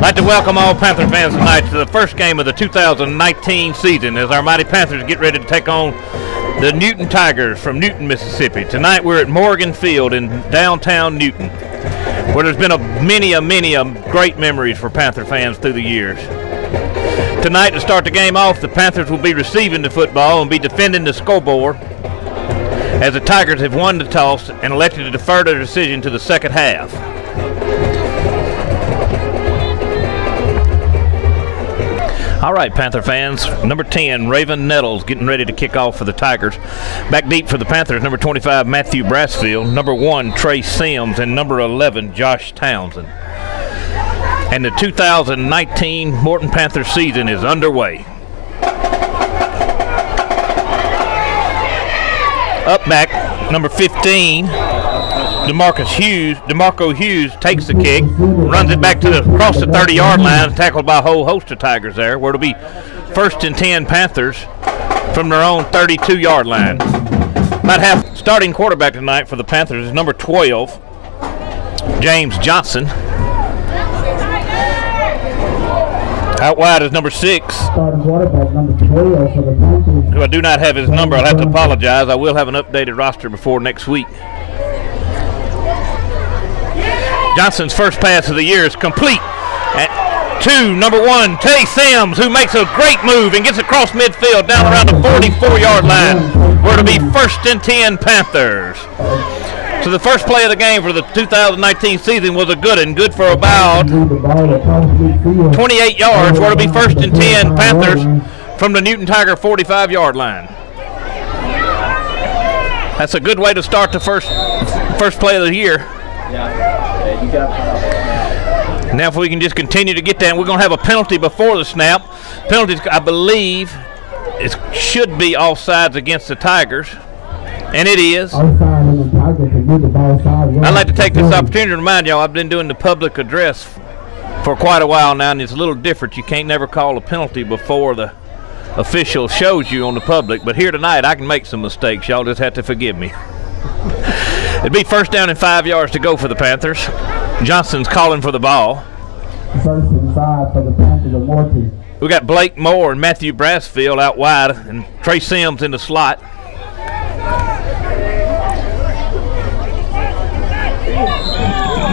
I'd like to welcome all Panther fans tonight to the first game of the 2019 season as our mighty Panthers get ready to take on the Newton Tigers from Newton, Mississippi. Tonight we're at Morgan Field in downtown Newton, where there's been many great memories for Panther fans through the years. Tonight, to start the game off, the Panthers will be receiving the football and be defending the scoreboard, as the Tigers have won the toss and elected to defer their decision to the second half. All right, Panther fans, number 10, Raven Nettles, getting ready to kick off for the Tigers. Back deep for the Panthers, number 25, Matthew Brassfield, number 1, Trey Sims, and number 11, Josh Townsend. And the 2019 Morton Panthers season is underway. Up back, number 15, DeMarco Hughes takes the kick, runs it back across the 30-yard line, tackled by a whole host of Tigers there, where it'll be 1st and 10 Panthers from their own 32-yard line. Might have starting quarterback tonight for the Panthers is number 12, James Johnson. Out wide is number 6. Starting quarterback, number 12 for the Panthers. Who I do not have his number. I'll have to apologize. I will have an updated roster before next week. Johnson's first pass of the year is complete to number 1, Trey Sims, who makes a great move and gets across midfield down around the 44-yard line, where it'll be 1st and 10 Panthers. So the first play of the game for the 2019 season was a good for about 28 yards, where it'll be 1st and 10 Panthers from the Newton Tiger 45-yard line. That's a good way to start the first play of the year. Now if we can just continue to get that, we're going to have a penalty before the snap. Penalties, I believe, it should be offsides against the Tigers, and it is. I'd like to take this opportunity to remind y'all I've been doing the public address for quite a while now, and it's a little different. You can't never call a penalty before the official shows you on the public, but here tonight I can make some mistakes. Y'all just have to forgive me. It'd be 1st down and 5 yards to go for the Panthers. Johnson's calling for the ball. 1st and 5 for the Panthers of Morton. We got Blake Moore and Matthew Brassfield out wide, and Trey Sims in the slot.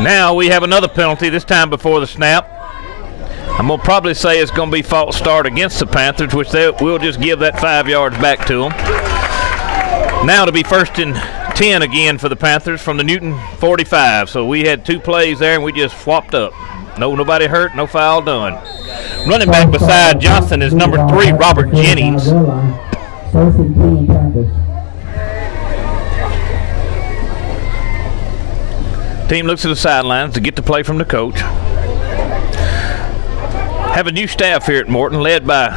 Now we have another penalty, this time before the snap. I'm going to probably say it's going to be false start against the Panthers, which we'll just give that 5 yards back to them. Now to be 1st and 10 again for the Panthers from the Newton 45. So we had 2 plays there and we just swapped up. Nobody hurt, no foul done. Running back beside Johnson is number 3, Robert Jennings. 1st and 10 Panthers. Team looks at the sidelines to get the play from the coach. Have a new staff here at Morton, led by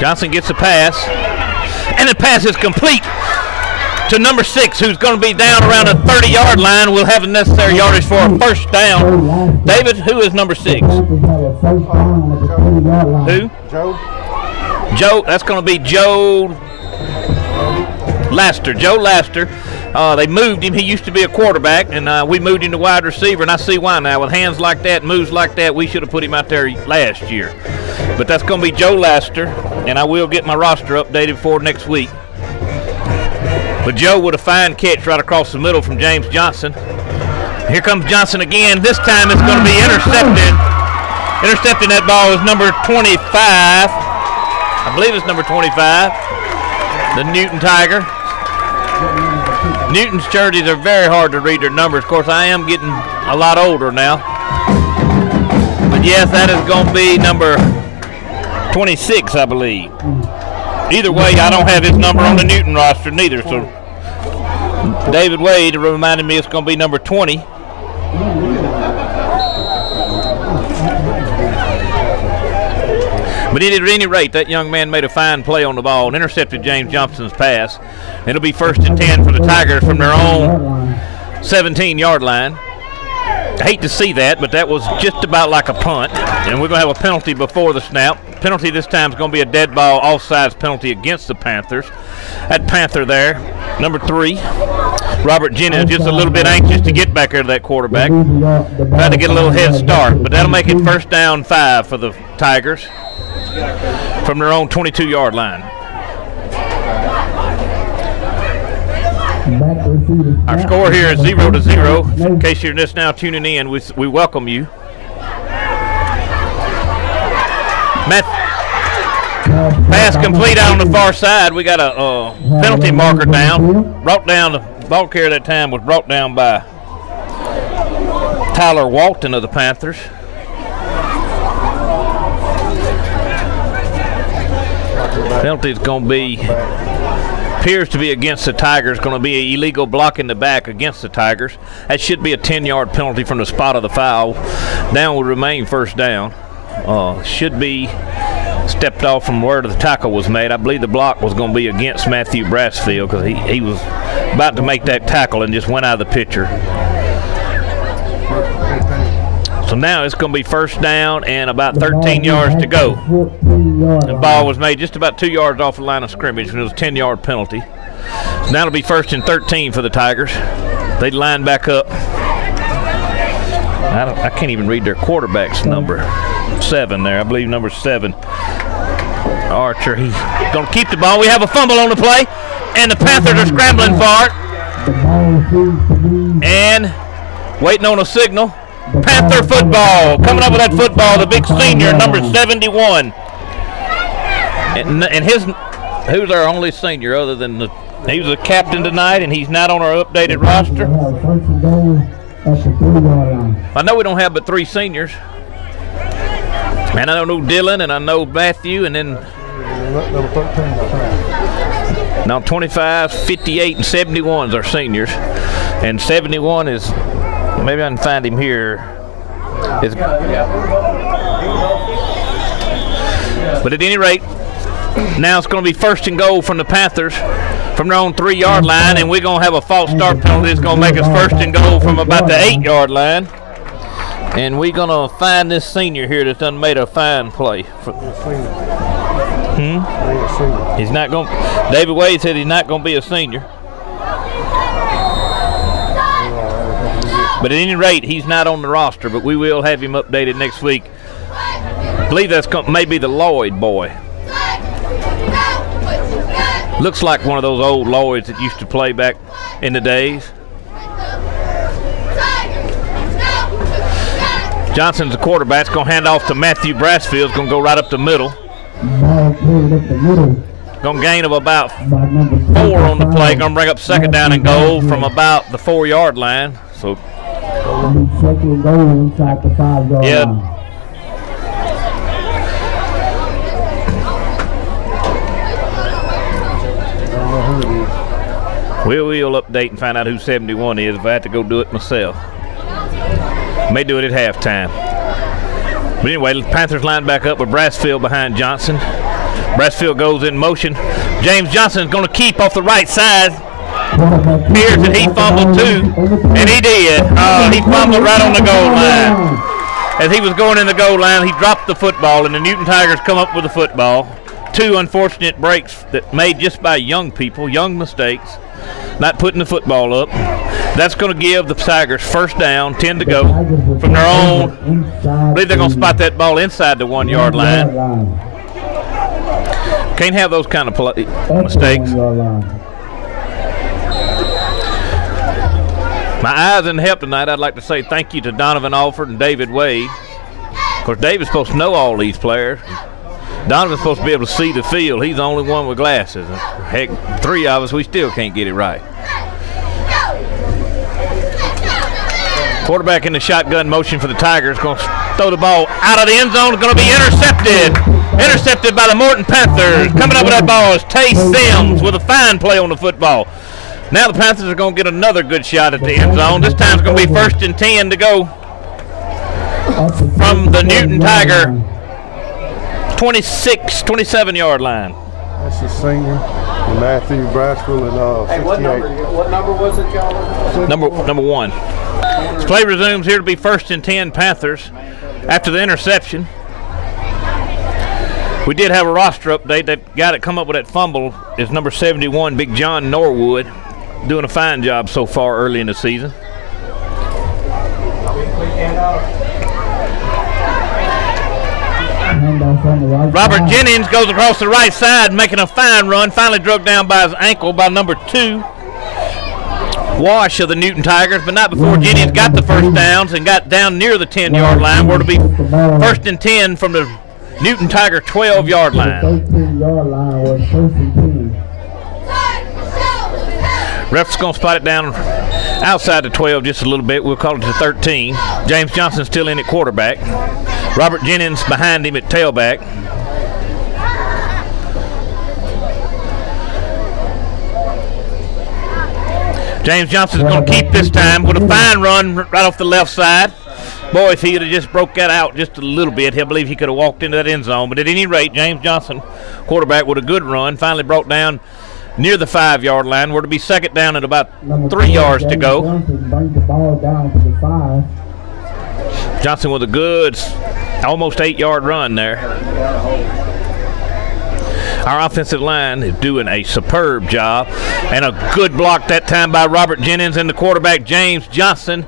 Johnson gets the pass, and the pass is complete to number 6, who's going to be down around the 30-yard line. We'll have the necessary yardage for a 1st down. David, who is number 6? Who? Joe, that's going to be Joe Laster. Joe Laster. They moved him. He used to be a quarterback, and we moved him to wide receiver, and I see why now. With hands like that, moves like that, we should have put him out there last year. But that's going to be Joe Laster, and I will get my roster updated for next week. But Joe with a fine catch right across the middle from James Johnson. Here comes Johnson again. This time it's going to be intercepted. Intercepting that ball is number 25. I believe it's number 25, the Newton Tiger. Newton's jerseys are very hard to read their numbers. Of course, I am getting a lot older now. But yes, that is going to be number 26, I believe. Either way, I don't have his number on the Newton roster neither. So David Wade reminded me it's going to be number 20. But at any rate, that young man made a fine play on the ball and intercepted James Johnson's pass. It'll be 1st and 10 for the Tigers from their own 17-yard line. I hate to see that, but that was just about like a punt. And we're going to have a penalty before the snap. Penalty this time is going to be a dead ball offsides penalty against the Panthers. That Panther there, number 3, Robert Jennings, just a little bit anxious to get back there to that quarterback. Trying to get a little head start, but that'll make it first down 5 for the Tigers from their own 22-yard line. Our score here is 0-0. In case you're just now tuning in, we welcome you. Pass complete out on the far side. We got a penalty marker down. Brought down, the ball carrier that time was brought down by Tyler Walton of the Panthers. Penalty is going to be, appears to be against the Tigers, going to be an illegal block in the back against the Tigers. That should be a 10-yard penalty from the spot of the foul. Down will remain first down. Should be stepped off from where the tackle was made. I believe the block was going to be against Matthew Brassfield because he was about to make that tackle and just went out of the picture. So now it's going to be first down and about 13 yards to go. The ball was made just about 2 yards off the line of scrimmage and it was a 10-yard penalty. So now it'll be first and 13 for the Tigers. They line back up. I can't even read their quarterback's number. 7 there, I believe number 7. Archer, he's going to keep the ball. We have a fumble on the play, and the Panthers are scrambling for it. And waiting on a signal. Panther football. Coming up with that football, the big senior, number 71. And who's our only senior other than he was a captain tonight, and he's not on our updated roster. I know we don't have but 3 seniors. And I know Dylan, and I know Matthew, and then now 25, 58, and 71 is our seniors. And 71 is, maybe I can find him here. But at any rate, now it's going to be first and goal from the Panthers from their own 3-yard line, and we're going to have a false start penalty. It's going to make us first and goal from about the 8-yard line. And we're going to find this senior here that's done made a fine play. He's not going. David Wade said he's not going to be a senior. But at any rate, he's not on the roster, but we will have him updated next week. I believe that's maybe the Lloyd boy. Looks like one of those old Lloyds that used to play back in the days. Johnson's the quarterback. It's going to hand off to Matthew Brassfield. It's going to go right up the middle. Going to gain of about 4 on the play. Going to bring up second down and goal from about the 4-yard line. So, yeah. We'll update and find out who 71 is if I have to go do it myself. May do it at halftime. But anyway, the Panthers line back up with Brassfield behind Johnson. Brassfield goes in motion. James Johnson is going to keep off the right side. Appears that he fumbled too, and he did. He fumbled right on the goal line. As he was going in the goal line, he dropped the football, and the Newton Tigers come up with the football. 2 unfortunate breaks that made just by young people, young mistakes, not putting the football up. That's going to give the Tigers first down, 10 to go from their own. I believe they're going to spot that ball inside the 1-yard line. Can't have those kind of mistakes. My eyes didn't help tonight. I'd like to say thank you to Donovan Alford and David Wade. Of course, David's supposed to know all these players. Donovan's supposed to be able to see the field. He's the only one with glasses. Heck, 3 of us, we still can't get it right. Quarterback in the shotgun motion for the Tigers. Going to throw the ball out of the end zone. It's going to be intercepted. Intercepted by the Morton Panthers. Coming up with that ball is Tay Sims with a fine play on the football. Now the Panthers are going to get another good shot at the end zone. This time it's going to be first and 10 to go from the Newton Tiger 27-yard line. That's the senior, Matthew Brassfield, and 68. What number was it, y'all? Number 1. As play resumes, here to be 1st and 10 Panthers after the interception. We did have a roster update. That guy that come up with that fumble is number 71, Big John Norwood, doing a fine job so far early in the season. Robert Jennings goes across the right side, making a fine run, finally drugged down by his ankle by number 2, Wash of the Newton Tigers, but not before Jennings got the first downs and got down near the 10-yard line, where to be 1st and 10 from the Newton Tiger 12-yard line. 13-yard line was 1st and 10. Ref's going to spot it down outside the 12 just a little bit. We'll call it to 13. James Johnson still in at quarterback. Robert Jennings behind him at tailback. James Johnson's going to keep this time with a fine run right off the left side. Boy, if he had just broke that out just a little bit, I believe he could have walked into that end zone. But at any rate, James Johnson, quarterback, with a good run, finally brought down near the 5-yard line. We're to be 2nd down at about 3 yards to go. Johnson brings the ball down to the 5. Johnson with a good, almost 8-yard run there. Our offensive line is doing a superb job, and a good block that time by Robert Jennings, and the quarterback, James Johnson,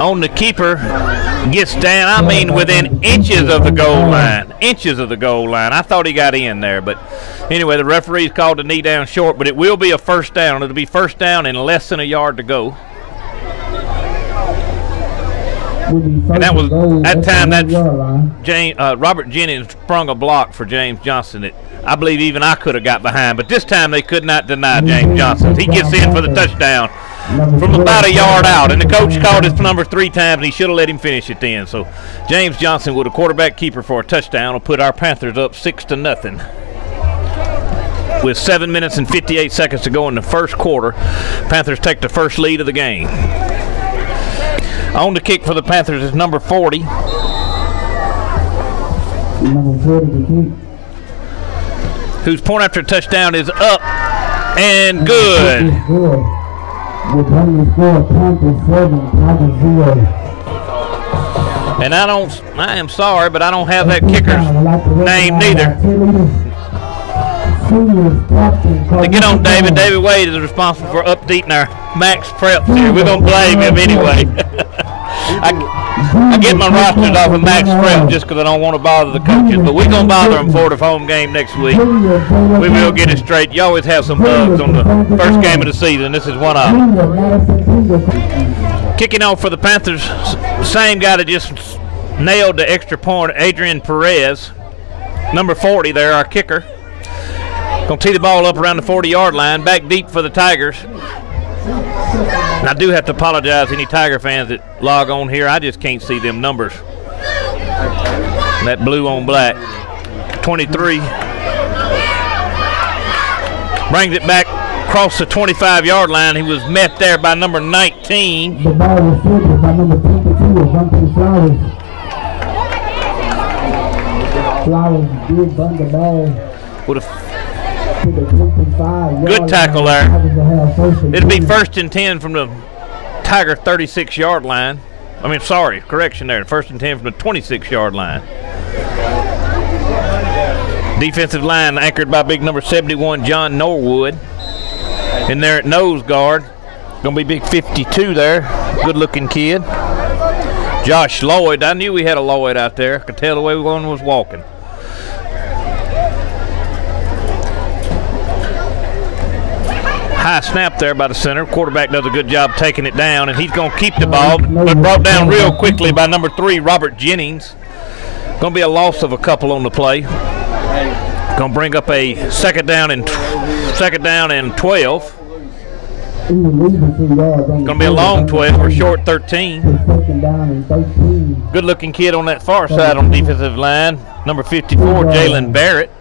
on the keeper, gets down, I mean, within inches of the goal line. Inches of the goal line. I thought he got in there, but anyway, the referee's called the knee down short, but it will be a 1st down. It'll be 1st down and less than a yard to go. And that was, that time, Robert Jennings sprung a block for James Johnson that I believe even I could have got behind, but this time they could not deny James Johnson. He gets in for the touchdown from about a yard out, and the coach called his number 3 times, and he should have let him finish it then. So James Johnson with a quarterback keeper for a touchdown will put our Panthers up 6-0. With 7 minutes and 58 seconds to go in the first quarter, Panthers take the first lead of the game. On the kick for the Panthers is number 40. Number 40 to kick. Whose point after touchdown is up and good. And I am sorry, but I don't have that kicker's name neither. To get on David. David Wade is responsible for updating our max preps here. We're going to blame him anyway. I get my rosters off of max prep just because I don't want to bother the coaches, but we're going to bother them for the home game next week. We will get it straight. You always have some bugs on the first game of the season. This is one of them. Kicking off for the Panthers, same guy that just nailed the extra point, Adrian Perez. Number 40 there, our kicker. Going to tee the ball up around the 40-yard line, back deep for the Tigers. And I do have to apologize to any Tiger fans that log on here. I just can't see them numbers. That blue on black. 23. Brings it back across the 25-yard line. He was met there by number 19. The ball was fielded by number 22 of Bunty Flowers. Flowers did bung the ball. With a good tackle there. It'll be 1st and 10 from the Tiger 36-yard line. I mean, sorry, correction there. 1st and 10 from the 26-yard line. Defensive line anchored by big number 71, John Norwood. In there at nose guard, gonna be big 52 there. Good-looking kid. Josh Lloyd. I knew we had a Lloyd out there. I could tell the way one was walking. High snap there by the center. Quarterback does a good job taking it down, and he's going to keep the ball, but brought down real quickly by number 3, Robert Jennings. Going to be a loss of a couple on the play. Going to bring up a 2nd down and 12. Going to be a long 12 or short 13. Good-looking kid on that far side on the defensive line. Number 54, Jalen Barrett.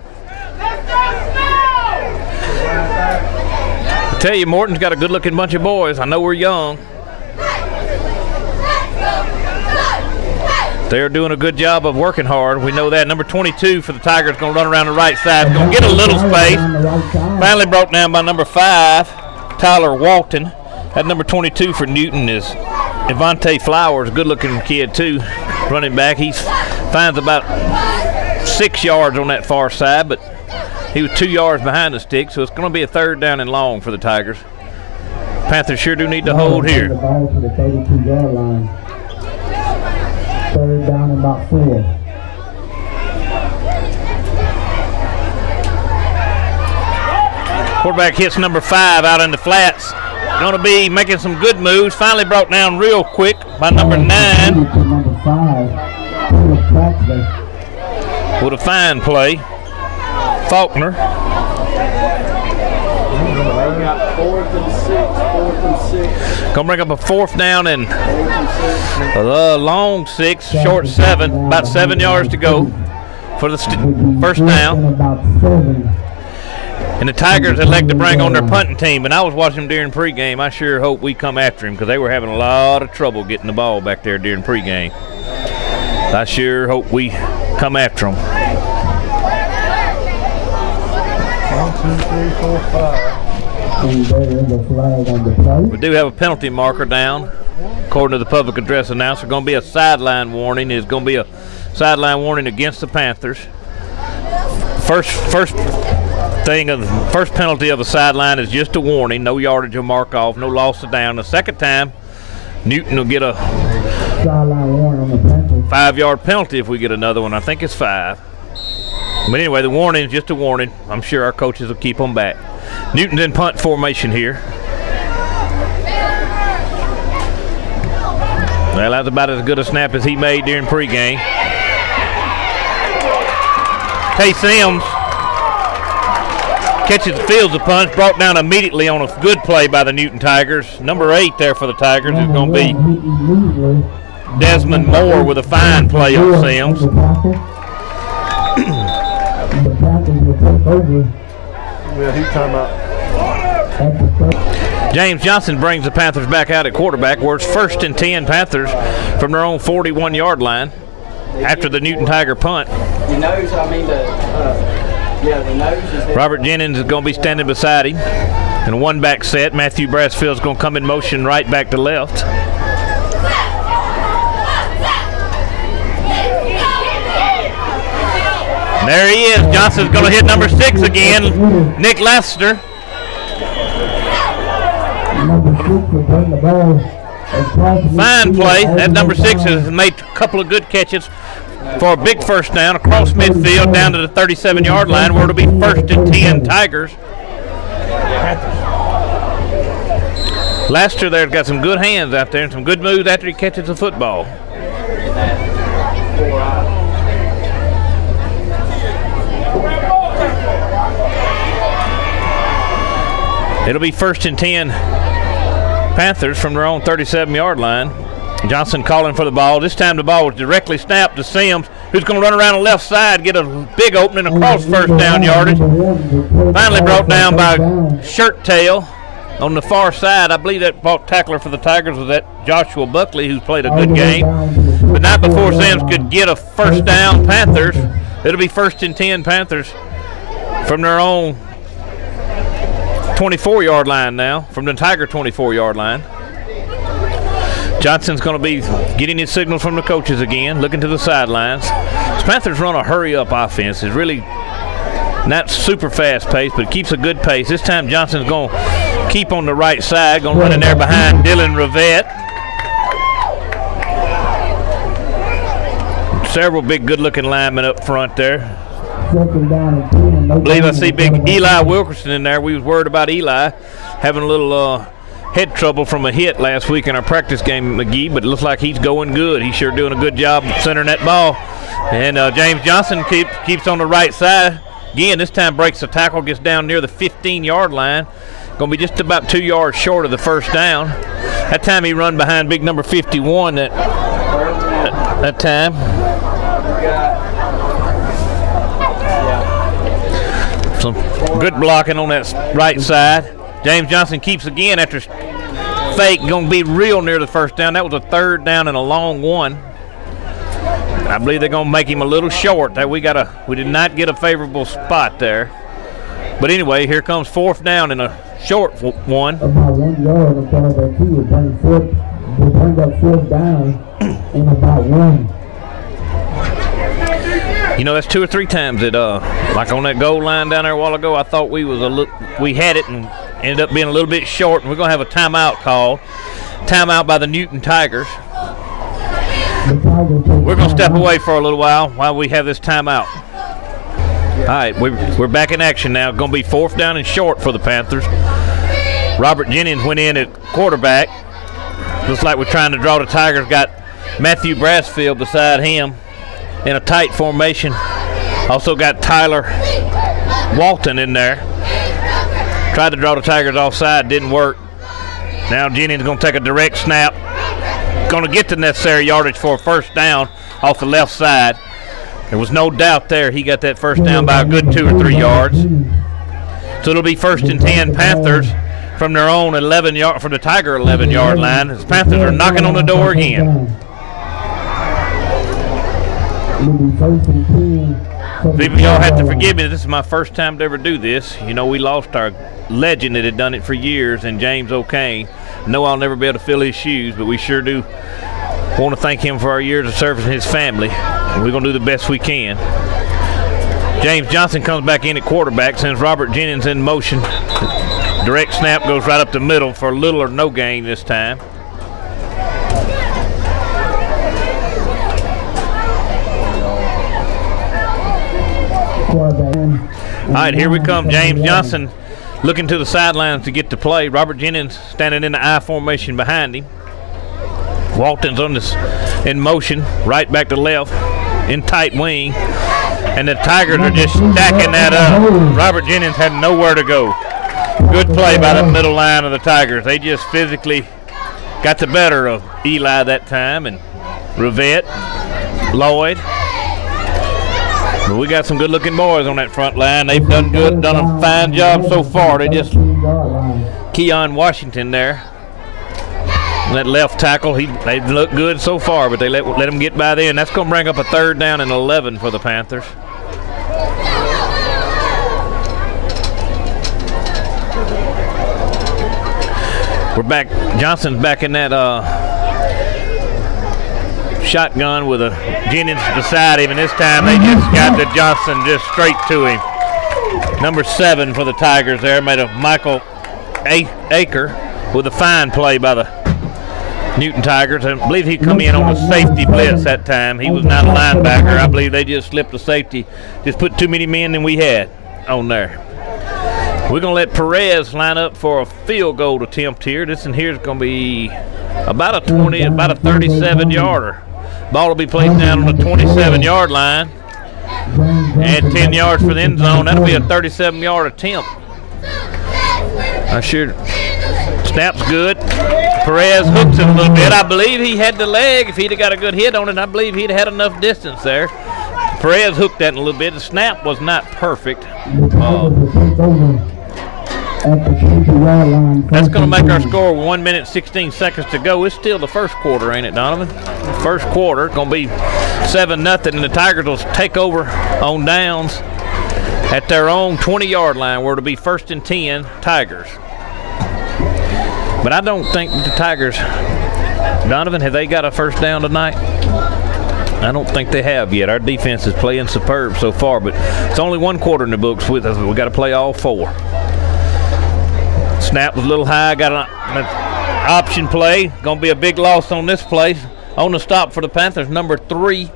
I tell you, Morton's got a good-looking bunch of boys. I know we're young. They're doing a good job of working hard. We know that. Number 22 for the Tigers going to run around the right side. Going to get a little space. Finally brought down by number 5, Tyler Walton. That number 22 for Newton is Devontae Flowers, good-looking kid too, running back. He finds about 6 yards on that far side, but he was 2 yards behind the stick, so it's going to be a 3rd down and long for the Tigers. Panthers sure do need to hold here. The ball to the 32-yard line. 3rd down and about 4. Quarterback hits number 5 out in the flats. Going to be making some good moves. Finally brought down real quick by number 9. Number 5. With a fine play. Faulkner. Gonna bring up a 4th down and a long 6, short 7, about 7 yards to go for the first down. And the Tigers elect to bring on their punting team. And I was watching them during pregame. I sure hope we come after him because they were having a lot of trouble getting the ball back there during pregame. I sure hope we come after them. 1, 2, 3, 4, 5. We do have a penalty marker down. According to the public address announcer, going to be a sideline warning. It's going to be a sideline warning against the Panthers. First penalty of a sideline is just a warning. No yardage will mark off, no loss of down. The second time, Newton will get a 5-yard penalty if we get another one. I think it's 5. But anyway, the warning is just a warning. I'm sure our coaches will keep them back. Newton's in punt formation here. Well, that's about as good a snap as he made during pregame. Tay Sims catches the fields of punch, brought down immediately on a good play by the Newton Tigers. Number 8 there for the Tigers is going to be Desmond Moore with a fine play on Sims. James Johnson brings the Panthers back out at quarterback, where it's 1st and 10 Panthers from their own 41-yard line after the Newton Tiger punt. The nose, I mean the nose is there. Robert Jennings is going to be standing beside him in a one-back set. Matthew Brassfield's going to come in motion right back to left. And there he is. Johnson's going to hit number 6 again, Nick Lester. Fine play. That number 6 has made a couple of good catches for a big first down across midfield down to the 37-yard line, where it'll be 1st and 10 Tigers. Lester there's got some good hands out there and some good moves after he catches the football. It'll be 1st and 10 Panthers from their own 37-yard line. Johnson calling for the ball. This time the ball was directly snapped to Sims, who's going to run around the left side, get a big opening across first down yardage. Finally brought down by Shirt Tail on the far side. I believe that tackler for the Tigers was that Joshua Buckley, who's played a good game. But not before Sims could get a first down Panthers. It'll be 1st and 10 Panthers from their own 24-yard line now, from the Tiger 24-yard line. Johnson's going to be getting his signals from the coaches again, looking to the sidelines. The Panthers run a hurry-up offense. It's really not super fast pace, but it keeps a good pace. This time Johnson's going to keep on the right side, going to run in there behind Dylan Rivette. Several big good-looking linemen up front there. I believe I see big Eli Wilkerson in there. We was worried about Eli having a little head trouble from a hit last week in our practice game, McGee, but it looks like he's going good. He's sure doing a good job centering that ball. And James Johnson keeps on the right side. Again, this time breaks the tackle, gets down near the 15-yard line. Going to be just about 2 yards short of the first down. That time he run behind big number 51 that time. Some good blocking on that right side. James Johnson keeps again after fake, going to be real near the first down. That was a 3rd down and a long one. I believe they're going to make him a little short. We did not get a favorable spot there. But anyway, here comes 4th down and a short one. About 1 yard in front of that 2 is They bring up 4th down in about 1. You know, that's 2 or 3 times that, like on that goal line down there a while ago, I thought we had it and ended up being a little bit short, and we're going to have a timeout called. Timeout by the Newton Tigers. We're going to step away for a little while we have this timeout. All right, we're back in action now. Going to be 4th down and short for the Panthers. Robert Jennings went in at quarterback. Looks like we're trying to draw the Tigers. Got Matthew Brassfield beside him in a tight formation. Also got Tyler Walton in there. Tried to draw the Tigers offside, didn't work. Now Jennings going to take a direct snap. Going to get the necessary yardage for a 1st down off the left side. There was no doubt there. He got that 1st down by a good 2 or 3 yards. So it'll be 1st and 10 Panthers from their own 11-yard, from the Tiger 11-yard line. The Panthers are knocking on the door again. People, y'all have to forgive me. This is my first time to ever do this. You know, we lost our legend that had done it for years, and James O'Kane. No, I'll never be able to fill his shoes, but we sure do want to thank him for our years of service and his family. And we're going to do the best we can. James Johnson comes back in at quarterback, sends Robert Jennings in motion. Direct snap goes right up the middle for little or no gain this time. All right, here we come. James Johnson looking to the sidelines to get the play. Robert Jennings standing in the I formation behind him. Walton's on this in motion, right back to left, in tight wing. And the Tigers are just stacking that up. Robert Jennings had nowhere to go. Good play by the middle line of the Tigers. They just physically got the better of Eli that time, and Rivette, Lloyd. But we got some good-looking boys on that front line. They've done good, done a fine job so far. They just Keon Washington there. That left tackle, they look good so far, but they let him get by there, and that's going to bring up a 3rd down and 11 for the Panthers. We're back. Johnson's back in that shotgun with a Jennings beside him, and this time they just got to Johnson just straight to him. Number 7 for the Tigers there, made of Michael Aker with a fine play by the Newton Tigers. I believe he come in on a safety blitz that time. He was not a linebacker. I believe they just slipped a safety, just put too many men than we had on there. We're going to let Perez line up for a field goal attempt here. This one here is going to be about a 37-yarder. Ball will be placed down on the 27-yard line. Add 10 yards for the end zone. That'll be a 37-yard attempt. Snap's good. Perez hooks it a little bit. I believe he had the leg. If he'd have got a good hit on it, I believe he'd have had enough distance there. Perez hooked that in a little bit. The snap was not perfect. That's going to make our score 1 minute 16 seconds to go. It's still the first quarter, ain't it, Donovan? First quarter, going to be 7-0, and the Tigers will take over on downs at their own 20-yard line, where it'll be 1st and 10 Tigers. But I don't think the Tigers, Donovan, have they got a 1st down tonight? I don't think they have yet. Our defense is playing superb so far, but it's only 1 quarter in the books with us. We've got to play all 4. Snap was a little high, got an option play. Going to be a big loss on this play. On the stop for the Panthers, number 3,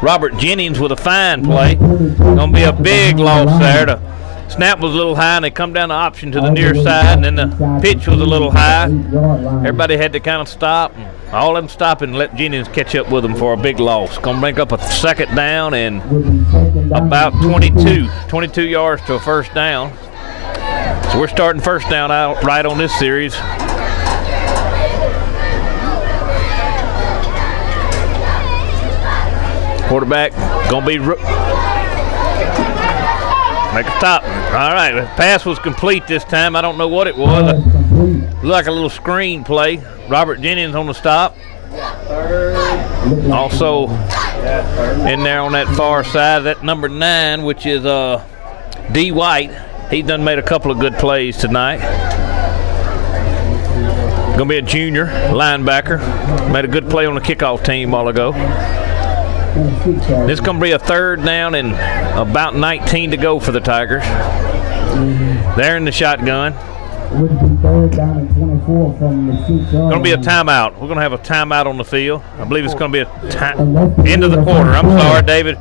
Robert Jennings with a fine play. Going to be a big loss there. The snap was a little high, and they come down the option to the near side, and then the pitch was a little high. Everybody had to kind of stop. All of them stop and let Jennings catch up with them for a big loss. Going to bring up a 2nd down and about 22 yards to a 1st down. So we're starting 1st down out right on this series. Quarterback going to be make a stop. All right, the pass was complete this time. I don't know what it was. Looked like a little screen play. Robert Jennings on the stop. Also in there on that far side, that number 9, which is D. White. He done made a couple of good plays tonight. Gonna be a junior linebacker. Made a good play on the kickoff team a while ago. This is gonna be a 3rd down and about 19 to go for the Tigers. They're in the shotgun. Would be 3rd down and 24 from the 6-yard. Gonna be a timeout. We're gonna have a timeout on the field. I believe it's gonna be a end of the quarter. I'm sorry, David.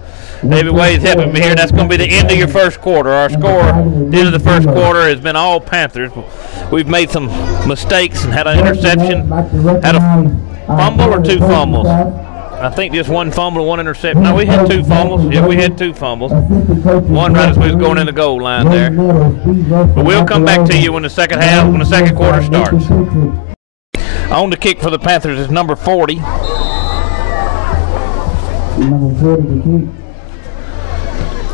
David Wade's helping me here. That's gonna be the end of your first quarter. Our score at the end of the first quarter has been all Panthers. We've made some mistakes and had an interception, had a fumble or 2 fumbles. I think just 1 fumble, 1 interception. No, we had 2 fumbles. Yeah, we had 2 fumbles. One right as we was going in the goal line there. But we'll come back to you when the second quarter starts. On the kick for the Panthers is number 40.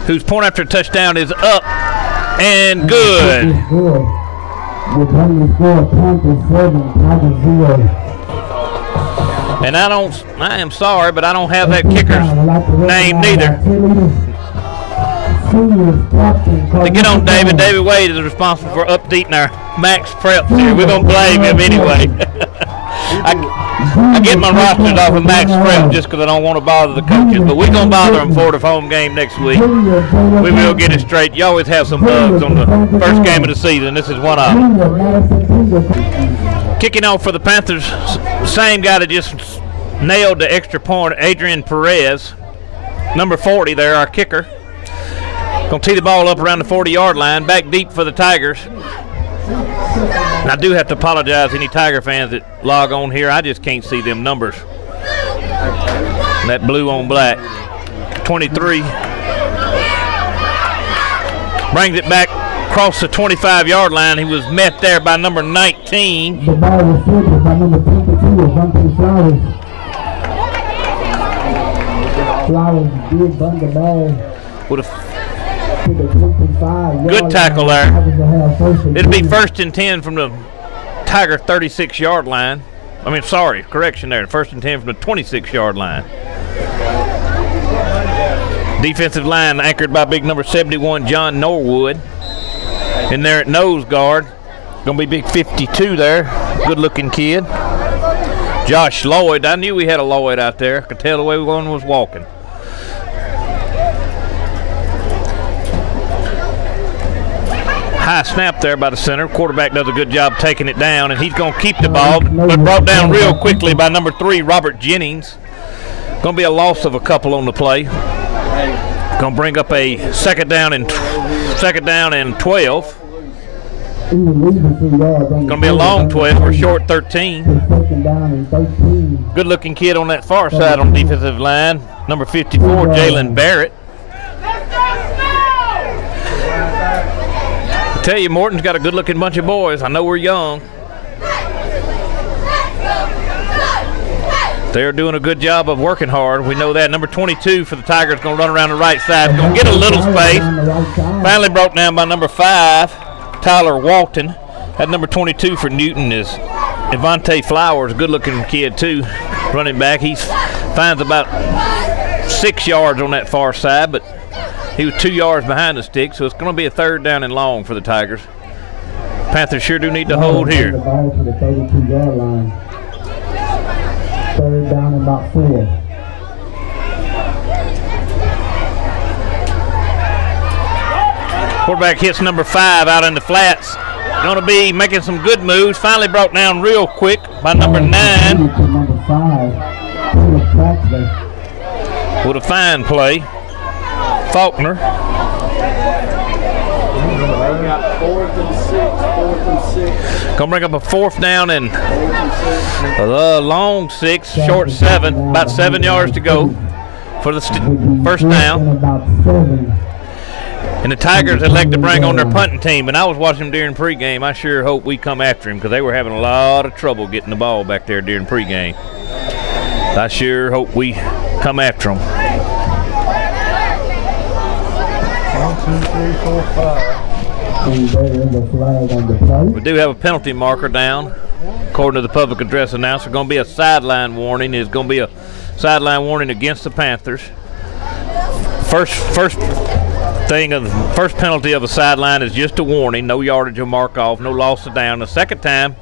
Whose point after touchdown is up and good. And I am sorry, but I don't have that kicker's name neither. To get on David, David Wade is responsible for updating our max preps here. We're going to blame him anyway. I get my rosters off of max prep just because I don't want to bother the coaches, but we're going to bother them for the home game next week. We will get it straight. You always have some bugs on the first game of the season. This is one of them. Kicking off for the Panthers, same guy that just nailed the extra point, Adrian Perez, number 40 there, our kicker. Gonna tee the ball up around the 40-yard line, back deep for the Tigers. And I do have to apologize to any Tiger fans that log on here. I just can't see them numbers. That blue on black. 23. Brings it back across the 25-yard line. He was met there by number 19. The ball was taken by number 22, Bunty Flowers. Flowers did bung the ball. Would have good tackle there. It'll be 1st and 10 from the Tiger 36-yard line. I mean, sorry, correction there. 1st and 10 from the 26-yard line. Defensive line anchored by big number 71, John Norwood. In there at nose guard, gonna be big 52 there. Good-looking kid. Josh Lloyd. I knew we had a Lloyd out there. I could tell the way one was walking. High snap there by the center. Quarterback does a good job taking it down, and he's going to keep the ball, but brought down real quickly by number 3, Robert Jennings. Going to be a loss of a couple on the play. Going to bring up a second down and 12. Going to be a long 12 or short 13. Good-looking kid on that far side on the defensive line, number 54, Jalen Barrett. I tell you, Morton's got a good-looking bunch of boys. I know we're young. They're doing a good job of working hard. We know that. Number 22 for the Tigers going to run around the right side. Going to get a little space. Finally brought down by number 5, Tyler Walton. That number 22 for Newton is Evante Flowers, good-looking kid too, running back. He finds about 6 yards on that far side, but he was 2 yards behind the stick, so it's going to be a 3rd down and long for the Tigers. Panthers sure do need to hold here. The ball to the 32-yard line. 3rd down and about 4. Quarterback hits number 5 out in the flats. Going to be making some good moves. Finally brought down real quick by number 9. With a fine play. Faulkner. Gonna bring up a 4th down and a long 6, short 7, about 7 yards to go for the first down. And the Tigers elect to bring on their punting team, and I was watching them during pregame. I sure hope we come after him because they were having a lot of trouble getting the ball back there during pregame. I sure hope we come after them. 1, 2, 3, 4, 5. We do have a penalty marker down. According to the public address announcer, going to be a sideline warning. It's going to be a sideline warning against the Panthers. First penalty of a sideline is just a warning. No yardage or mark off, no loss of down. The second time,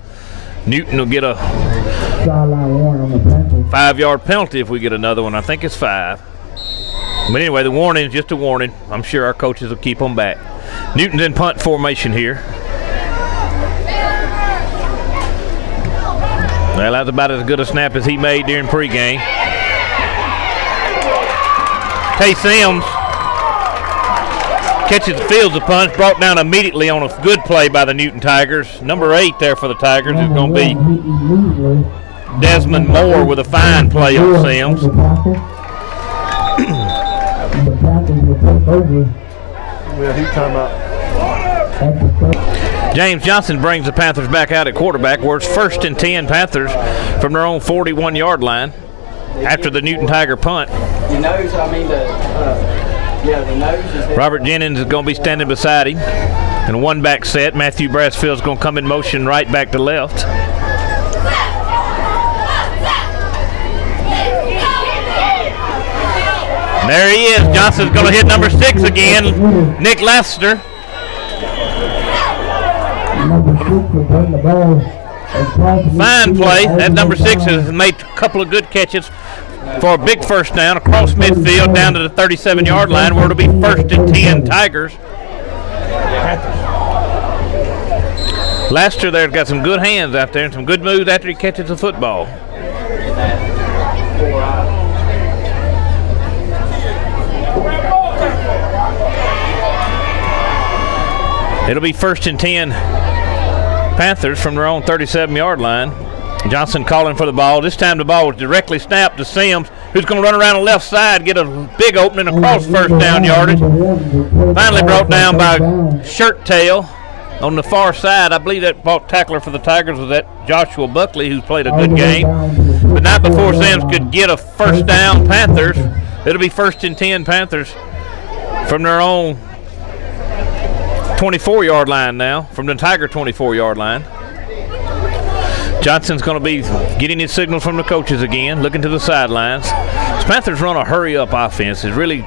Newton will get a Sideline warning on the Panthers. 5-yard penalty if we get another one. I think it's 5. But anyway, the warning is just a warning. I'm sure our coaches will keep them back. Newton's in punt formation here. Well, that's about as good a snap as he made during pregame. Tay Sims catches the fields of punch, brought down immediately on a good play by the Newton Tigers. Number 8 there for the Tigers is going to be Desmond Moore with a fine play on Sims. The Panthers will take over. Yeah, he time out. James Johnson brings the Panthers back out at quarterback, where it's 1st and 10 Panthers from their own 41-yard line after the Newton Tiger punt. The nose, I mean the nose is there. Robert Jennings is going to be standing beside him in a one-back set. Matthew Brassfield's going to come in motion right back to left. And there he is. Johnson's going to hit number 6 again, Nick Lester. Fine play. That number 6 has made a couple of good catches for a big first down across midfield down to the 37-yard line, where it'll be 1st and 10 Tigers. Lester there's got some good hands out there and some good moves after he catches the football. It'll be 1st and 10 Panthers from their own 37-yard line. Johnson calling for the ball. This time the ball was directly snapped to Sims, who's going to run around the left side, get a big opening across first down yardage. Finally brought down by Shirt Tail on the far side. I believe that tackler for the Tigers was that Joshua Buckley, who's played a good game. But not before Sims could get a first down Panthers. It'll be 1st and 10 Panthers from their own 24-yard line now, from the Tiger 24-yard line. Johnson's going to be getting his signal from the coaches again, looking to the sidelines. The Panthers run a hurry-up offense. It's really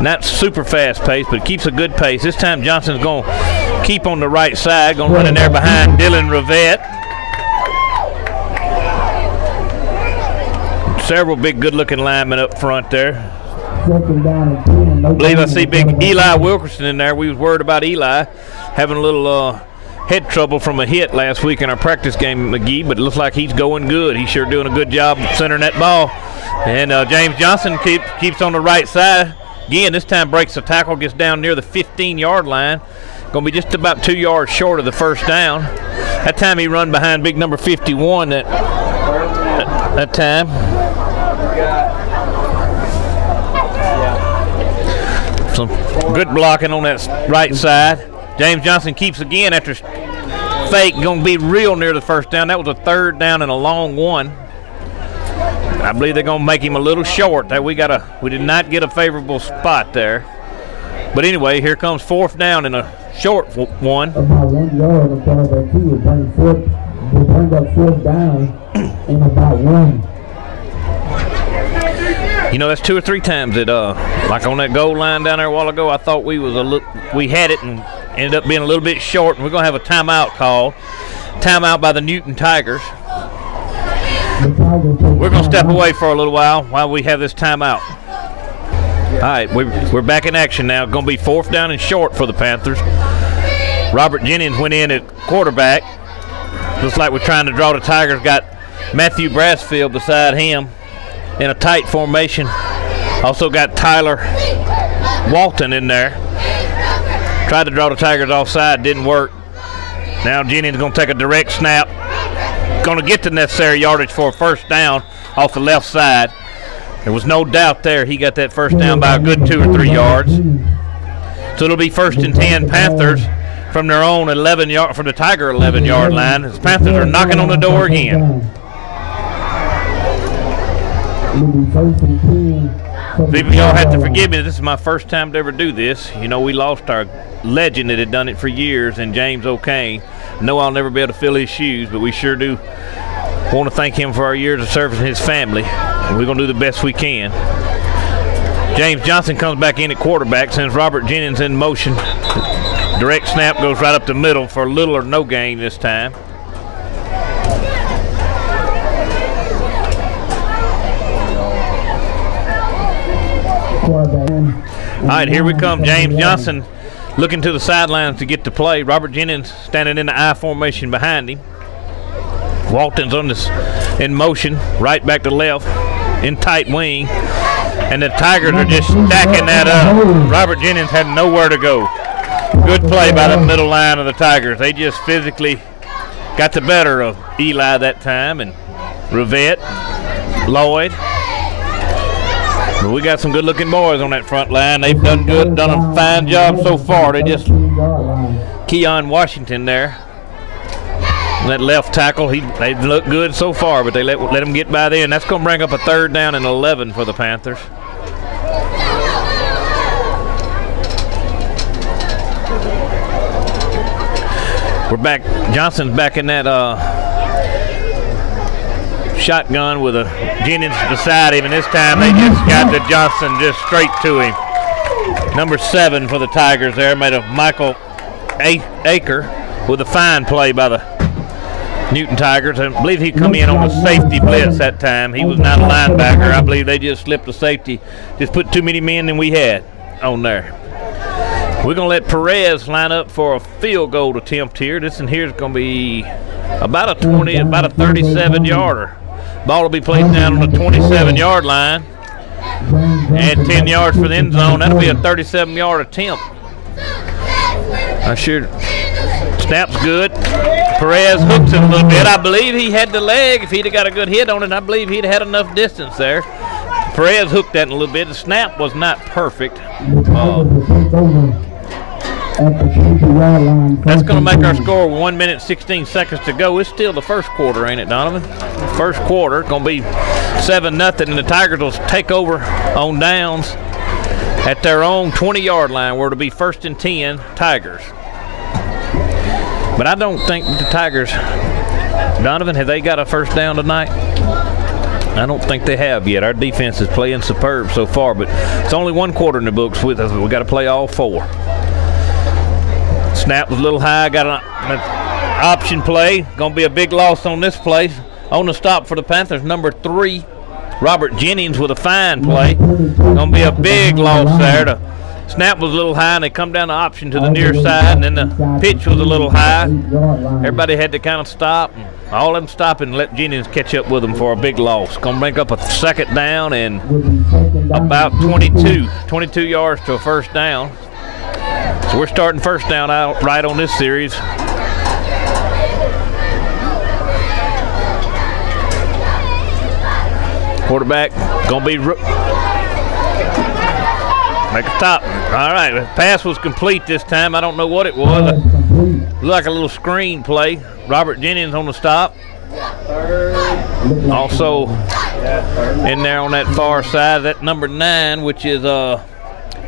not super fast pace, but it keeps a good pace. This time Johnson's going to keep on the right side, going to run in there behind Dylan Rivette. Several big good-looking linemen up front there. I believe I see big Eli Wilkerson in there. We was worried about Eli having a little head trouble from a hit last week in our practice game at McGee, but it looks like he's going good. He's sure doing a good job centering that ball. And James Johnson keeps on the right side. Again, this time breaks the tackle, gets down near the 15-yard line. Going to be just about 2 yards short of the first down. That time he run behind big number 51 that time. Some good blocking on that right side. James Johnson keeps again after fake, going to be real near the first down. That was a 3rd down and a long one. I believe they're going to make him a little short. That we did not get a favorable spot there. But anyway, here comes 4th down and a short one. About 1 yard in front of that key. They bring up 4th down in about 1. You know, that's 2 or 3 times that, like on that goal line down there a while ago, I thought we had it and ended up being a little bit short, and we're going to have a timeout called. Timeout by the Newton Tigers. We're going to step away for a little while we have this timeout. All right, we're back in action now. Going to be 4th down and short for the Panthers. Robert Jennings went in at quarterback. Looks like we're trying to draw the Tigers. Got Matthew Brassfield beside him in a tight formation. Also got Tyler Walton in there. Tried to draw the Tigers offside, didn't work. Now Jennings going to take a direct snap. Going to get the necessary yardage for a first down off the left side. There was no doubt there he got that first down by a good 2 or 3 yards. So it'll be 1st and 10 Panthers from their own 11-yard, from the Tiger 11-yard line. The Panthers are knocking on the door again. People, y'all have to forgive me. This is my first time to ever do this. You know, we lost our legend that had done it for years, and James O'Kane. I know I'll never be able to fill his shoes, but we sure do want to thank him for our years of service and his family. And we're going to do the best we can. James Johnson comes back in at quarterback, sends Robert Jennings in motion. Direct snap goes right up the middle for little or no gain this time. All right, here we come. James Johnson looking to the sidelines to get to play. Robert Jennings standing in the I formation behind him. Walton's on this in motion, right back to left, in tight wing. And the Tigers are just stacking that up. Robert Jennings had nowhere to go. Good play by the middle line of the Tigers. They just physically got the better of Eli that time, and Rivette, Lloyd. But we got some good-looking boys on that front line. They've done a fine job so far. They just Keon Washington there. That left tackle, they look good so far, but they let him get by there, and that's going to bring up a 3rd down and 11 for the Panthers. We're back. Johnson's back in that shotgun with a Jennings beside him, and this time they just got to Johnson just straight to him. Number 7 for the Tigers there, made of Michael Aker with a fine play by the Newton Tigers. I believe he come in on a safety blitz that time. He was not a linebacker. I believe they just slipped the safety, just put too many men than we had on there. We're going to let Perez line up for a field goal attempt here. This one here is going to be about a 37-yarder. Ball will be placed down on the 27-yard line. And 10 yards for the end zone. That'll be a 37-yard attempt. Snap's good. Perez hooks it a little bit. I believe he had the leg. If he'd have got a good hit on it, I believe he'd had enough distance there. Perez hooked that in a little bit. The snap was not perfect. That's going to make our score 1 minute 16 seconds to go. It's still the first quarter, ain't it, Donovan? First quarter, going to be 7-0, and the Tigers will take over on downs at their own 20-yard line, where it'll be 1st and 10 Tigers. But I don't think the Tigers, Donovan, have they got a first down tonight? I don't think they have yet. Our defense is playing superb so far, but it's only 1 quarter in the books with us. We've got to play all 4. Snap was a little high, got an option play. Going to be a big loss on this play. On the stop for the Panthers, number 3, Robert Jennings with a fine play. Going to be a big loss there. The snap was a little high, and they come down the option to the near side, and then the pitch was a little high. Everybody had to kind of stop. All of them stop and let Jennings catch up with them for a big loss. Going to make up a 2nd down and about 22 yards to a 1st down. So we're starting 1st down out right on this series. Quarterback going to be make a stop. All right, the pass was complete this time. I don't know what it was. Looked like a little screen play. Robert Jennings on the stop. Also in there on that far side, that number 9, which is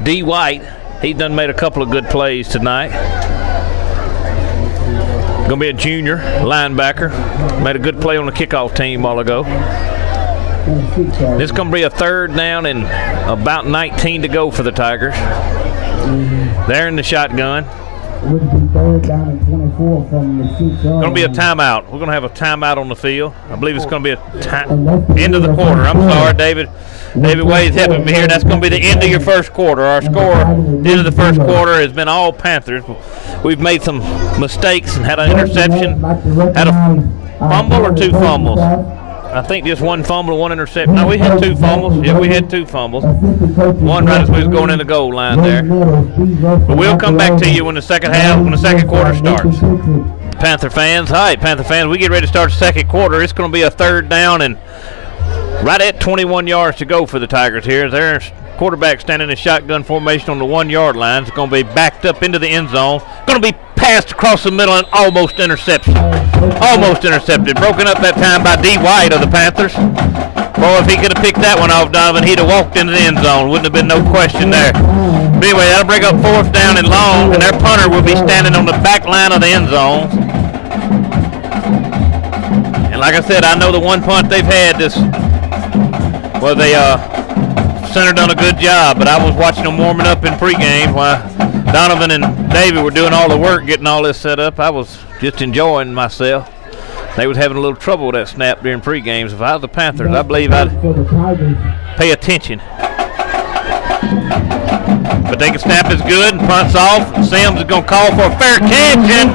D. White. He done made a couple of good plays tonight. Gonna be a junior linebacker. Made a good play on the kickoff team a while ago. This is gonna be a 3rd down and about 19 to go for the Tigers. They're in the shotgun. Gonna be a timeout. We're gonna have a timeout on the field. I believe it's gonna be a end of the quarter. I'm sorry, David. David Wade's helping me here. That's going to be the end of your 1st quarter. Our score at the end of the 1st quarter has been all Panthers. We've made some mistakes and had an interception. Had a fumble or 2 fumbles? I think just 1 fumble, 1 interception. No, we had 2 fumbles. Yeah, we had 2 fumbles. 1 right as we was going in the goal line there. But we'll come back to you when the second quarter starts. Panther fans, hi, Panther fans. We get ready to start the 2nd quarter. It's going to be a 3rd down and right at 21 yards to go for the Tigers here. Their quarterback standing in shotgun formation on the 1-yard line. It's going to be backed up into the end zone. Going to be passed across the middle and almost intercepted. Almost intercepted. Broken up that time by D. White of the Panthers. Boy, if he could have picked that one off, Donovan, he'd have walked into the end zone. Wouldn't have been no question there. But anyway, that'll bring up 4th down and long, and their punter will be standing on the back line of the end zone. And like I said, I know the 1 punt they've had this. Well, they center done a good job, but I was watching them warming up in pregame while Donovan and David were doing all the work getting all this set up. I was just enjoying myself. They was having a little trouble with that snap during pregames. If I was the Panthers, I believe I'd pay attention. But they can snap is good and punts off. Sims is going to call for a fair catch and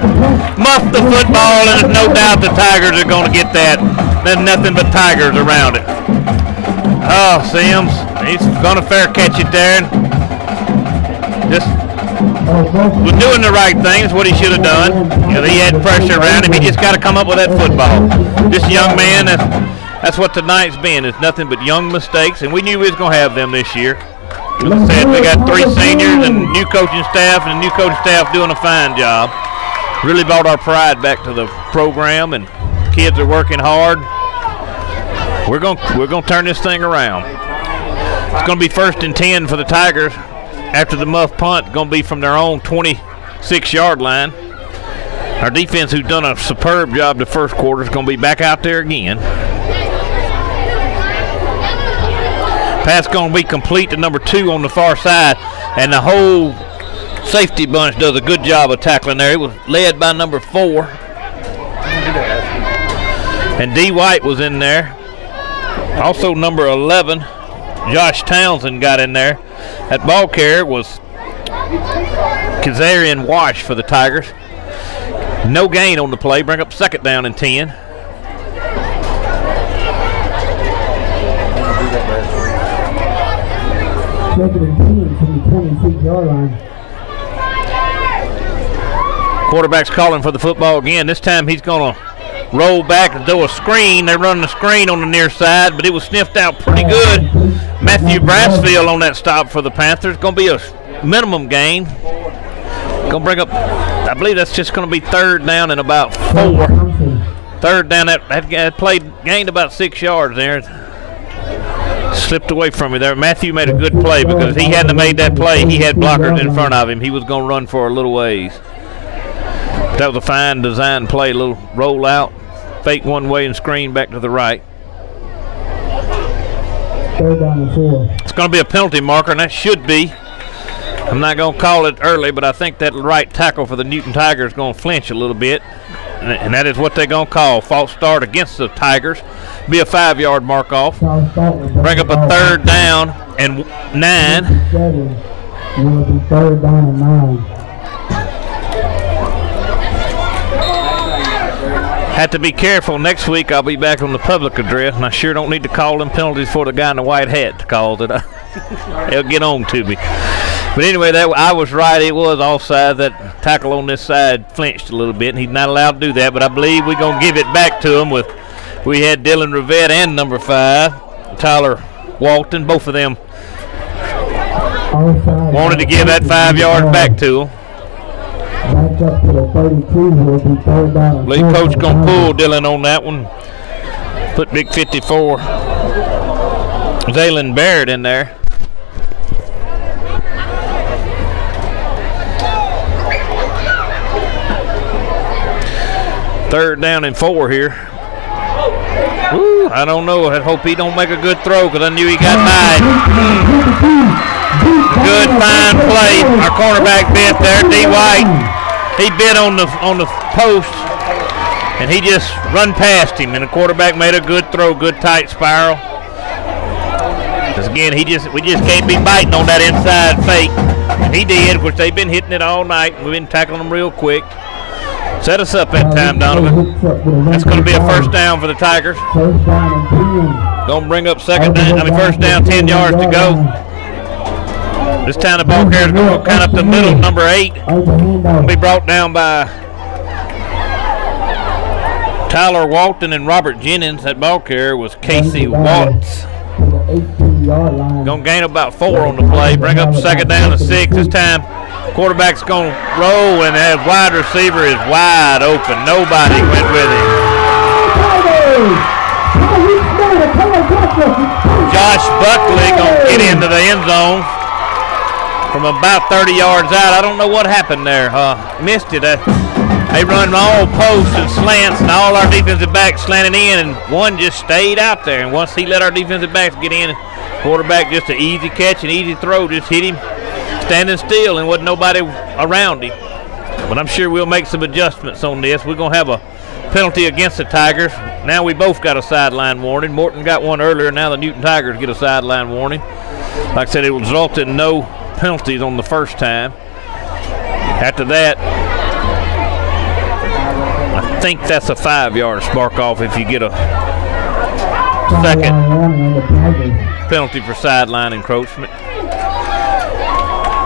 muff the football, and there's no doubt the Tigers are going to get that. There's nothing but Tigers around it. Oh, Sims, he's going to fair catch it there. Just was doing the right thing. That's what he should have done. You know, he had pressure around him. He just got to come up with that football. This young man, that's what tonight's been. It's nothing but young mistakes, and we knew we was going to have them this year. As I said, we got 3 seniors and new coaching staff, and the new coaching staff doing a fine job. Really brought our pride back to the program, and kids are working hard. We're gonna turn this thing around. It's gonna be 1st and 10 for the Tigers after the muff punt. Gonna be from their own 26-yard line. Our defense, who's done a superb job the first quarter, is gonna be back out there again. Pass gonna be complete to number 2 on the far side, and the whole safety bunch does a good job of tackling there. It was led by number 4, and D. White was in there. Also number 11, Josh Townsend, got in there. That ball carrier was Kazarian Wash for the Tigers. No gain on the play. Bring up 2nd down and 10. Second and 10 from the 26-yard line. Quarterback's calling for the football again. This time he's going to roll back and do a screen. They're running a screen on the near side, but it was sniffed out pretty good. Matthew Brassfield on that stop for the Panthers. Going to be a minimum gain. Going to bring up, I believe that's just going to be 3rd down and about 4. 3rd down, that play gained about 6 yards there. Slipped away from me there. Matthew made a good play, because if he hadn't made that play, he had blockers in front of him. He was going to run for a little ways. That was a fine design play, a little roll out, fake one way and screen back to the right. 3rd down and 4. It's going to be a penalty marker, and that should be. I'm not going to call it early, but I think that right tackle for the Newton Tigers is going to flinch a little bit, and that is what they're going to call. False start against the Tigers. Be a 5-yard mark off. Bring up a 3rd down and 9. Will be 3rd down and 9. Have to be careful. Next week I'll be back on the public address, and I sure don't need to call them penalties for the guy in the white hat to call it. They'll get on to me. But anyway, I was right. It was offside. That tackle on this side flinched a little bit, and he's not allowed to do that. But I believe we're going to give it back to him. We had Dylan Rivette and number 5, Tyler Walton. Both of them wanted to give that 5 yards back to him. Back up to the 32, will be 3rd down. I believe Coach going to pull Dylan on that one. Put big 54 Zaylen Barrett in there. Third down and 4 here. Ooh, I don't know. I hope he don't make a good throw, because I knew he got by. Good, fine play. Our cornerback bit there, D. White. He bit on the post, and he just run past him, and the quarterback made a good throw, good tight spiral. Because again, we just can't be biting on that inside fake. And he did, which they've been hitting it all night. We've been tackling them real quick. Set us up that time, Donovan. That's going to be a 1st down for the Tigers. 1st down and 10. Going to bring up 1st down, 10 yards to go. This time the ball carrier is going to go kind of up the middle, number 8. Will be brought down by Tyler Walton and Robert Jennings. That ball carrier was Casey Watts. Going to gain about 4 on the play. Bring up 2nd down and 6. This time quarterback's going to roll, and that wide receiver is wide open. Nobody went with him. Josh Buckley going to get into the end zone from about 30 yards out. I don't know what happened there. Missed it. They run all posts and slants, and all our defensive backs slanting in, and one just stayed out there. And once he let our defensive backs get in, quarterback just an easy catch, an easy throw, just hit him standing still, and wasn't nobody around him. But I'm sure we'll make some adjustments on this. We're going to have a penalty against the Tigers. Now we both got a sideline warning. Morton got one earlier. Now the Newton Tigers get a sideline warning. Like I said, it will result in no penalties on the first time. After that, I think that's a 5-yard spark off if you get a second penalty for sideline encroachment.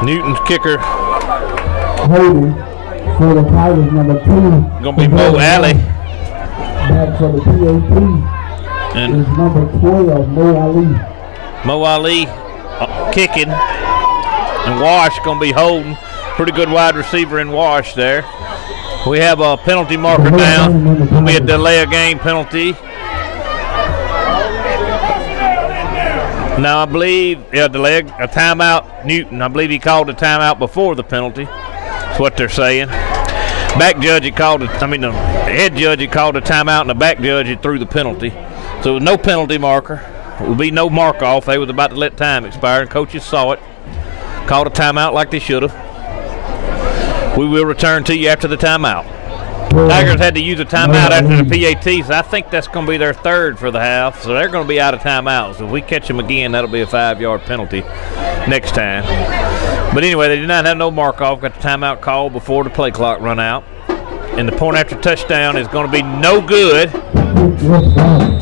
Newton's kicker Holding for the Tigers, number 2. Gonna be Mo Alley. Back for the PAT And is number 12, Mo Ali. Mo Ali kicking. And Wash gonna be holding. Pretty good wide receiver in Wash there. We have a penalty marker down. Gonna be a delay of game penalty. Now I believe, delay a timeout. Newton, I believe he called a timeout before the penalty. That's what they're saying. Back judge had called it. The head judge had called a timeout, and the back judge had threw the penalty. So no penalty marker. There will be no mark off. They was about to let time expire, and coaches saw it. Called a timeout like they should have. We will return to you after the timeout. Tigers had to use a timeout after the PAT, so I think that's going to be their third for the half. So they're going to be out of timeouts. If we catch them again, that'll be a 5-yard penalty next time. But anyway, they did not have no mark off. Got the timeout call before the play clock run out. And the point after touchdown is going to be no good.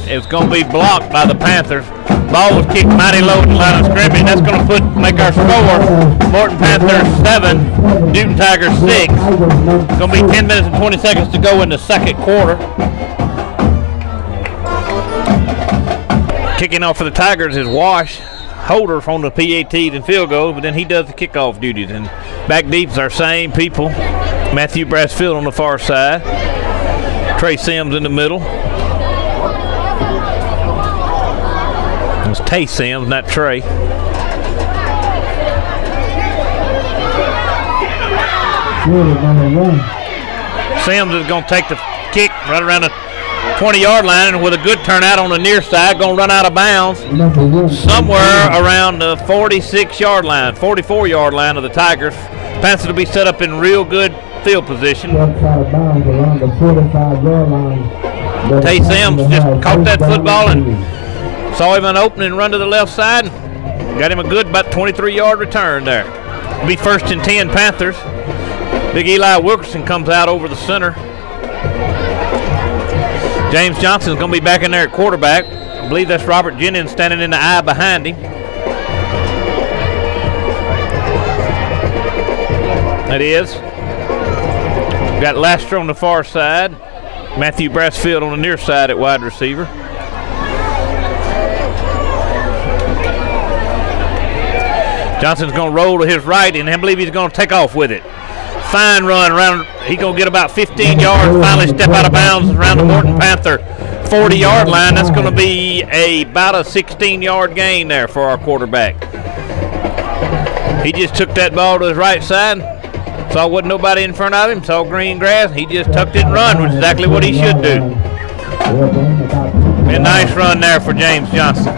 It's going to be blocked by the Panthers. Ball was kicked mighty low at the line of scrimmage. That's going to make our score Morton Panthers 7, Newton Tigers 6. It's going to be 10 minutes and 20 seconds to go in the second quarter. Kicking off for the Tigers is Wash. Holder from the PATs and field goals, but then he does the kickoff duties. And back deep is our same people. Matthew Brassfield on the far side. Trey Sims in the middle. It's Tay Sims, not Trey. Sims is going to take the kick right around the 20-yard line, and with a good turnout on the near side, going to run out of bounds somewhere around the 46-yard line, 44-yard line of the Tigers. Panthers will be set up in real good field position. Tay Sims just caught that football and saw him an opening and run to the left side. Got him a good about 23-yard return there. It'll be 1st and 10 Panthers. Big Eli Wilkerson comes out over the center. James Johnson's going to be back in there at quarterback. I believe that's Robert Jennings standing in the eye behind him. That is. We've got Lastro on the far side. Matthew Brassfield on the near side at wide receiver. Johnson's going to roll to his right, and I believe he's going to take off with it. Fine run around. He's going to get about 15 yards, finally step out of bounds around the Morton Panther 40-yard line. That's going to be about a 16-yard gain there for our quarterback. He just took that ball to his right side. Saw wasn't nobody in front of him. Saw green grass. He just tucked it and run, which is exactly what he should do. A nice run there for James Johnson.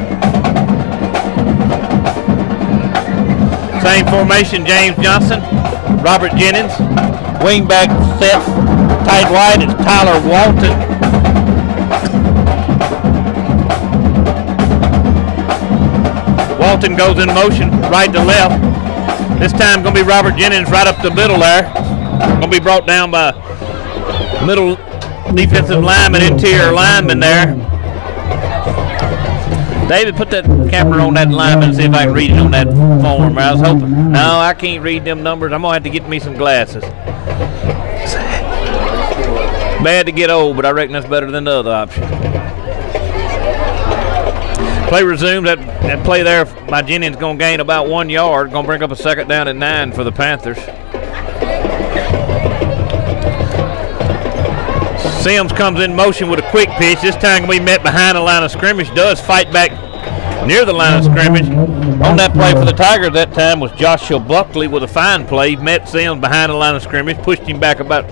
Same formation, James Johnson, Robert Jennings. Wingback set, tight wide, it's Tyler Walton. Walton goes in motion, right to left. This time going to be Robert Jennings right up the middle there. Going to be brought down by middle defensive lineman, interior lineman there. David, put that camera on that lineman and see if I can read it on that form. I was hoping. No, I can't read them numbers. I'm going to have to get me some glasses. Bad to get old, but I reckon that's better than the other option. Play resumed. That play there by Jennings going to gain about 1 yard. Going to bring up a second down and 9 for the Panthers. Sims comes in motion with a quick pitch. This time we met behind the line of scrimmage. Does fight back near the line of scrimmage. On that play for the Tigers that time was Joshua Buckley with a fine play. Met Sims behind the line of scrimmage. Pushed him back about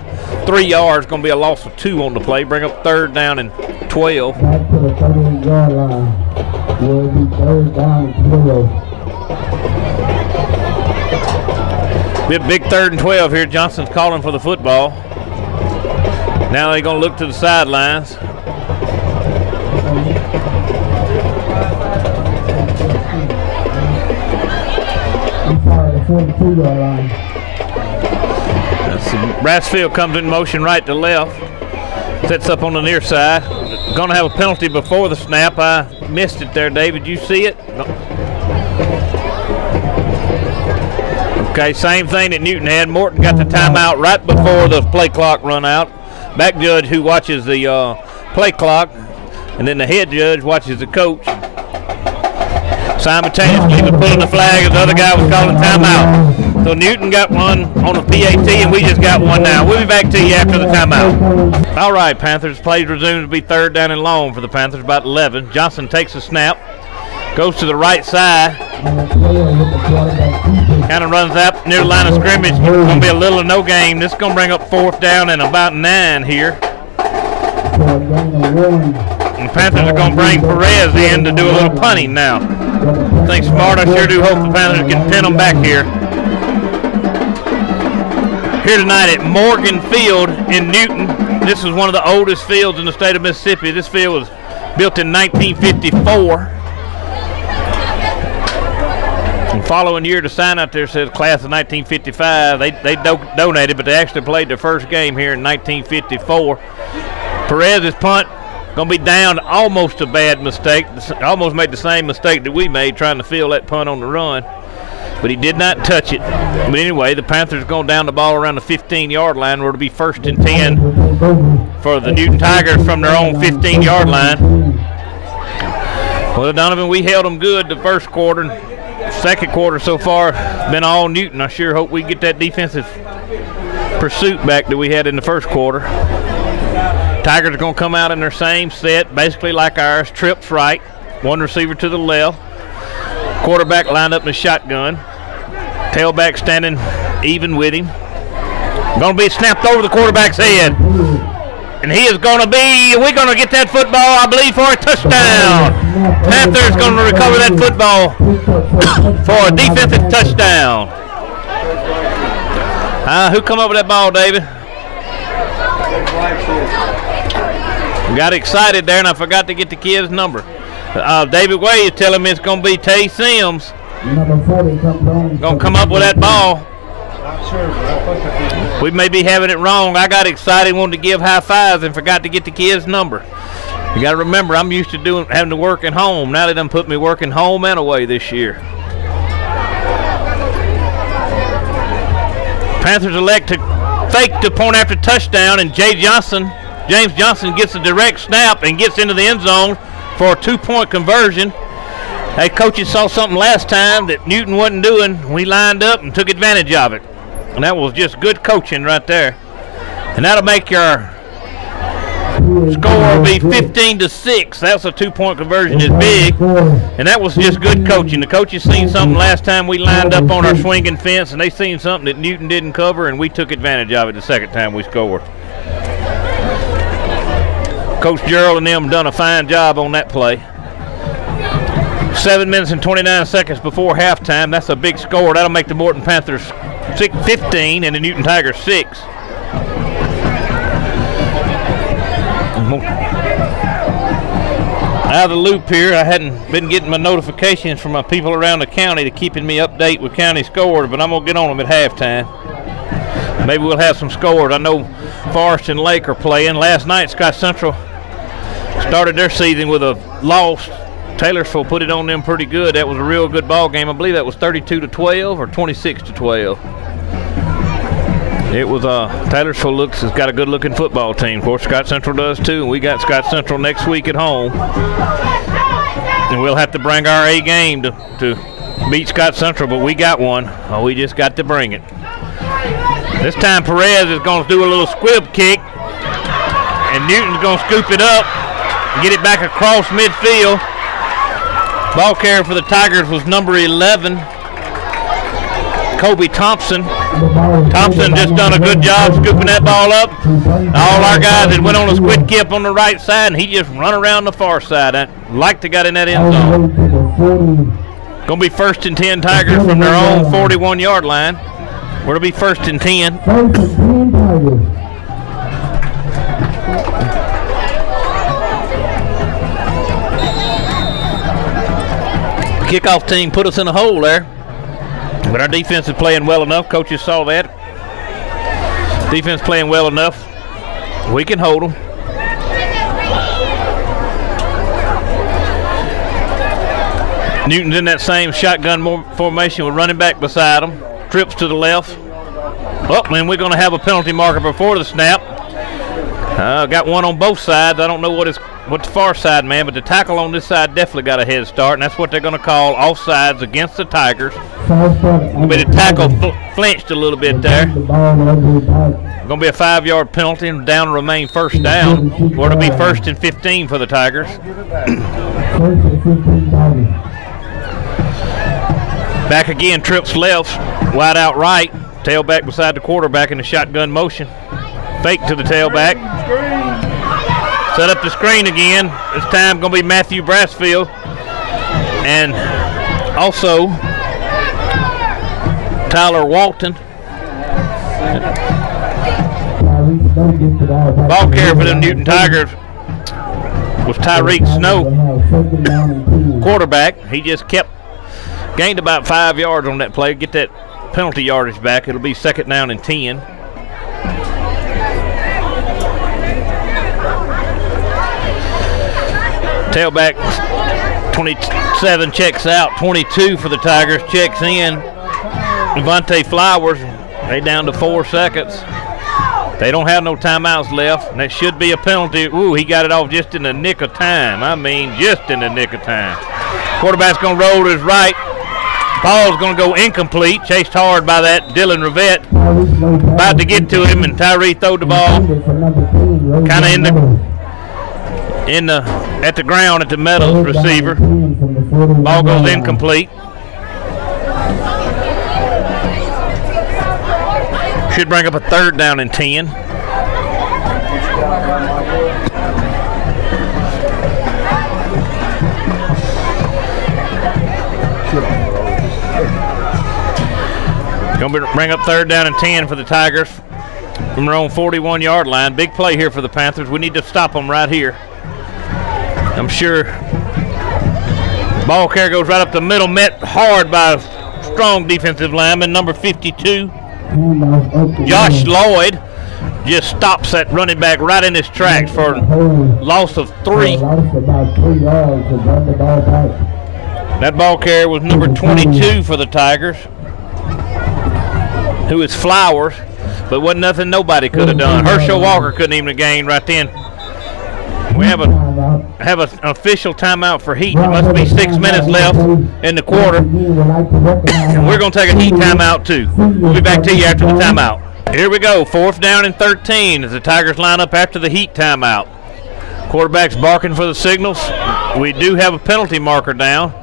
3 yards. Going to be a loss of 2 on the play. Bring up 3rd down and 12. Back to the 38-yard line. Will be 3rd down and 12. Be a big 3rd and 12 here. Johnson's calling for the football. Now they're going to look to the sidelines. I'm sorry, 42-yard line. Brassfield comes in motion right to left. Sets up on the near side. Going to have a penalty before the snap. I missed it there, David. You see it? No. Okay, same thing that Newton had. Morton got the timeout right before the play clock run out. Back judge who watches the play clock, and then the head judge watches the coach. Simultaneously, was pulling the flag as the other guy was calling timeout. So Newton got one on the PAT, and we just got one now. We'll be back to you after the timeout. All right, Panthers. Plays resumed to be 3rd down and long for the Panthers, about 11. Johnson takes a snap, goes to the right side, kind of runs up near the line of scrimmage. It's going to be a little or no game. This is going to bring up 4th down and about 9 here. And the Panthers are going to bring Perez in to do a little punting now. I think smart. I sure do hope the Panthers can pin them back here. Here tonight at Morgan Field in Newton. This is one of the oldest fields in the state of Mississippi. This field was built in 1954. And following year, the sign out there says class of 1955. They donated, but they actually played their first game here in 1954. Perez's punt going to be down, almost a bad mistake. Almost made the same mistake that we made trying to field that punt on the run. But he did not touch it. But anyway, the Panthers going down the ball around the 15-yard line where it'll be 1st and 10 for the Newton Tigers from their own 15-yard line. Well, Donovan, we held them good the first quarter. Second quarter so far been all Newton. I sure hope we get that defensive pursuit back that we had in the first quarter. Tigers are going to come out in their same set, basically like ours. Trips right, one receiver to the left. Quarterback lined up in the shotgun. Tailback standing even with him. Going to be snapped over the quarterback's head. And he is going to be, we're going to get that football, I believe, for a touchdown. Panthers going to recover that football for a defensive touchdown. Who come up with that ball, David? Got excited there, and I forgot to get the kid's number. David Way is telling me it's going to be Tay Sims. Going to come up with that ball. We may be having it wrong. I got excited, wanted to give high fives, and forgot to get the kid's number. You got to remember, I'm used to having to work at home. Now they done put me working home and away this year. Panthers elect to fake the point after touchdown, and James Johnson gets a direct snap and gets into the end zone for a 2-point conversion. Hey, coaches saw something last time that Newton wasn't doing. We lined up and took advantage of it. And that was just good coaching right there. And that'll make your score be 15-6. That's a 2-point conversion is big. And that was just good coaching. The coaches seen something last time we lined up on our swinging fence, and they seen something that Newton didn't cover, and we took advantage of it the second time we scored. Coach Gerald and them done a fine job on that play. 7 minutes and 29 seconds before halftime. That's a big score. That'll make the Morton Panthers 15 and the Newton Tigers 6. Out of the loop here. I hadn't been getting my notifications from my people around the county to keeping me update with county scores, but I'm going to get on them at halftime. Maybe we'll have some scores. I know Forest and Lake are playing. Last night, Scott Central started their season with a loss. Taylorsville put it on them pretty good. That was a real good ball game. I believe that was 32-12 or 26-12. It was Taylorsville has got a good looking football team. Of course, Scott Central does too. And we got Scott Central next week at home. And we'll have to bring our A game to beat Scott Central, but we got one. Oh, we just got to bring it. This time Perez is going to do a little squib kick, and Newton's going to scoop it up and get it back across midfield. Ball carrier for the Tigers was number 11, Kobe Thompson. Thompson just done a good job scooping that ball up. All our guys that went on a squid kip on the right side, and he just run around the far side. I like to got in that end zone. Going to be 1st and 10 Tigers from their own 41-yard line. It'll be 1st and 10. Kickoff team put us in a hole there. But our defense is playing well enough. Coaches saw that. Defense playing well enough. We can hold them. Newton's in that same shotgun formation with running back beside him. Trips to the left. Oh, and we're going to have a penalty marker before the snap. Got one on both sides. I don't know what the far side, man, but the tackle on this side definitely got a head start, and that's what they're going to call offsides against the Tigers. But the tackle flinched a little bit there. Going to be a 5-yard penalty, and down remain first down. Or it'll be 1st and 15 for the Tigers. Back again, trips left, wide out right. Tailback beside the quarterback in the shotgun motion. Fake to the tailback. Set up the screen again. This time going to be Matthew Brassfield. And also Tyler Walton. Ball carrier for the Newton Tigers was Tyreek Snow, quarterback. He just gained about 5 yards on that play. Get that penalty yardage back. It'll be 2nd down and 10. Tailback 27 checks out. 22 for the Tigers checks in. Devontae Flowers, they down to 4 seconds. They don't have no timeouts left, and that should be a penalty. Ooh, he got it off just in the nick of time. I mean, just in the nick of time. Quarterback's going to roll to his right. Ball's going to go incomplete. Chased hard by that Dylan Rivette. About to get to him, and Tyree throwed the ball kind of at the ground at the Meadows receiver. Ball goes incomplete. Should bring up a 3rd down and 10. Going to bring up 3rd down and 10 for the Tigers from their own 41-yard line. Big play here for the Panthers. We need to stop them right here. I'm sure ball carrier goes right up the middle, met hard by a strong defensive lineman, number 52. Josh Lloyd just stops that running back right in his tracks for a loss of 3. That ball carrier was number 22 for the Tigers, who is Flowers, but wasn't nothing nobody could have done. Herschel Walker couldn't even have gained right then. We have an official timeout for heat. There must be 6 minutes left in the quarter. And we're going to take a heat timeout too. We'll be back to you after the timeout. Here we go, 4th down and 13 as the Tigers line up after the heat timeout. Quarterback's barking for the signals. We do have a penalty marker down.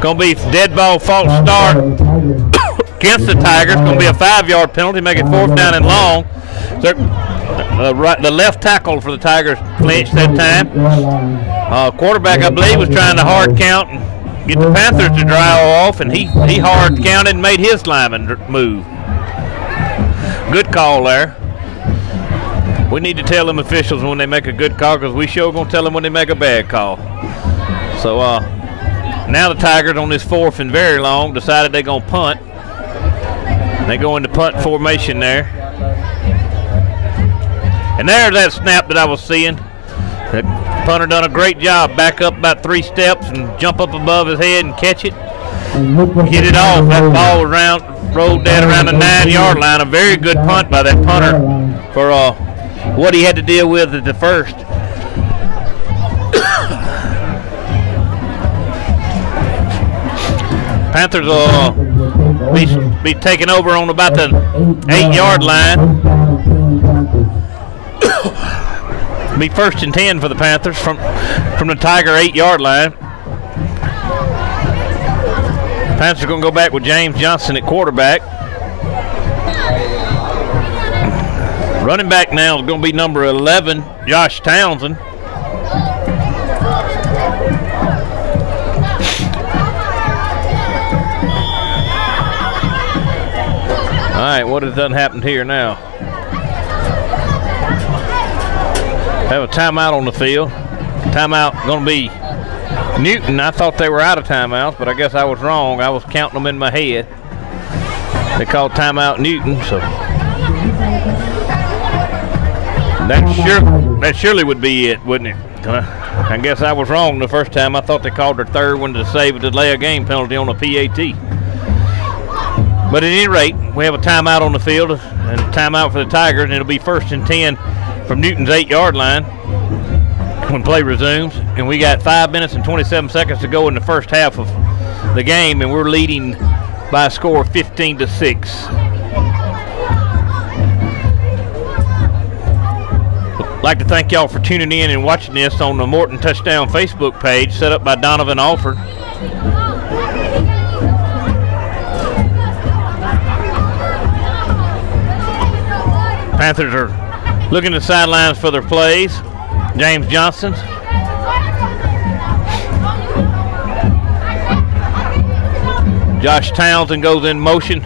Going to be dead ball false start against the Tigers. Going to be a 5-yard penalty, make it 4th down and long. The left tackle for the Tigers flinched that time. Quarterback, I believe, was trying to hard count and get the Panthers to drive off, and he hard counted and made his lineman move. Good call there. We need to tell them officials when they make a good call, because we sure going to tell them when they make a bad call. So now the Tigers on this 4th and very long decided they're going to punt. They go into punt formation there. And there's that snap that I was seeing. The punter done a great job. Back up about 3 steps and jump up above his head and catch it. Get it off. That ball was rolled down around the 9-yard line. A very good punt by that punter for what he had to deal with at the first. Panthers will be taking over on about the 8-yard line. Be 1st and 10 for the Panthers from the Tiger 8-yard line. Panthers are going to go back with James Johnson at quarterback. Running back now is going to be number 11, Josh Townsend. All right, what has done happened here now? Have a timeout on the field. Timeout going to be Newton. I thought they were out of timeouts, but I guess I was wrong. I was counting them in my head. They called timeout Newton, so that surely would be it, wouldn't it? I guess I was wrong the first time. I thought they called their third one to save a delay of game penalty on a PAT. But at any rate, we have a timeout on the field and a timeout for the Tigers, and it'll be 1st and 10 from Newton's 8-yard line when play resumes. And we got 5 minutes and 27 seconds to go in the first half of the game, and we're leading by a score of 15-6. I'd like to thank y'all for tuning in and watching this on the Morton Touchdown Facebook page set up by Donovan Alford. Panthers are looking at the sidelines for their plays. James Johnson. Josh Townsend goes in motion.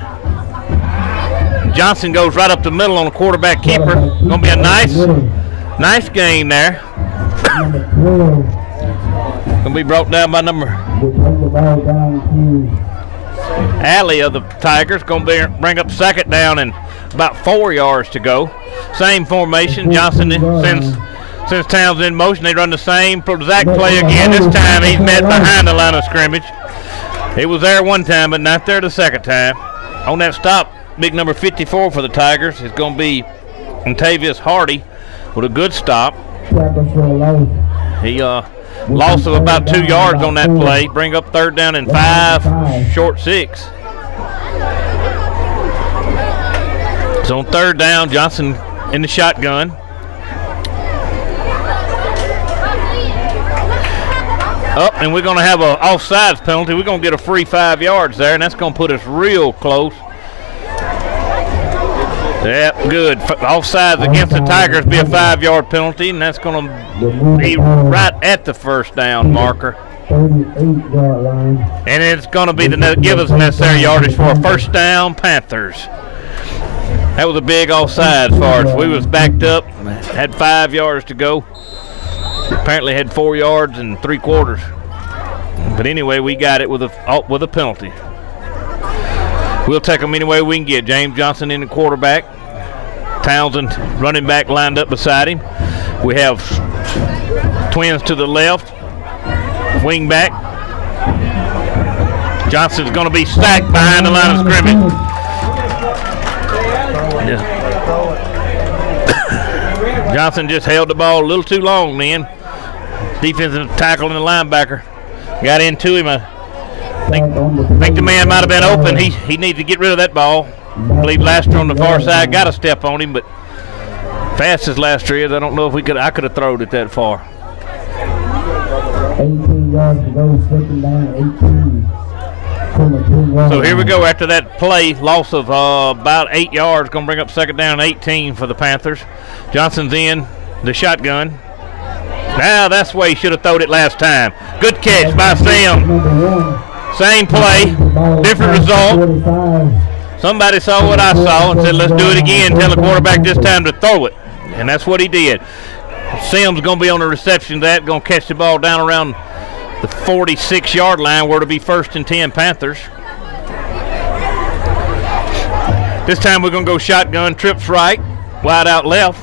Johnson goes right up the middle on the quarterback keeper. Gonna be a nice game there. Gonna be brought down by number Alley of the Tigers. Gonna bring up 2nd down and about 4 yards to go. Same formation. Johnson sends Townsend in motion. They run the same exact play again. This time he's met behind the line of scrimmage. He was there one time, but not there the second time. On that stop, big number 54 for the Tigers is going to be Ontavious Hardy with a good stop. He loss of about 2 yards on that play. Bring up 3rd down and 5, short 6. So on 3rd down, Johnson in the shotgun. Up, and we're going to have an offsides penalty. We're going to get a free 5 yards there, and that's going to put us real close. Yeah, good. Offsides against the Tigers be a 5-yard penalty, and that's going to be right at the 1st down marker. And it's going to be give us the necessary yardage for a 1st down, Panthers. That was a big offside for us. We was backed up, had 5 yards to go. Apparently had 4 yards and 3/4. But anyway, we got it with a penalty. We'll take them any way we can get. James Johnson in the quarterback. Townsend running back lined up beside him. We have twins to the left. Wing back. Johnson's going to be sacked behind the line of scrimmage. Johnson just held the ball a little too long then. Defensive tackle and the linebacker got into him. I think the man might have been open. He needs to get rid of that ball. I believe Laster on the far side got a step on him, but fast as Laster is, I don't know if I could have thrown it that far. 18 yards to go, 2nd down, 18. So here we go after that play, loss of about 8 yards, going to bring up 2nd down 18 for the Panthers. Johnson's in the shotgun. Now that's the way he should have thrown it last time. Good catch by Sam. Same play, different result. Somebody saw what I saw and said, let's do it again. Tell the quarterback this time to throw it. And that's what he did. Sim's going to be on the reception of that, going to catch the ball down around the 46-yard line where it'll be 1st and 10 Panthers. This time we're going to go shotgun, trips right, wide out left.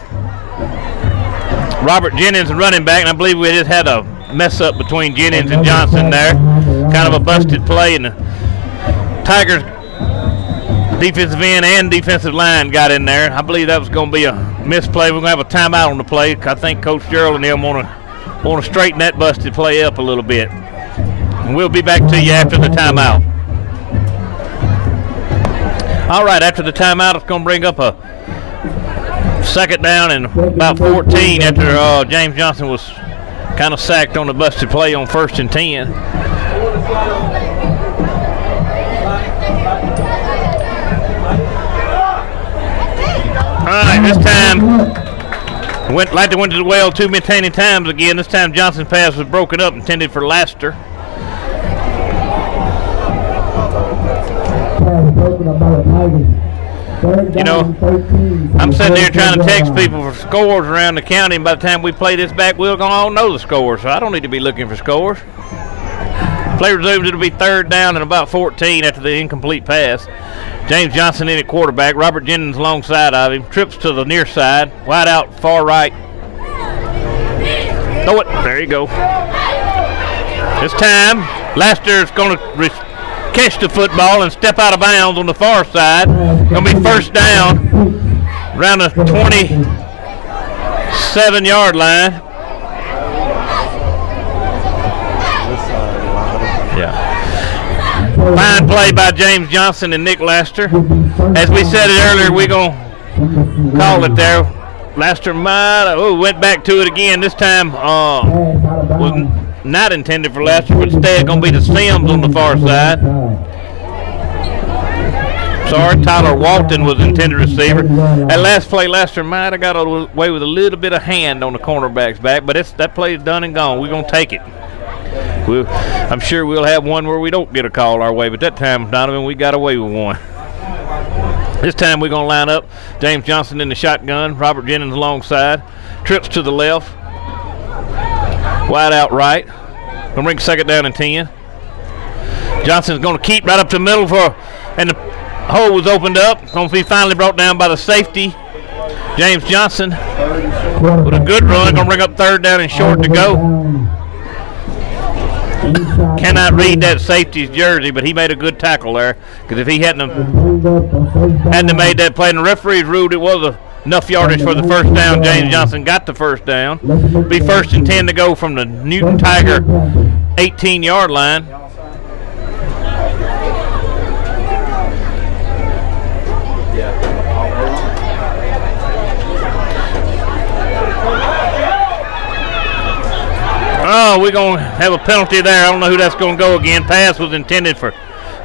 Robert Jennings, running back, and I believe we just had a mess up between Jennings and Johnson there. Kind of a busted play, and the Tigers defensive end and defensive line got in there. I believe that was going to be a misplay. We're going to have a timeout on the play. I think Coach Gerald and them want to straighten that busted play up a little bit. And we'll be back to you after the timeout. All right, after the timeout, it's going to bring up a 2nd down and about 14 after James Johnson was kind of sacked on the busted play on 1st and 10. All right, this time went to the well too many times again. This time Johnson's pass was broken up, intended for Laster. You know, I'm sitting here trying to text people for scores around the county, and by the time we play this back, we're going to all know the scores, so I don't need to be looking for scores. Play resumes, it'll be 3rd down and about 14 after the incomplete pass. James Johnson in at quarterback. Robert Jennings alongside of him. Trips to the near side. Wide out, far right. Throw it. There you go. This time, Laster's going to catch the football and step out of bounds on the far side. Going to be first down around the 27-yard line. Yeah. Fine play by James Johnson and Nick Laster. As we said it earlier, we're going to call it there. Laster went back to it again. This time was not intended for Laster, but instead going to be the Sims on the far side. Sorry, Tyler Walton was intended receiver. That last play, Laster might have got away with a little bit of hand on the cornerback's back, but that play is done and gone. We're going to take it. I'm sure we'll have one where we don't get a call our way, but that time, Donovan, we got away with one. This time we're going to line up James Johnson in the shotgun, Robert Jennings alongside, trips to the left, wide out right. Going to bring second down and 10. Johnson's going to keep right up the middle and the hole was opened up. Going to be finally brought down by the safety, James Johnson, with a good run. Going to bring up third down and short to go. Cannot read that safety's jersey, but he made a good tackle there. Because if he hadn't made that play, and the referees ruled it was enough yardage for the first down, James Johnson got the first down. Be first and 10 to go from the Newton Tiger 18-yard line. Oh, we're going to have a penalty there. I don't know who that's going to go again. Pass was intended for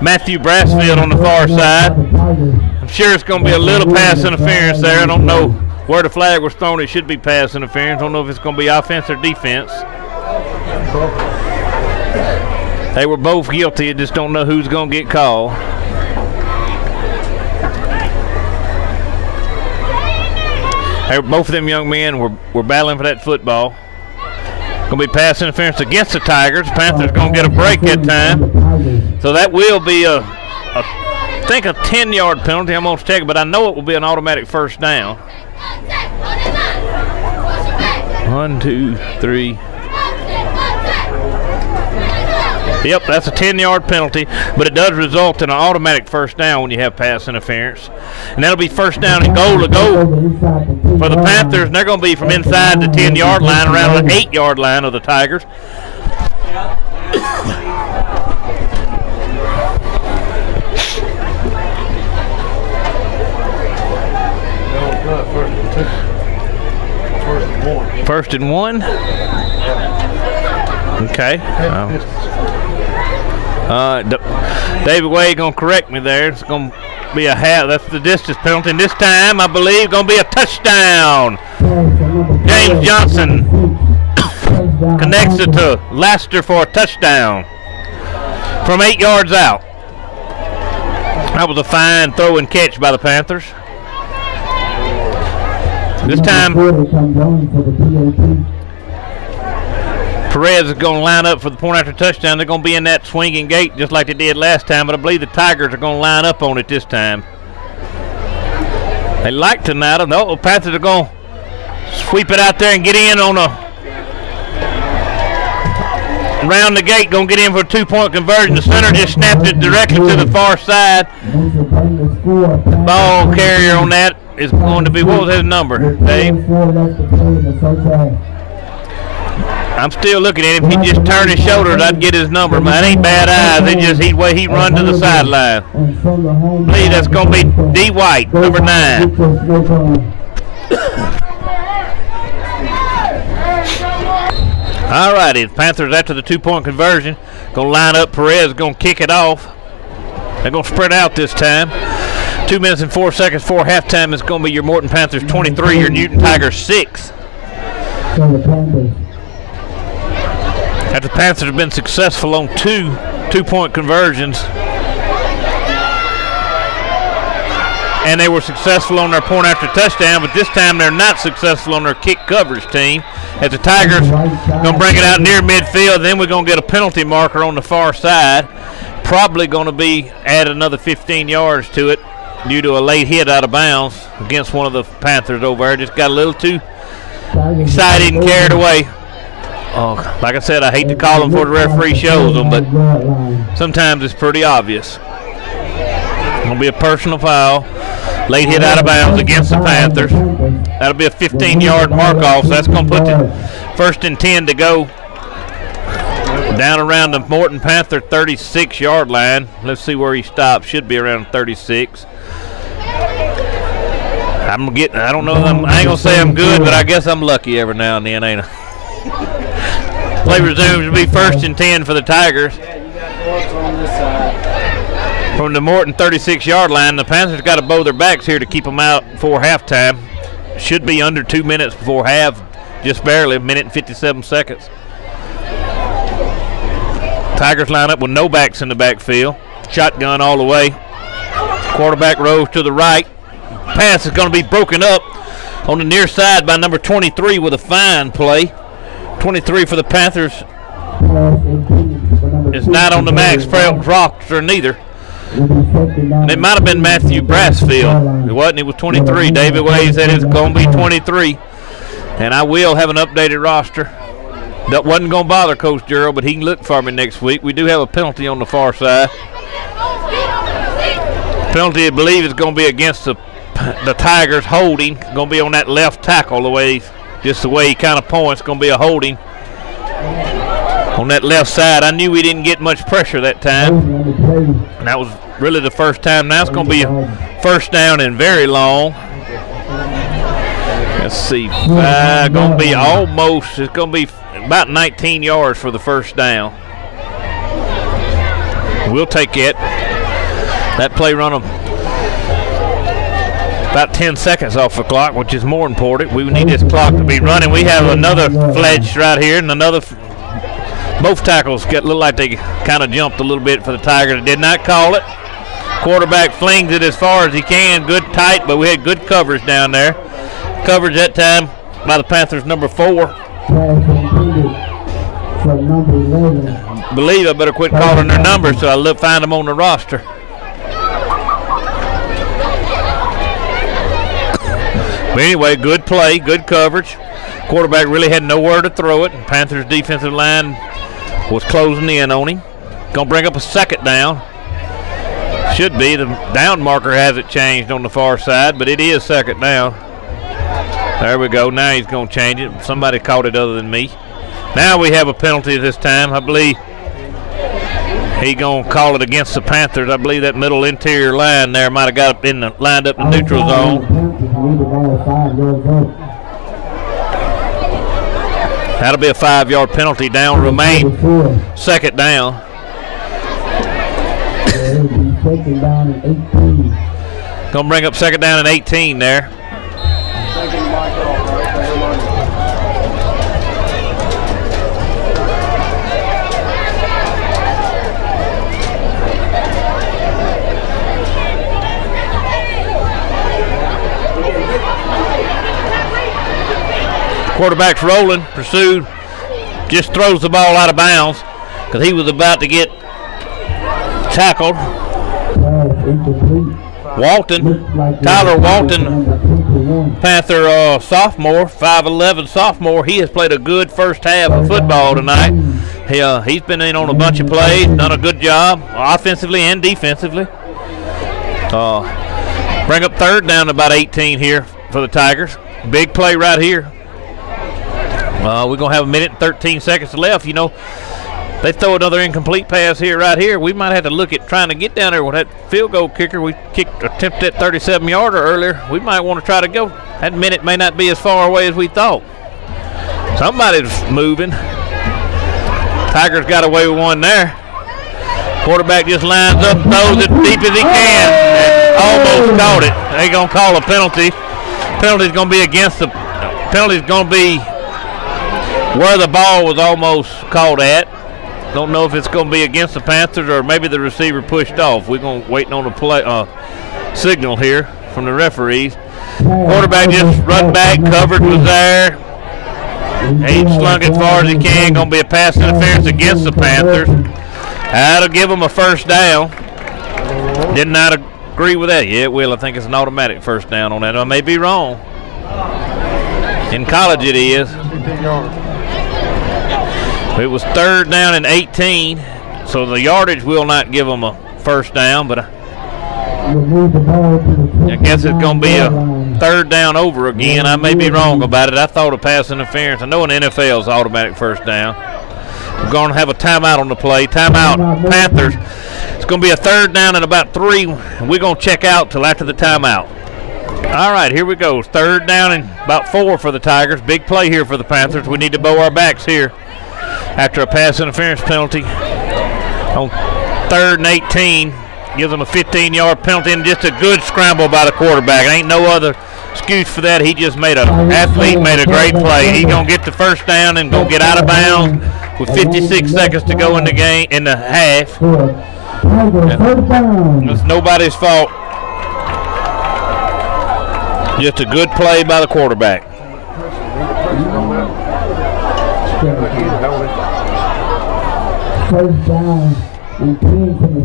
Matthew Brassfield on the far side. I'm sure it's going to be a little pass interference there. I don't know where the flag was thrown. It should be pass interference. I don't know if it's going to be offense or defense. They were both guilty. I just don't know who's going to get called. Both of them young men were battling for that football. Going to be pass interference against the Tigers. Panthers going to get a break that time. So that will be I think a 10-yard penalty. I'm going to check it, but I know it will be an automatic first down. 1, 2, 3. Yep, that's a 10-yard penalty, but it does result in an automatic first down when you have pass interference. And that'll be first down and goal to go for the Panthers. And they're going to be from inside the 10-yard line around the 8-yard line of the Tigers. First and 1. Okay. David Wade going to correct me there. It's going to be a half. That's the distance penalty. And this time, I believe, going to be a touchdown. James Johnson connects it to Laster for a touchdown from 8 yards out. That was a fine throw and catch by the Panthers. This time, Perez is going to line up for the point after touchdown. They're going to be in that swinging gate just like they did last time, but I believe the Tigers are going to line up on it this time. They like to now. No, the Panthers are going to sweep it out there and get in on around the gate, going to get in for a 2-point conversion. The center just snapped it directly to the far side. The ball carrier on that is going to be, what was his number, Dave? I'm still looking at him. If he just turned his shoulders, I'd get his number. Man, that ain't bad eyes. It just he run to the sideline. I believe that's going to be D. White, number 9. All righty, the Panthers after the 2-point conversion going to line up. Perez is going to kick it off. They're going to spread out this time. 2 minutes and 4 seconds before halftime. It's going to be your Morton Panthers 23, your Newton Tigers 6. After the Panthers have been successful on 2-point conversions, and they were successful on their point after touchdown, but this time they're not successful on their kick coverage team. As the Tigers going to bring it out near midfield, then we're going to get a penalty marker on the far side. Probably going to be add another 15 yards to it. due to a late hit out of bounds against one of the Panthers over there. Just got a little too excited and carried away. Oh, like I said, I hate to call them before the referee shows them, but sometimes it's pretty obvious. Going to be a personal foul. Late hit out of bounds against the Panthers. That'll be a 15-yard mark-off, so that's going to put the 1st and 10 to go down around the Morton Panther 36-yard line. Let's see where he stops. Should be around 36. I don't know. I ain't going to say I'm good, but I guess I'm lucky every now and then, ain't I? Play resumes to be 1st and 10 for the Tigers. From the Morton 36-yard line, the Panthers got to bow their backs here to keep them out before halftime. Should be under 2 minutes before half, just barely, 1 minute and 57 seconds. Tigers line up with no backs in the backfield. Shotgun all the way. Quarterback rolls to the right. Pass is going to be broken up on the near side by number 23 with a fine play. 23 for the Panthers is not on the Max Phelps roster neither. And it might have been Matthew Brassfield. It wasn't. It was 23. David Wade said it's going to be 23. And I will have an updated roster. That wasn't going to bother Coach Gerald, but he can look for me next week. We do have a penalty on the far side. Penalty, I believe, is going to be against the Tigers holding. Going to be on that left tackle, just the way he kind of points. Going to be a holding on that left side. I knew we didn't get much pressure that time. And that was really the first time. Now it's going to be a 1st down and very long. Let's see. Going to be almost, it's going to be about 19 yards for the 1st down. We'll take it. That play run about 10 seconds off the clock, which is more important. We need this clock to be running. We have another fledge right here, and both tackles look like they kind of jumped a little bit for the Tigers. Did not call it. Quarterback flings it as far as he can. Good tight, but we had good coverage down there. Coverage that time by the Panthers, number 4. Believe I better quit calling their numbers so I'll find them on the roster. But anyway, good play, good coverage. Quarterback really had nowhere to throw it. Panthers defensive line was closing in on him. Gonna bring up a 2nd down. Should be. The down marker hasn't changed on the far side, but it is 2nd down. There we go. Now he's gonna change it. Somebody caught it other than me. Now we have a penalty this time. I believe he gonna call it against the Panthers. I believe that middle interior line there might have got up lined up in the neutral zone. That'll be a 5-yard penalty. Down remain 2nd down. Gonna bring up 2nd down and 18 there. Quarterback's rolling, pursued, just throws the ball out of bounds because he was about to get tackled. Tyler Walton, Panther sophomore, 5'11" sophomore. He has played a good first half of football tonight. He's been in on a bunch of plays, done a good job offensively and defensively. Bring up 3rd down about 18 here for the Tigers. Big play right here. We're going to have 1 minute and 13 seconds left. You know, they throw another incomplete pass here, right here. We might have to look at trying to get down there with that field goal kicker. We attempted that 37-yarder earlier. We might want to try to go. That minute may not be as far away as we thought. Somebody's moving. Tigers got away with one there. Quarterback just lines up, throws it deep as he can, and almost caught it. They're going to call a penalty. Penalty's going to be against the. Penalty's going to be where the ball was almost caught at. Don't know if it's going to be against the Panthers or maybe the receiver pushed off. We're going to wait on the play signal here from the referees. Quarterback just run back, coverage was there. He slung it as far as he can. Going to be a pass interference against the Panthers. That'll give them a 1st down. Did not agree with that? Yeah, it will. I think it's an automatic first down on that. I may be wrong. In college it is. 15 yards. It was 3rd down and 18, so the yardage will not give them a first down, but I guess it's going to be a 3rd down over again. I may be wrong about it. I thought of pass interference. I know in the NFL it's automatic first down. We're going to have a timeout on the play. Timeout, Panthers. It's going to be a 3rd down and about 3. We're going to check out till after the timeout. All right, here we go. 3rd down and about 4 for the Tigers. Big play here for the Panthers. We need to bow our backs here after a pass interference penalty on 3rd and 18. Gives them a 15-yard penalty and just a good scramble by the quarterback. Ain't no other excuse for that. He just made athlete made a great play. He's going to get the first down and go get out of bounds with 56 seconds to go in the game, in the half. It's nobody's fault. Just a good play by the quarterback.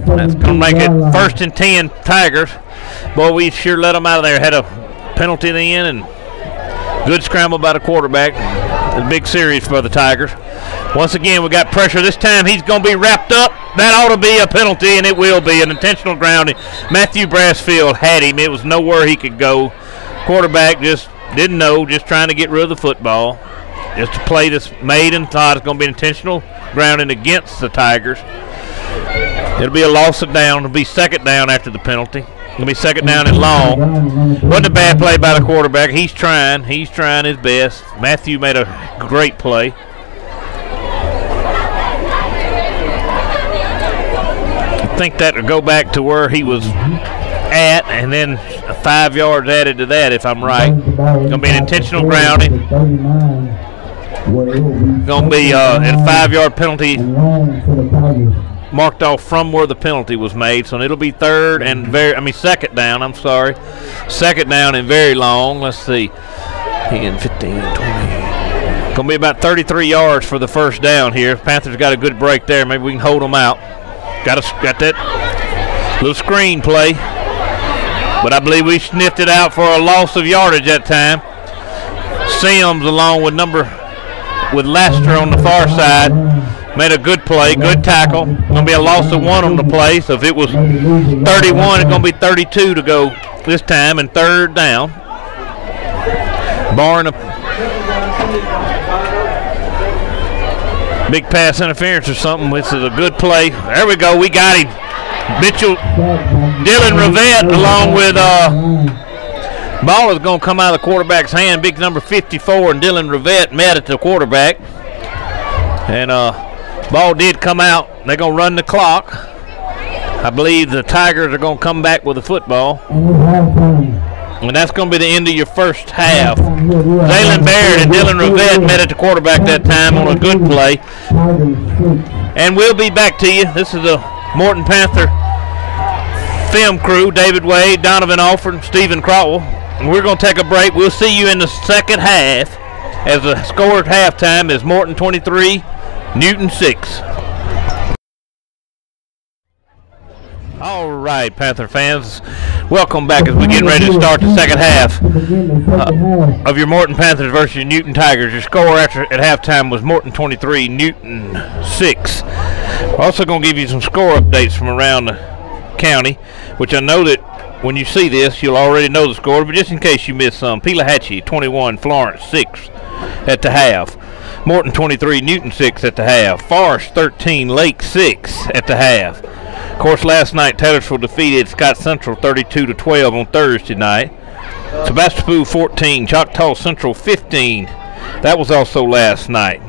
That's going to make it 1st and 10 Tigers. Boy, we sure let them out of there. Had a penalty then and good scramble by the quarterback. A big series for the Tigers. Once again, we got pressure. This time he's going to be wrapped up. That ought to be a penalty, and it will be an intentional grounding. Matthew Brassfield had him. It was nowhere he could go. Quarterback just didn't know, just trying to get rid of the football. Just a play that's made and thought it's going to be an intentional grounding against the Tigers. It'll be a loss of down. It'll be 2nd down after the penalty. It'll be 2nd down and long. Wasn't a bad play by the quarterback. He's trying his best. Matthew made a great play. I think that will go back to where he was at, and then 5 yards added to that, if I'm right. Going to be an intentional grounding. Going to be a 5-yard penalty marked off from where the penalty was made, so it'll be 2nd down. I'm sorry, 2nd down and very long. Let's see, 10, 15, 20. Going to be about 33 yards for the first down here. Panthers got a good break there. Maybe we can hold them out. Got that little screen play, but I believe we sniffed it out for a loss of yardage that time. Sims along with Laster on the far side made a good play, good tackle. Going to be a loss of 1 on the play, so if it was 31, it's going to be 32 to go this time, and 3rd down. Barring a big pass interference or something. This is a good play. There we go. We got him. Dylan Rivette along with ball is going to come out of the quarterback's hand. Big number 54 and Dylan Rivette met at the quarterback. And ball did come out. They're going to run the clock. I believe the Tigers are going to come back with the football. And that's going to be the end of your first half. Jalen Baird and Dylan Rivette met at the quarterback that time on a good play. And we'll be back to you. This is the Morton Panther film crew, David Wade, Donovan Alford, Stephen Crowell. And we're going to take a break. We'll see you in the second half as the score at halftime is Morton 23, Newton 6. All right, Panther fans, welcome back as we get ready to start the second half of your Morton Panthers versus Newton Tigers. Your score at halftime was Morton 23, Newton 6. We're also going to give you some score updates from around the county, which I know that when you see this, you'll already know the score, but just in case you missed some, Pelahatchie 21, Florence 6 at the half. Morton 23, Newton 6 at the half. Forest 13, Lake 6 at the half. Of course, last night Taylorsville defeated Scott Central 32-12 on Thursday night. Sebastopol 14, Choctaw Central 15. That was also last night.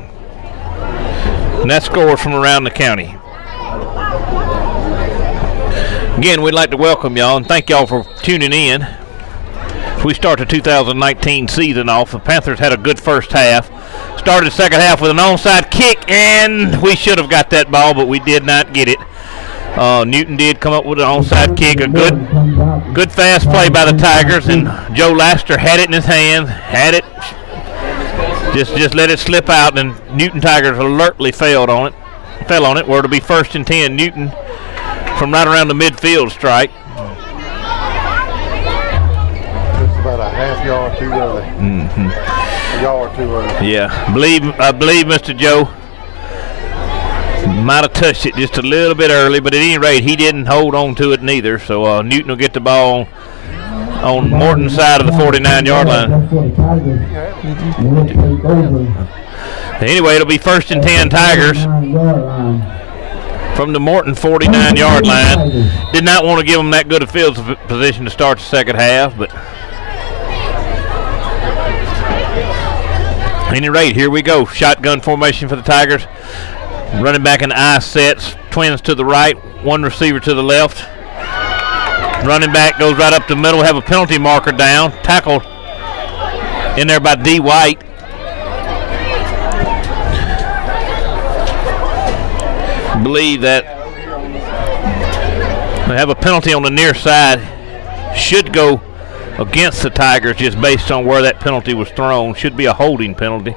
And that score from around the county. Again, we'd like to welcome y'all and thank y'all for tuning in. As we start the 2019 season off, the Panthers had a good first half. Started the second half with an onside kick, and we should have got that ball, but we did not get it. Newton did come up with an onside kick, a good fast play by the Tigers, and Joe Laster had it in his hands, just let it slip out, and Newton Tigers alertly fell on it, where it'll be 1st and 10, Newton from right around the midfield strike. y'all are too early. Y'all are too early. Yeah, I believe Mr. Joe might have touched it just a little bit early, but at any rate, he didn't hold on to it neither. So Newton will get the ball on Morton's side of the 49-yard line. Anyway, it'll be 1st and 10 Tigers from the Morton 49-yard line. Did not want to give them that good a field position to start the second half, but at any rate, here we go. Shotgun formation for the Tigers. Running back in I sets, twins to the right, one receiver to the left. Running back goes right up the middle, have a penalty marker down. Tackled in there by D. White. I believe that they have a penalty on the near side. Should go against the Tigers just based on where that penalty was thrown. Should be a holding penalty.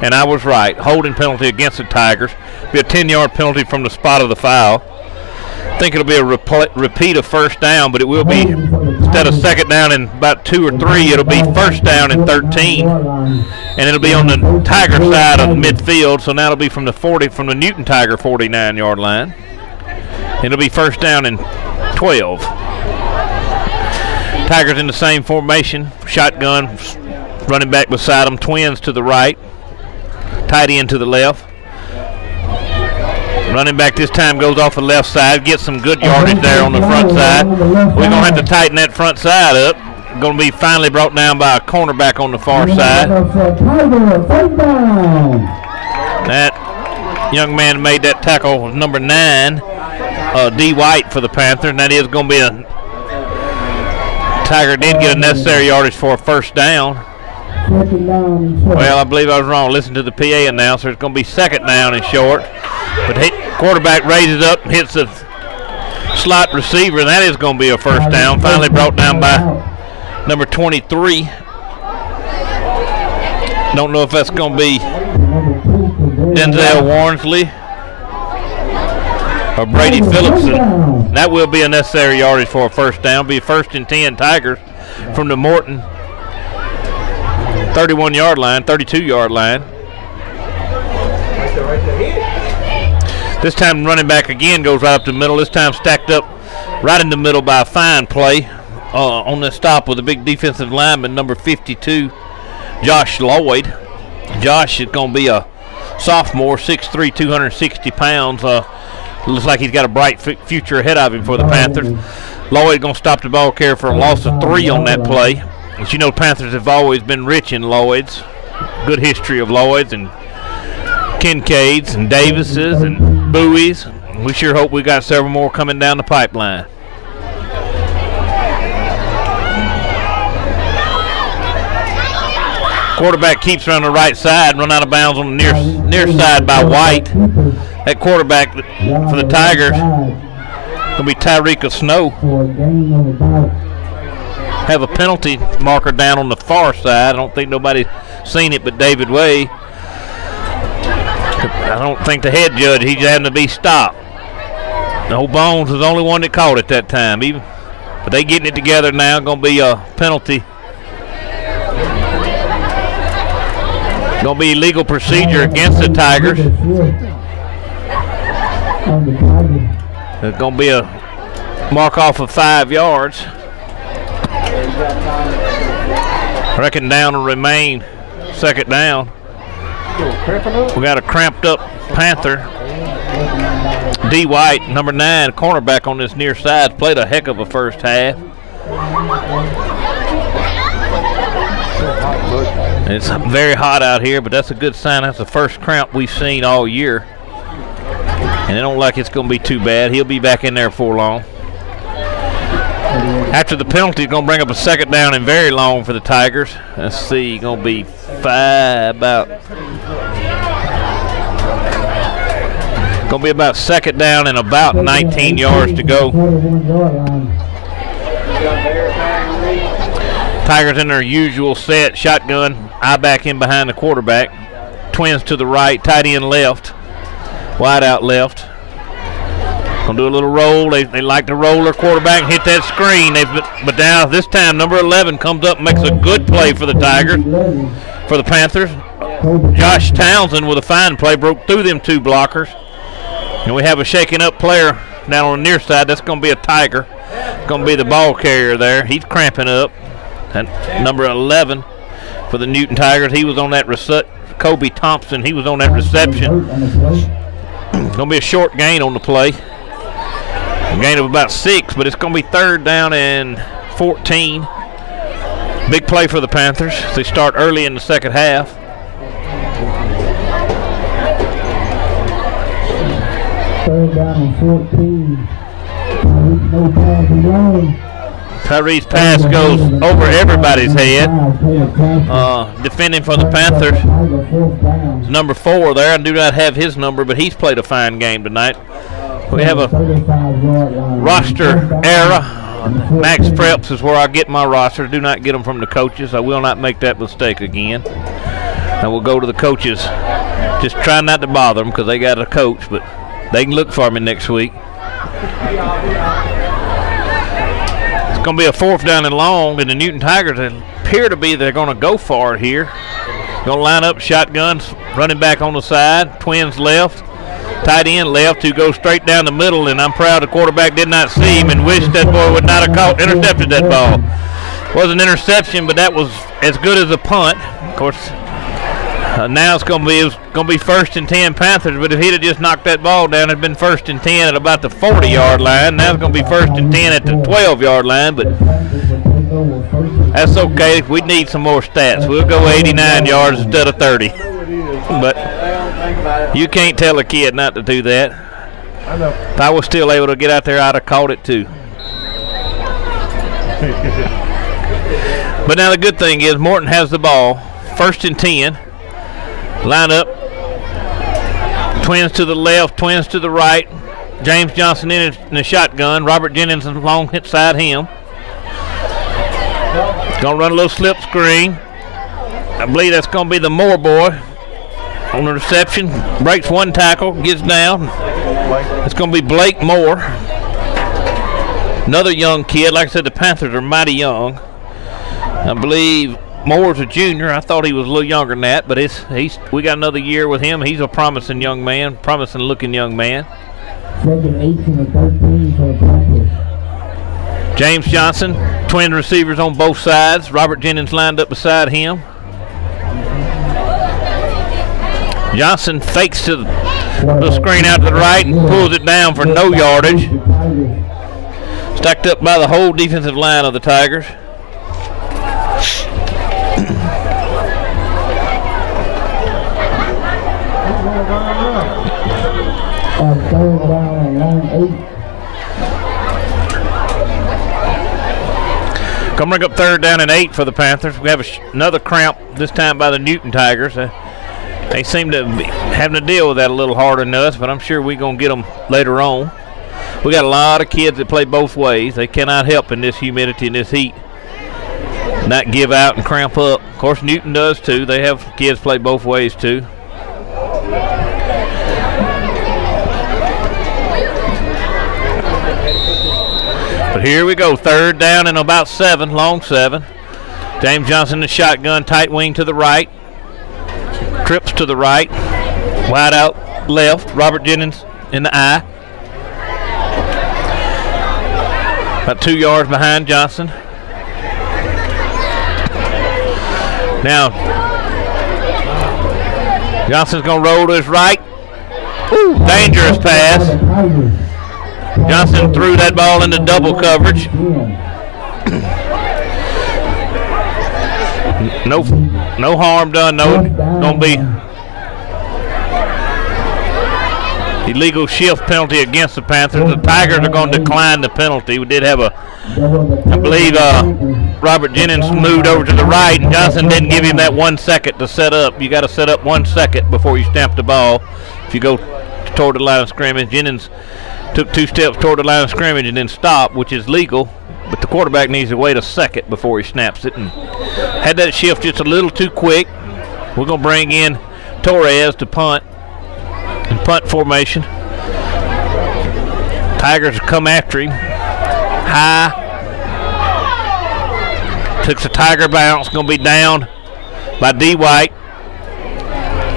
And I was right. Holding penalty against the Tigers. Be a 10-yard penalty from the spot of the foul. I think it'll be a repeat of first down, but it will be, instead of second down and about 2 or 3, it'll be first down and 13. And it'll be on the Tiger side of the midfield, so now it'll be from the Newton Tiger 49-yard line. It'll be first down and 12. Tigers in the same formation, shotgun, running back beside them, twins to the right, tight end to the left. Running back this time goes off the left side, gets some good yardage there on the front side. We're going to have to tighten that front side up. Going to be finally brought down by a cornerback on the far side. That young man made that tackle with number 9, D. White for the Panthers, and that is going to be a Tiger did get a necessary yardage for a first down. Well, I believe I was wrong. Listen to the PA announcer. It's going to be second down and short. But quarterback raises up and hits the slot receiver, and that is going to be a first down. Finally brought down by number 23. Don't know if that's going to be Denzel Warnsley or Brady Phillipson. That will be a necessary yardage for a first down. Be 1st and 10 Tigers from the Morton 31-yard line, 32-yard line. This time running back again goes right up the middle. This time stacked up right in the middle by a fine play on the stop with a big defensive lineman, number 52, Josh Lloyd. Josh is going to be a sophomore, 6'3", 260 pounds. Looks like he's got a bright future ahead of him for the Panthers. Lloyd going to stop the ball carrier for a loss of 3 on that play. As you know, Panthers have always been rich in Lloyds. Good history of Lloyds and Kincaids and Davises and Bowies. We sure hope we got several more coming down the pipeline. Quarterback keeps around the right side, run out of bounds on the near side by White. That quarterback for the Tigers will be Tyreek Snow. Have a penalty marker down on the far side. I don't think nobody's seen it but David Way. I don't think the head judge, he's having to be stopped. No Bones was the only one that caught it that time. But they getting it together now. Going to be a penalty. Going to be legal procedure against the Tigers. There's going to be a mark off of 5 yards. I reckon down will remain second down. We got a cramped up Panther. D. White, number 9, cornerback on this near side, played a heck of a first half. It's very hot out here, but that's a good sign. That's the first cramp we've seen all year. And it don't like it's going to be too bad. He'll be back in there before long. After the penalty, it's going to bring up a second down and very long for the Tigers. Let's see, going to be about second down and about 19 yards to go. Tigers in their usual set, shotgun, I back in behind the quarterback. Twins to the right, tight end left, wide out left. Gonna do a little roll. They like to roll their quarterback and hit that screen. But now this time number 11 comes up and makes a good play for the Tigers, for the Panthers. Josh Townsend with a fine play, broke through them 2 blockers. And we have a shaking up player down on the near side. That's gonna be a Tiger. Gonna be the ball carrier there. He's cramping up. And number 11 for the Newton Tigers. He was on that Kobe Thompson. He was on that reception. Gonna be a short gain on the play. A gain of about 6, but it's going to be 3rd down and 14. Big play for the Panthers. They start early in the second half. Third down and 14. No pass alone. Tyree's pass goes over everybody's head. Defending for the Panthers, number 4 there. I do not have his number, but he's played a fine game tonight. We have a roster error. Max Preps is where I get my roster. Do not get them from the coaches. I will not make that mistake again. I will go to the coaches. Just try not to bother them because they got a coach, but they can look for me next week. It's going to be a 4th down and long, and the Newton Tigers appear to be they're going to go for it here. Going to line up shotguns, running back on the side, twins left. Tight end left, who goes straight down the middle, and I'm proud the quarterback did not see him and wished that boy would not have intercepted that ball. Was an interception, but that was as good as a punt. Of course, now it's going to be 1st and 10 Panthers, but if he'd have just knocked that ball down, it'd been 1st and 10 at about the 40-yard line. Now it's going to be 1st and 10 at the 12-yard line, but that's okay. We need some more stats. We'll go 89 yards instead of 30. But you can't tell a kid not to do that. If I was still able to get out there, I'd have caught it too. But now the good thing is Morton has the ball. 1st and 10. Line up. Twins to the left, twins to the right. James Johnson in the shotgun. Robert Jennings along side him. Gonna run a little slip screen. I believe that's gonna be the Moore boy on the reception. Breaks 1 tackle, gets down. It's gonna be Blake Moore. Another young kid. Like I said, the Panthers are mighty young. I believe Moore's a junior. I thought he was a little younger than that, but we got another year with him. He's a promising young man, promising looking young man. 2nd 18 and 13 for the Panthers. James Johnson, twin receivers on both sides. Robert Jennings lined up beside him. Johnson fakes to the screen out to the right and pulls it down for no yardage. Stacked up by the whole defensive line of the Tigers. Third down and long 8. Come bring up 3rd down and 8 for the Panthers. We have another cramp, this time by the Newton Tigers. They seem to be having to deal with that a little harder than us, but I'm sure we're going to get them later on. We got a lot of kids that play both ways. They cannot help in this humidity and this heat not give out and cramp up. Of course, Newton does too. They have kids play both ways too. But here we go, 3rd down and about 7, long 7. James Johnson, the shotgun, tight wing to the right. Trips to the right, wide out left. Robert Jennings in the eye. About 2 yards behind Johnson. Now, Johnson's going to roll to his right. Ooh, dangerous pass. Johnson threw that ball into double coverage. No harm done. No, gonna be illegal shift penalty against the Panthers. The Tigers are going to decline the penalty. We did have I believe Robert Jennings moved over to the right, and Johnson didn't give him that 1 second to set up. You got to set up 1 second before you stamp the ball. If you go toward the line of scrimmage, Jennings took 2 steps toward the line of scrimmage and then stopped, which is legal, but the quarterback needs to wait a second before he snaps it, and had that shift just a little too quick. We're going to bring in Torres to punt, in punt formation. Tigers come after him. High. Took the Tiger bounce. Going to be down by D. White.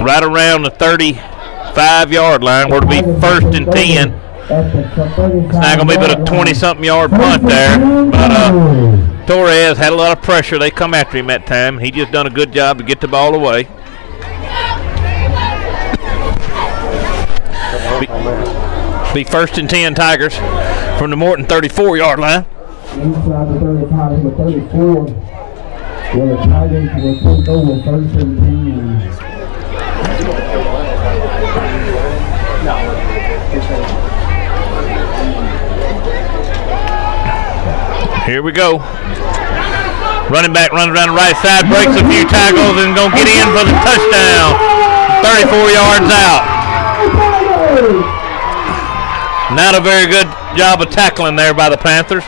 Right around the 35-yard line, where it'll be 1st and 10. It's not going to be but a 20-something yard punt there. But Torres had a lot of pressure. They come after him that time. He just done a good job to get the ball away. Be 1st and 10 Tigers from the Morton 34-yard line. Inside the 35 to the 34, where the Tigers will take over 1st and 10. Here we go. Running back runs around the right side, breaks a few tackles, and going to get in for the touchdown. 34 yards out. Not a very good job of tackling there by the Panthers.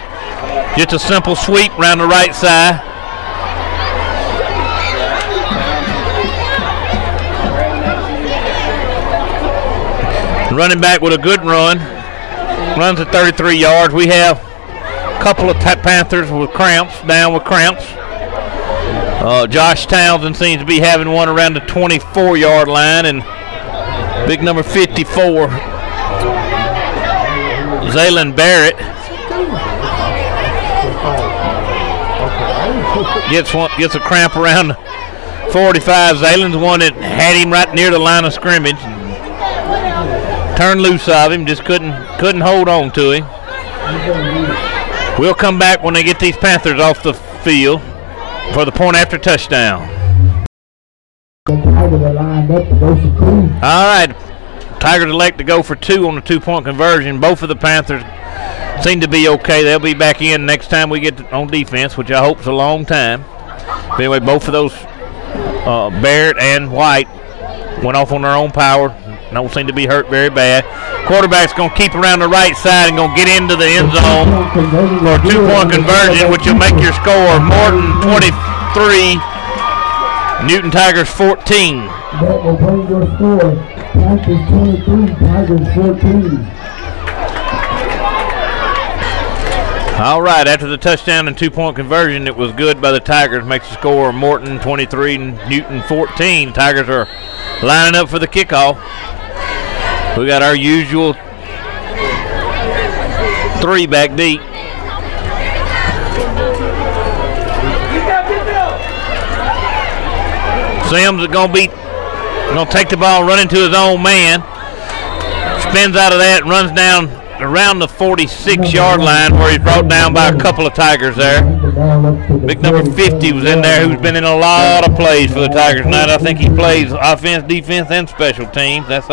Just a simple sweep around the right side. Running back with a good run. Runs at 33 yards. We have a couple of Panthers with cramps, down with cramps. Josh Townsend seems to be having one around the 24-yard line, and big number 54, Zaylen Barrett, gets a cramp around 45. Zaylen's one that had him right near the line of scrimmage. Turned loose of him, just couldn't hold on to him. We'll come back when they get these Panthers off the field for the point after touchdown. The Tigers are lined up to go for 2. All right, Tigers elect to go for 2 on the 2-point conversion. Both of the Panthers seem to be okay. They'll be back in next time we get on defense, which I hope is a long time. But anyway, both of those, Barrett and White, went off on their own power. Don't seem to be hurt very bad. Quarterback's going to keep around the right side and going to get into the end zone for a 2-point conversion, which will make your score Morton 23, Newton Tigers 14. That will bring your score. Panthers 23, Tigers 14. All right, after the touchdown and 2-point conversion, it was good by the Tigers. Makes the score Morton 23, Newton 14. Tigers are lining up for the kickoff. We got our usual 3 back deep. Sims is going to take the ball, run into his own man. Spins out of that, runs down around the 46-yard line, where he's brought down by a couple of Tigers there. Big number 50 was in there, who's been in a lot of plays for the Tigers tonight. I think he plays offense, defense, and special teams. That's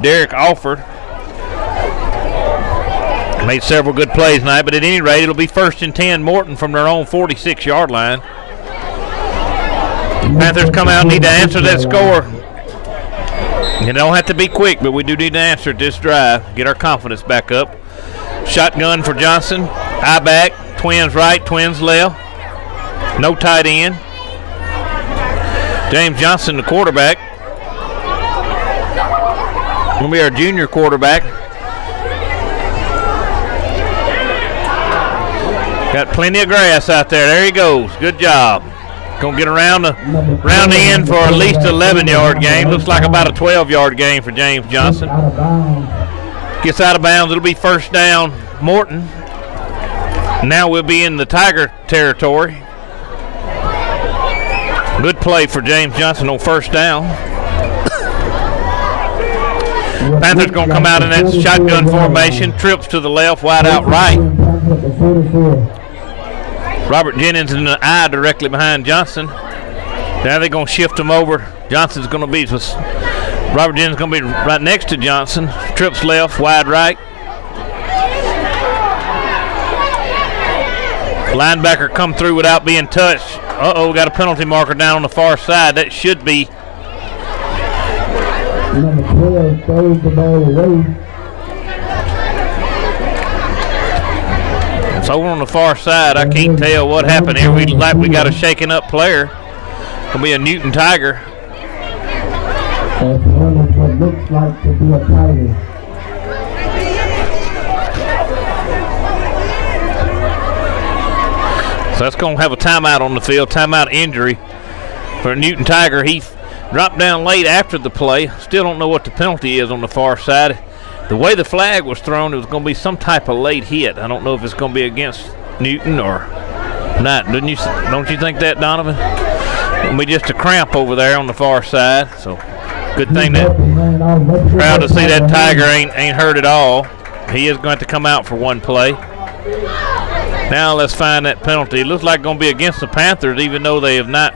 Derek Alford. Made several good plays tonight, but at any rate, it'll be 1st and 10 Morton from their own 46-yard line. Panthers come out and need to answer that score. You don't have to be quick, but we do need to answer this drive, get our confidence back up. Shotgun for Johnson, high back, twins right, twins left. No tight end. James Johnson, the quarterback. Going to be our junior quarterback. Got plenty of grass out there. There he goes. Good job. Going to get around the end for at least an 11-yard gain. Looks like about a 12-yard gain for James Johnson. Gets out of bounds. It'll be 1st down Morton. Now we'll be in the Tiger territory. Good play for James Johnson on 1st down. Panthers going to come out in that shotgun formation. Trips to the left, wide out right. Robert Jennings in the eye directly behind Johnson. Now they're going to shift him over. Johnson's going to be, Robert Jennings is going to be right next to Johnson. Trips left, wide right. Linebacker come through without being touched. Uh-oh, got a penalty marker down on the far side. That should be. Number 12 throws the ball away. It's over on the far side. I can't tell what happened here. We got a shaken up player. Gonna be a Newton Tiger. That's what looks like to be a Tiger. So that's going to have a timeout on the field, timeout injury for Newton Tiger. He dropped down late after the play. Still don't know what the penalty is on the far side. The way the flag was thrown, it was going to be some type of late hit. I don't know if it's going to be against Newton or not. Don't you think that, Donovan? It'll be just a cramp over there on the far side. So good thing that proud to see that Tiger ain't hurt at all. He is going to come out for one play. Now let's find that penalty. It looks like it's going to be against the Panthers, even though they have not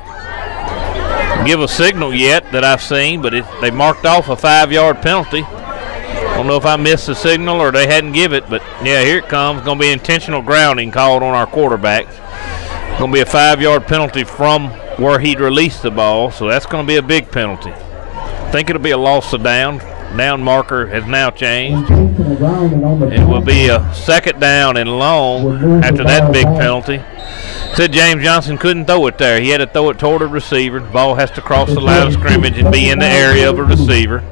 give a signal yet that I've seen, but they marked off a 5-yard penalty. I don't know if I missed the signal or they hadn't give it, but yeah, here it comes. It's going to be intentional grounding called on our quarterback. It's going to be a 5-yard penalty from where he'd released the ball, so that's going to be a big penalty. I think it'll be a loss of down. Down marker has now changed. It will be a 2nd down and long after that big penalty. Said James Johnson couldn't throw it there. He had to throw it toward a receiver. The ball has to cross the line of scrimmage and be in the area of a receiver.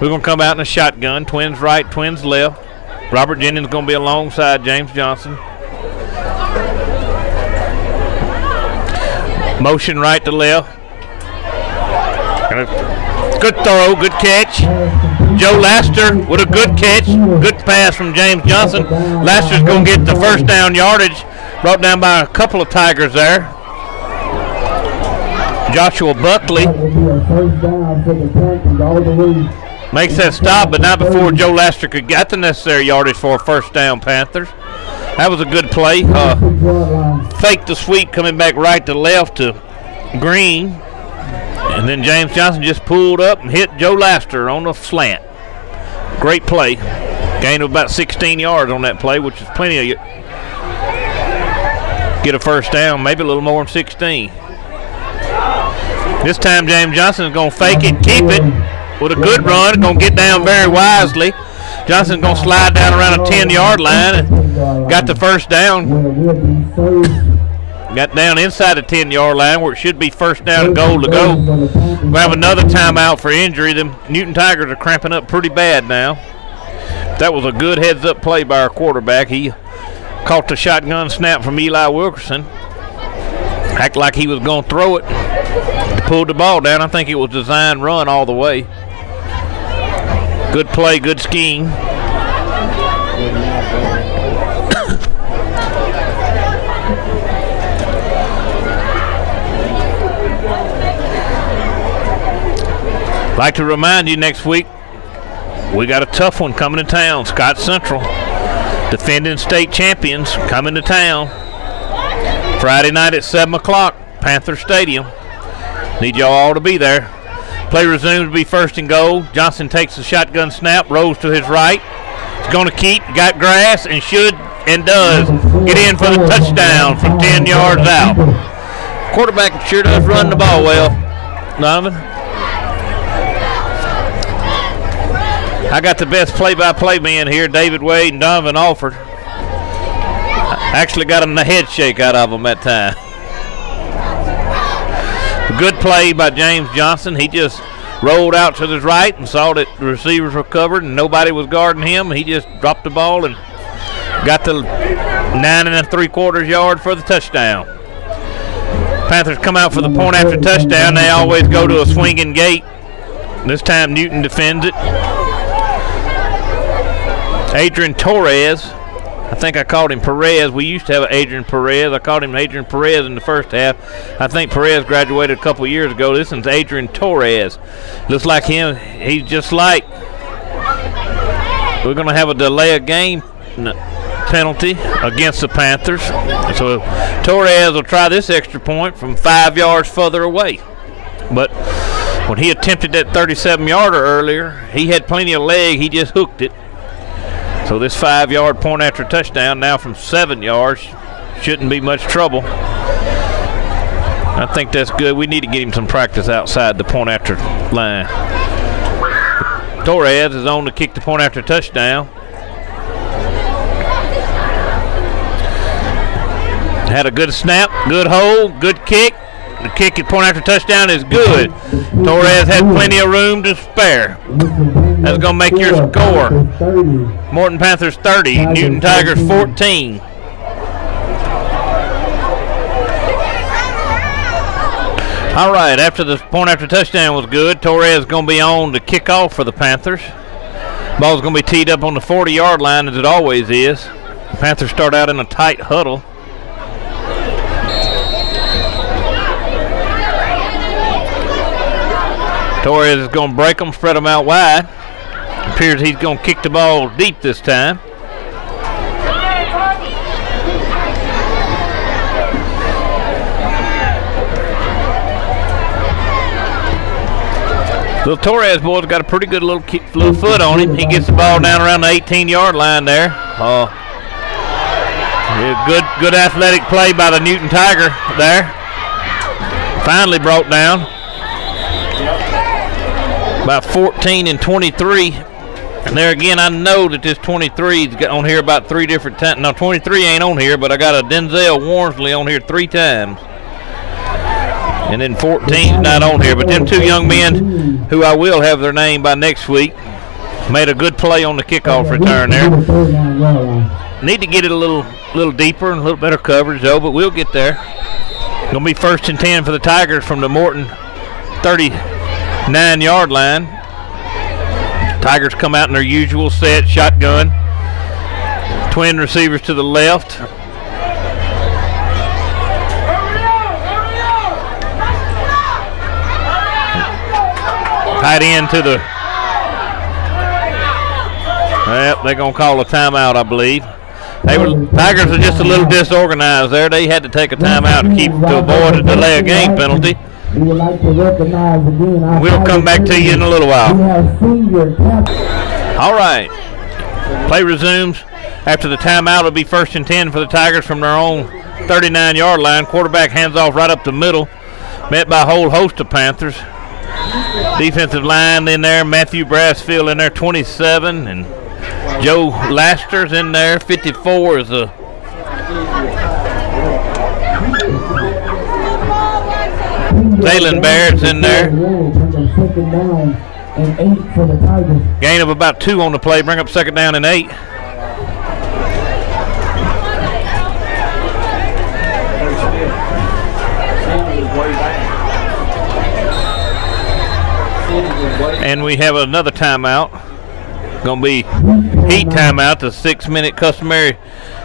We're going to come out in a shotgun. Twins right, twins left. Robert Jennings going to be alongside James Johnson. Motion right to left. Good throw, good catch. Joe Laster with a good catch. Good pass from James Johnson. Laster's going to get the first down yardage. Brought down by a couple of Tigers there. Joshua Buckley makes that stop, but not before Joe Laster could get the necessary yardage for a first down, Panthers. That was a good play. Faked the sweep coming back right to left to Green. And then James Johnson just pulled up and hit Joe Laster on a slant. Great play. Gain of about 16 yards on that play, which is plenty of get a first down, maybe a little more than 16. This time James Johnson is going to fake it, keep it with a good run. Going to get down very wisely. Johnson's going to slide down around a 10-yard line and got the first down. Got down inside the 10-yard line where it should be first down and goal to go. We'll have another timeout for injury. The Newton Tigers are cramping up pretty bad now. That was a good heads-up play by our quarterback. He caught the shotgun snap from Eli Wilkerson. Act like he was going to throw it. He pulled the ball down. I think it was designed run all the way. Good play, good scheme. Like to remind you, next week we got a tough one coming to town. Scott Central, defending state champions, coming to town. Friday night at 7 o'clock, Panther Stadium. Need y'all all to be there. Play resumes to be first and goal. Johnson takes the shotgun snap, rolls to his right. He's going to keep, got grass, and should and does get in for the touchdown from 10 yards out. Quarterback sure does run the ball well. Donovan? I got the best play-by-play men here, David Wade and Donovan Alford. I actually got him the head shake out of them that time. A good play by James Johnson. He just rolled out to his right and saw that the receivers were covered and nobody was guarding him. He just dropped the ball and got the 9 3/4 yard for the touchdown. Panthers come out for the point after touchdown. They always go to a swinging gate. This time Newton defends it. Adrian Torres, I think I called him Perez. We used to have Adrian Perez. I called him Adrian Perez in the first half. I think Perez graduated a couple years ago. This one's Adrian Torres. Looks like him. He's just like. We're going to have a delay of game penalty against the Panthers. So Torres will try this extra point from 5 yards further away. But when he attempted that 37-yarder earlier, he had plenty of leg. He just hooked it. So this 5-yard point after touchdown now from 7 yards shouldn't be much trouble. I think that's good. We need to get him some practice outside the point after line. Torres is on to kick the point after touchdown. Had a good snap, good hold, good kick. The kick at point after touchdown is good. Torres had plenty of room to spare. That's going to make your score. Morton Panthers 30, Newton Tigers 14. All right, after the point after touchdown was good, Torres is going to be on to kick off for the Panthers. Ball's going to be teed up on the 40-yard line, as it always is. The Panthers start out in a tight huddle. Torres is going to break them, spread them out wide. Appears he's going to kick the ball deep this time. Little Torres boy's got a pretty good little foot on him. He gets the ball down around the 18-yard line there. Yeah, good athletic play by the Newton Tiger there. Finally brought down. About 14 and 23. And there again, I know that this 23's got on here about 3 different times. No, 23 ain't on here, but I got a Denzel Warnsley on here 3 times. And then 14's not on here. But them 2 young men, who I will have their name by next week, made a good play on the kickoff return there. Need to get it a little deeper and a little better coverage, though, but we'll get there. Going to be 1st and 10 for the Tigers from the Morton 39-yard line. Tigers come out in their usual set, shotgun. Twin receivers to the left. Tight end to the. Well, they're going to call a timeout, I believe. Tigers are just a little disorganized there. They had to take a timeout to avoid a delay of game penalty. We'll come back to you in a little while. All right. Play resumes. After the timeout, it'll be 1st and 10 for the Tigers from their own 39-yard line. Quarterback hands off right up the middle. Met by a whole host of Panthers. Defensive line in there. Matthew Brassfield in there, 27. And Joe Laster's in there, 54 is a. Zaylen Barrett's in there. Gain of about 2 on the play. Bring up 2nd down and 8. And we have another timeout. Going to be heat timeout, the 6-minute customary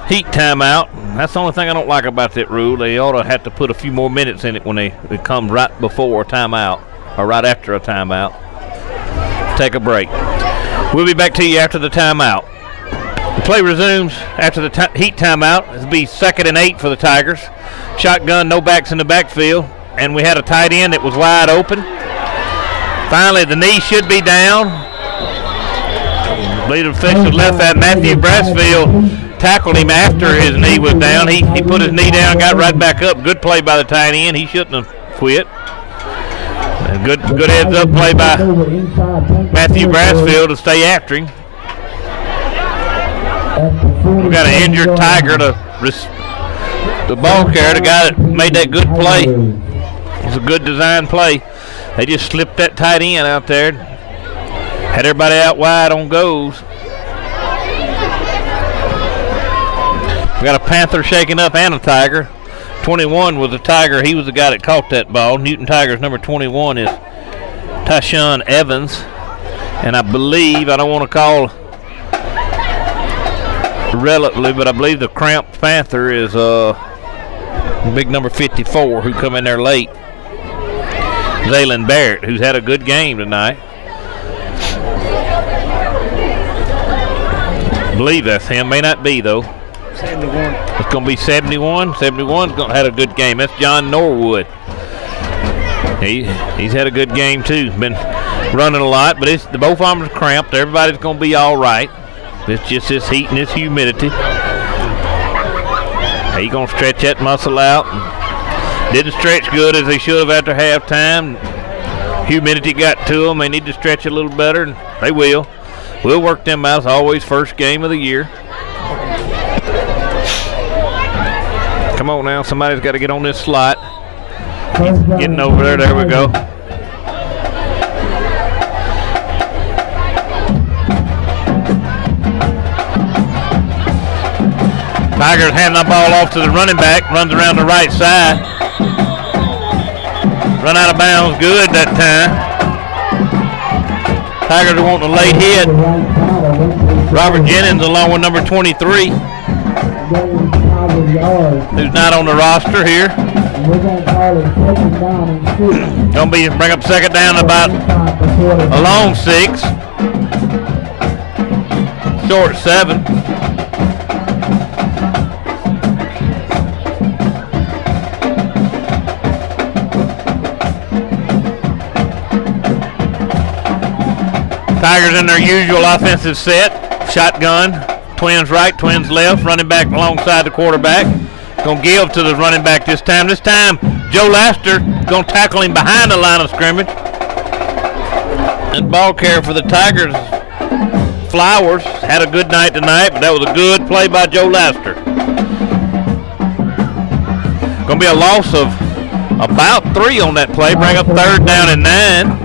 heat timeout. That's the only thing I don't like about that rule. They ought to have to put a few more minutes in it when it comes right before a timeout or right after a timeout. Take a break. We'll be back to you after the timeout. The play resumes after the heat timeout. It'll be 2nd and 8 for the Tigers. Shotgun, no backs in the backfield. And we had a tight end that was wide open. Finally, the knee should be down. I believe the official left that. Matthew Brassfield tackled him after his knee was down. He put his knee down, got right back up. Good play by the tight end. He shouldn't have quit. Good heads up play by Matthew Brassfield to stay after him. We got an injured Tiger the ball carrier, the guy that made that good play. It was a good design play. They just slipped that tight end out there. Had everybody out wide on goes. We got a Panther shaking up and a Tiger. 21 was a Tiger. He was the guy that caught that ball. Newton Tigers number 21 is Tyshawn Evans. And I believe, I don't want to call relatively, but I believe the cramped Panther is big number 54 who come in there late. Zaylen Barrett, who's had a good game tonight. I believe that's him. May not be, though. 71. It's going to be 71. 71's going to have a good game. That's John Norwood. He's had a good game, too. Been running a lot, but both arms are cramped. Everybody's going to be all right. It's just this heat and this humidity. He's going to stretch that muscle out. Didn't stretch good as they should have after halftime. Humidity got to them. They need to stretch a little better, and they will. We'll work them out. It's always first game of the year. Come on now. Somebody's got to get on this slot. He's getting over there. There we go. Tigers hand the ball off to the running back. Runs around the right side. Run out of bounds good that time. Tigers are wanting a late hit. Robert Jennings along with number 23, who's not on the roster here. Gonna be bring up second down about a long 6. Short 7. Tigers in their usual offensive set. Shotgun, twins right, twins left, running back alongside the quarterback. Gonna give to the running back this time. This time, Joe Laster gonna tackle him behind the line of scrimmage. And ball carrier for the Tigers, Flowers, had a good night tonight, but that was a good play by Joe Laster. Gonna be a loss of about 3 on that play. Bring up third down and 9.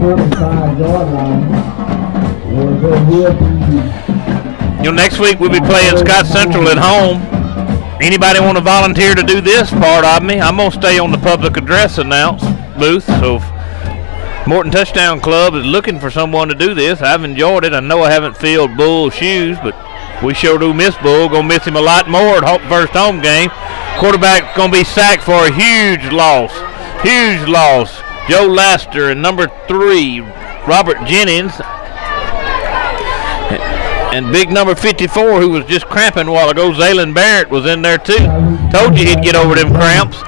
45-yard line. Next week we'll be playing Scott Central at home. Anybody want to volunteer to do this part of me? I'm going to stay on the public address announce booth. So if Morton Touchdown Club is looking for someone to do this, I've enjoyed it. I know I haven't filled Bull's shoes, but we sure do miss Bull. Going to miss him a lot more at first home game. Quarterback going to be sacked for a huge loss. Huge loss. Joe Laster and number 3, Robert Jennings. And big number 54, who was just cramping a while ago, Zaylen Barrett, was in there too. Told you he'd get over them cramps.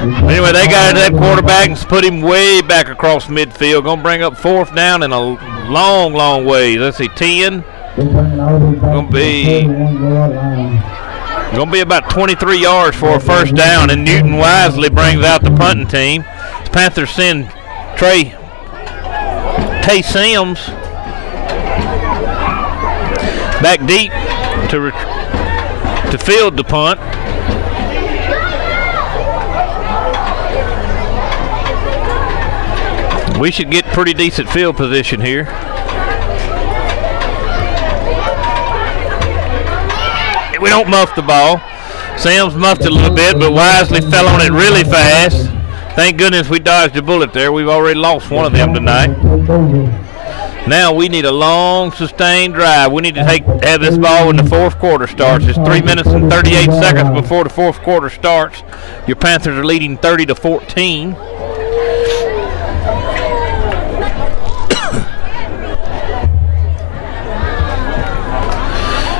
Anyway, they got into that quarterback and put him way back across midfield. Going to bring up 4th down in a long, long way. Let's see, 10. Going to be about 23 yards for a first down, and Newton wisely brings out the punting team. The Panthers send Tay Sims back deep to field the punt. We should get pretty decent field position here. We don't muff the ball. Sims muffed it a little bit, but wisely fell on it really fast. Thank goodness we dodged a bullet there. We've already lost one of them tonight. Now we need a long, sustained drive. We need to have this ball when the 4th quarter starts. It's 3 minutes and 38 seconds before the 4th quarter starts. Your Panthers are leading 30-14.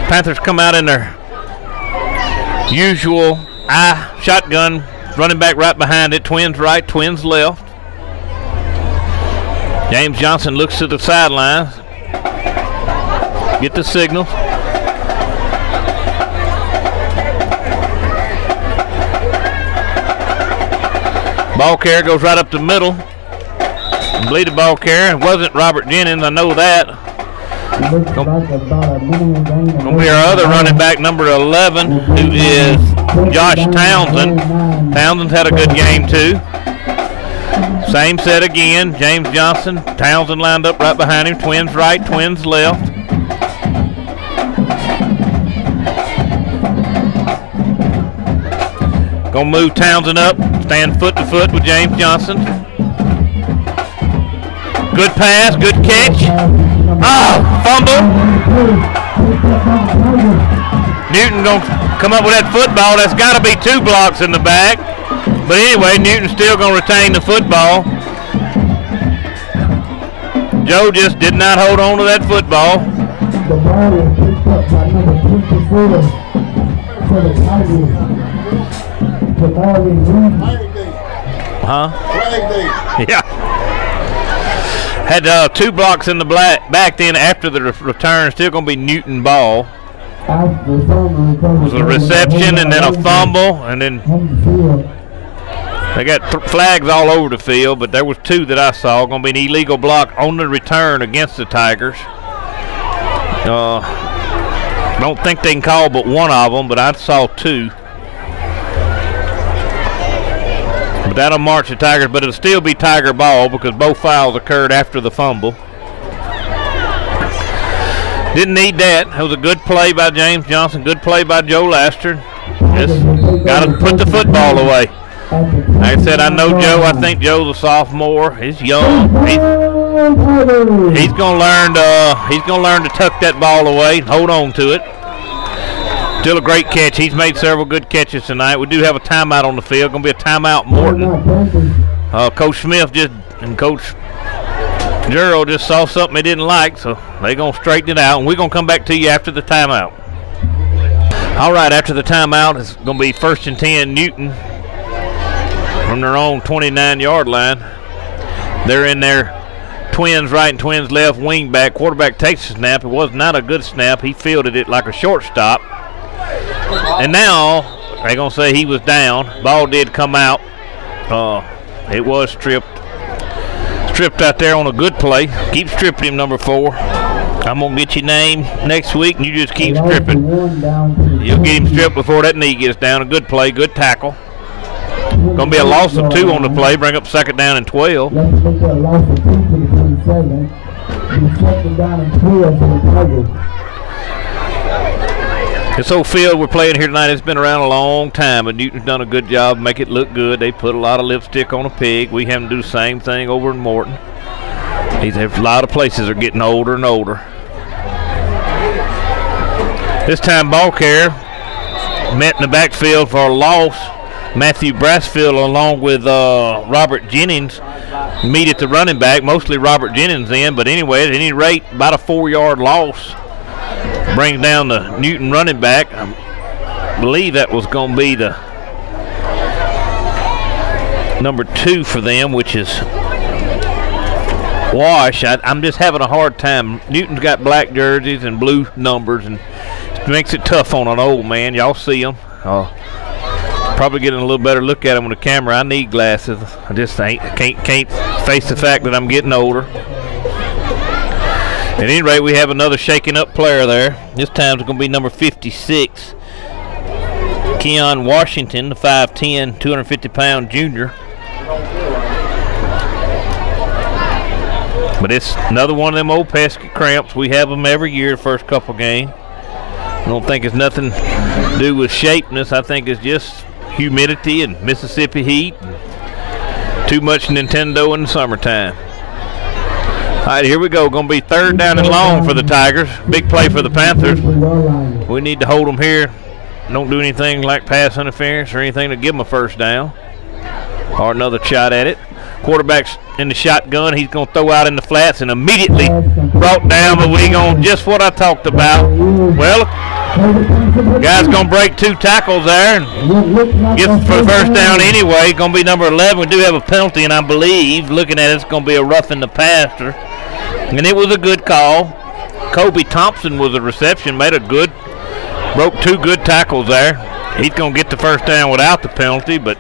Panthers come out in their usual shotgun, running back right behind it, twins right, twins left. James Johnson looks to the sidelines, get the signal. Ball carrier goes right up the middle. Completed ball carrier. It wasn't Robert Jennings, I know that. Gonna be our other running back, number 11, who is Josh Townsend. Townsend's had a good game too. Same set again. James Johnson, Townsend lined up right behind him. Twins right, twins left. Gonna move Townsend up, stand foot to foot with James Johnson. Good pass, good catch. Fumble. Newton gonna come up with that football. That's got to be 2 blocks in the back. But anyway, Newton's still gonna retain the football. Joe just did not hold on to that football. The ball is picked up by number 24 for the Tigers. Yeah. Had 2 blocks in the back then after the return. Still going to be Newton ball. It was a reception and then a fumble, and then they got flags all over the field, but there was 2 that I saw. Going to be an illegal block on the return against the Tigers. Don't think they can call but 1 of them, but I saw 2. But that'll march the Tigers, but it'll still be Tiger ball because both fouls occurred after the fumble. Didn't need that. That was a good play by James Johnson, good play by Joe Laster. Just got to put the football away. Like I said, I know Joe. I think Joe's a sophomore. He's young. He's gonna learn to tuck that ball away and hold on to it. Still a great catch. He's made several good catches tonight. We do have a timeout on the field. Gonna be a timeout, Morton. Coach Smith and Coach Gerald just saw something they didn't like, so they're gonna straighten it out. And we're gonna come back to you after the timeout. All right, after the timeout, it's gonna be 1st and 10 Newton from their own 29-yard line. They're in their twins right and twins left wing back. Quarterback takes the snap. It was not a good snap. He fielded it like a shortstop. And now they're going to say he was down. Ball did come out. It was stripped. Stripped out there on a good play. Keep stripping him, number 4. I'm going to get your name next week, and you just keep stripping. You'll get him stripped before that knee gets down. A good play, good tackle. Going to be a loss of 2 on the play. Bring up 2nd down and 12. Let's make that loss of 2 to the 27. Be 2nd down and 12 for the Tigers. This old field we're playing here tonight has been around a long time, and Newton's done a good job make it look good. They put a lot of lipstick on a pig. We have to do the same thing over in Morton. A lot of places are getting older and older. This time ball carrier met in the backfield for a loss. Matthew Brassfield along with Robert Jennings meet at the running back, mostly Robert Jennings in, but anyway, at any rate, about a 4-yard loss brings down the Newton running back. I believe that was going to be the number 2 for them, which is Wash. I'm just having a hard time. Newton's got black jerseys and blue numbers, and it makes it tough on an old man. Y'all see them. Probably getting a little better look at them on the camera. I need glasses. I just can't face the fact that I'm getting older. At any rate, we have another shaking up player there. This time it's going to be number 56, Keon Washington, the 5'10", 250-pound junior. But it's another one of them old pesky cramps. We have them every year, the first couple games. I don't think it's nothing to do with shapeness. I think it's just humidity and Mississippi heat. Too much Nintendo in the summertime. All right, here we go. Going to be 3rd down and long for the Tigers. Big play for the Panthers. We need to hold them here. Don't do anything like pass interference or anything to give them a 1st down or another shot at it. Quarterback's in the shotgun. He's going to throw out in the flats and immediately brought down, but we going just what I talked about. Well, guy's going to break 2 tackles there and gets for the 1st down anyway. Going to be number 11. We do have a penalty, and I believe, looking at it, it's going to be a roughing the passer. And it was a good call. Kobe Thompson was a reception, broke 2 good tackles there. He's going to get the 1st down without the penalty, but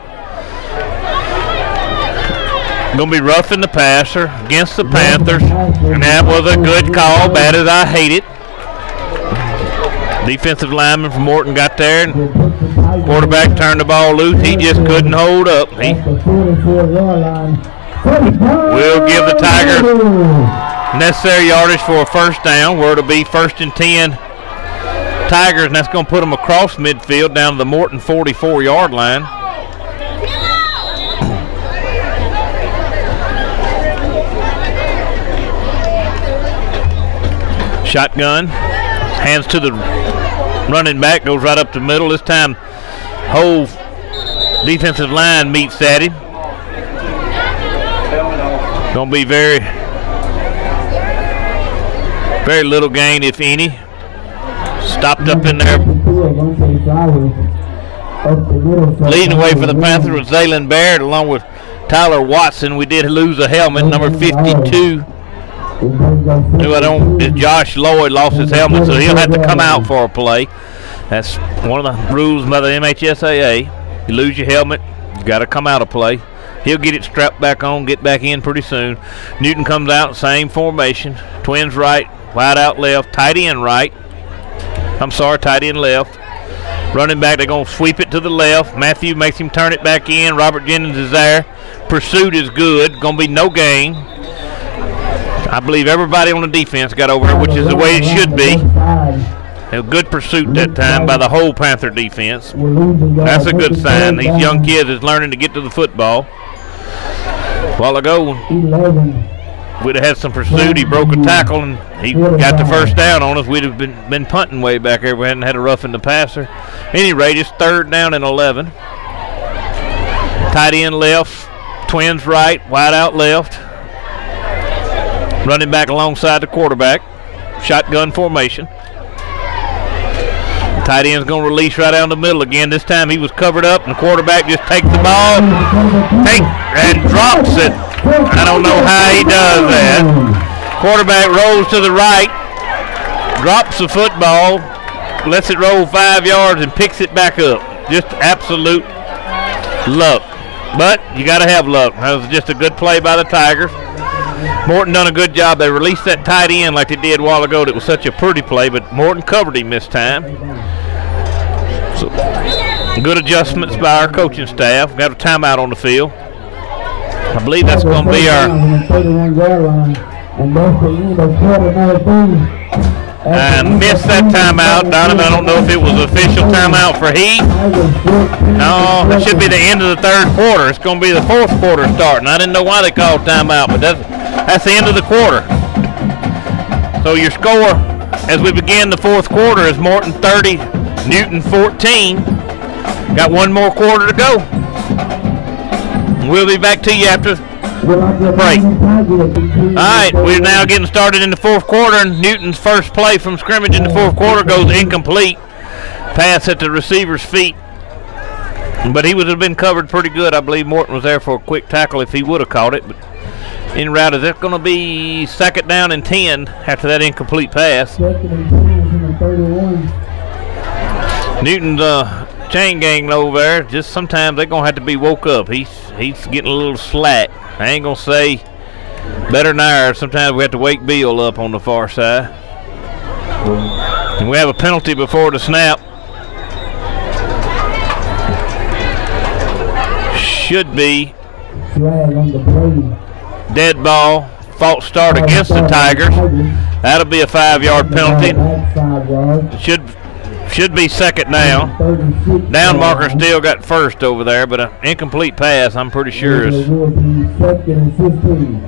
going to be roughing the passer against the Panthers, and that was a good call, bad as I hate it. Defensive lineman from Morton got there, and quarterback turned the ball loose. He just couldn't hold up. We'll give the Tigers necessary yardage for a 1st down, where it'll be 1st and 10 Tigers, and that's going to put them across midfield down to the Morton 44-yard line. Shotgun, hands to the running back, goes right up the middle. This time, whole defensive line meets at him. Going to be very little gain, if any. Stopped up in there. Leading the way for the Panthers was Zaylen Baird along with Tyler Watson. We did lose a helmet, number 52. Josh Lloyd lost his helmet, so he'll have to come out for a play. That's one of the rules by the MHSAA. You lose your helmet, you got to come out of play. He'll get it strapped back on, get back in pretty soon. Newton comes out, same formation. Twins right, wide out left, tight end right. Tight end left. Running back, they're going to sweep it to the left. Matthew makes him turn it back in. Robert Jennings is there. Pursuit is good. Going to be no gain. I believe everybody on the defense got over it, which is the way it should be. A good pursuit that time by the whole Panther defense. We're losing yards. That's a good sign. These young down. kids is learning to get to the football. A while ago, 11. we'd have had some pursuit. He broke a tackle and he got the first down on us. We'd have been punting way back there. We hadn't had a rough in the passer. Any rate, it's 3rd down and 11. Tight end left, twins right, wide out left. Running back alongside the quarterback. Shotgun formation. Tight end's going to release right down the middle again. This time he was covered up, and the quarterback just takes the ball, and drops it. I don't know how he does that. Quarterback rolls to the right, drops the football, lets it roll 5 yards, and picks it back up. Just absolute luck. But you got to have luck. That was just a good play by the Tigers. Morton done a good job. They released that tight end like they did a while ago. It was such a pretty play, but Morton covered him this time. So, good adjustments by our coaching staff. Got a timeout on the field. I believe that's going to be our... I missed that timeout, Donovan. I don't know if it was official timeout for Heath. No, that should be the end of the 3rd quarter. It's going to be the 4th quarter starting. I didn't know why they called timeout, but that's the end of the quarter. So your score as we begin the 4th quarter is Morton 30, Newton 14. Got one more quarter to go. We'll be back to you after the break. All right, we're now getting started in the 4th quarter, and Newton's first play from scrimmage in the 4th quarter goes incomplete. Pass at the receiver's feet, but he would have been covered pretty good. I believe Morton was there for a quick tackle if he would have caught it. But in route, is that going to be 2nd down and 10 after that incomplete pass? Newton's chain gang over there, just sometimes they're going to have to be woke up. He's getting a little slack. I ain't going to say better than ours. Sometimes we have to wake Bill up on the far side. And we have a penalty before the snap. Should be dead ball, false start against the Tigers. That'll be a 5-yard penalty. Should be 2nd down. Down marker still got first over there, but an incomplete pass, I'm pretty sure, is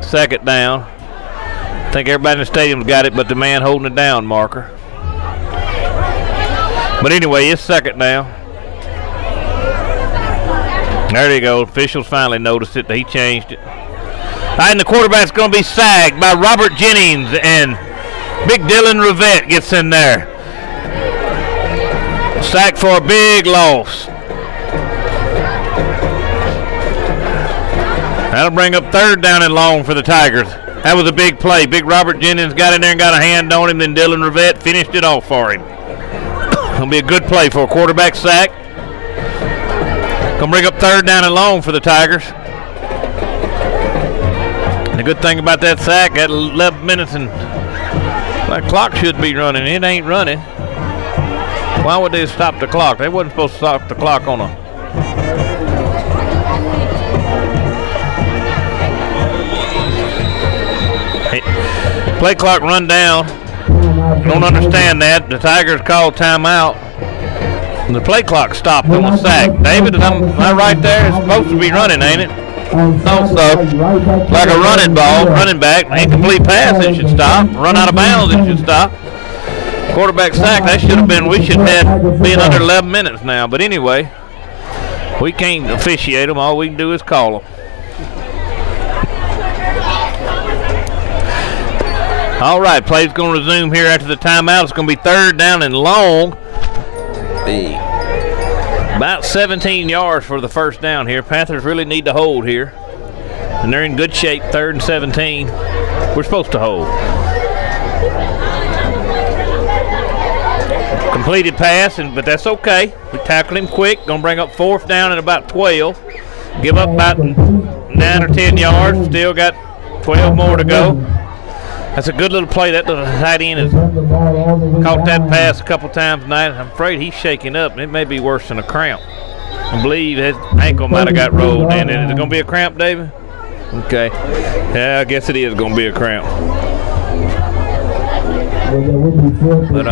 2nd down. I think everybody in the stadium's got it but the man holding the down marker. But anyway, it's 2nd down. There you go. Officials finally noticed it. He changed it. All right, and the quarterback's going to be sagged by Robert Jennings, and Big Dylan Rivette gets in there. Sacked for a big loss. That'll bring up 3rd down and long for the Tigers. That was a big play. Big Robert Jennings got in there and got a hand on him, then Dylan Rivette finished it off for him. Gonna be a good play for a quarterback sack. Gonna bring up 3rd down and long for the Tigers. And the good thing about that sack, at 11 minutes and that clock should be running. It ain't running. Why would they stop the clock? They wasn't supposed to stop the clock on a... Hey, play clock run down. Don't understand that. The Tigers called timeout. And the play clock stopped on the sack. David, am I right there? It's supposed to be running, ain't it? No, so like a running ball, running back, incomplete pass, it should stop. Run out of bounds, it should stop. Quarterback sack, that should have been, we should have been under 11 minutes now. But anyway, we can't officiate them. All we can do is call them. All right, play's going to resume here after the timeout. It's going to be 3rd down and long. About 17 yards for the 1st down here. Panthers really need to hold here. And they're in good shape, 3rd and 17. We're supposed to hold. Completed pass, but that's okay. We tackled him quick. Gonna bring up 4th down and about 12. Give up about 9 or 10 yards. Still got 12 more to go. That's a good little play. That little tight end has caught that pass a couple times tonight. I'm afraid he's shaking up. It may be worse than a cramp. I believe his ankle might have got rolled in. Is it gonna be a cramp, David? Okay. Yeah, I guess it is gonna be a cramp. But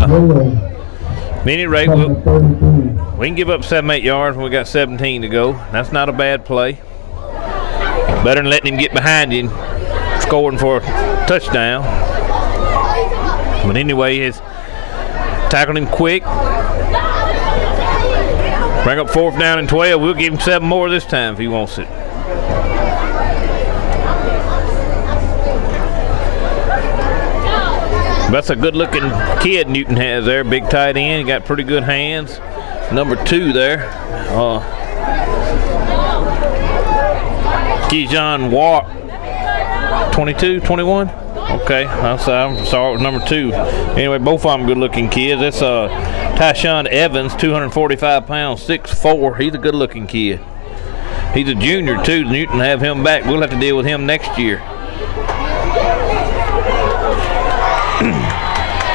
At any rate, we can give up 7-8 yards when we got 17 to go. That's not a bad play. Better than letting him get behind you and scoring for a touchdown. But anyway, he's tackled him quick. Bring up 4th down and 12. We'll give him 7 more this time if he wants it. That's a good-looking kid Newton has there. Big tight end. He got pretty good hands. Number 2 there. Keyshawn Watt. 22, 21? Okay, I saw it was number 2. Anyway, both of them good-looking kids. That's Tyshawn Evans, 245 pounds, 6'4". He's a good-looking kid. He's a junior, too. Newton have him back. We'll have to deal with him next year.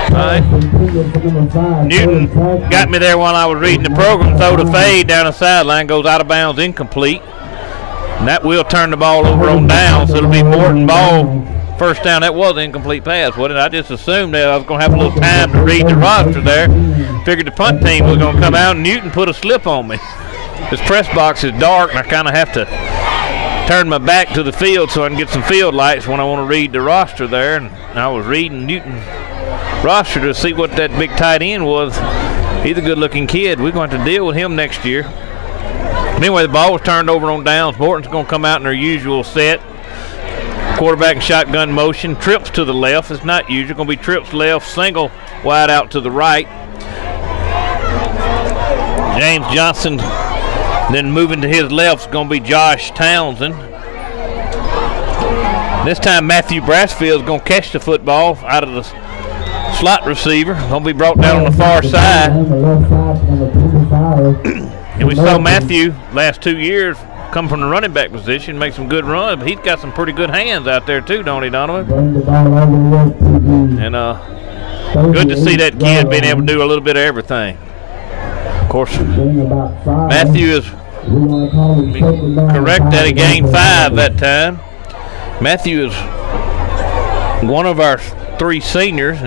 All right. Newton got me there while I was reading the program. Throw the fade down the sideline, goes out of bounds, incomplete. And that will turn the ball over on down, so it'll be Morton ball. First down. That was an incomplete pass, wasn't it? I just assumed that I was going to have a little time to read the roster there. Figured the punt team was going to come out, and Newton put a slip on me. This press box is dark, and I kind of have to turn my back to the field so I can get some field lights when I want to read the roster there. And I was reading Newton's roster to see what that big tight end was. He's a good-looking kid. We're going to have to deal with him next year. Anyway, the ball was turned over on downs. Morton's going to come out in their usual set. Quarterback and shotgun motion. Trips to the left. It's not usual. Going to be trips left, single wide out to the right. James Johnson then moving to his left is going to be Josh Townsend. This time Matthew Brassfield is going to catch the football out of the slot receiver. Going to be brought down on the far side. And we saw Matthew last 2 years come from the running back position, make some good runs, but he's got some pretty good hands out there too, don't he, Donovan? And good to see that kid being able to do a little bit of everything. Of course, Matthew is correct that he gained 5 that time. Matthew is one of our 3 seniors.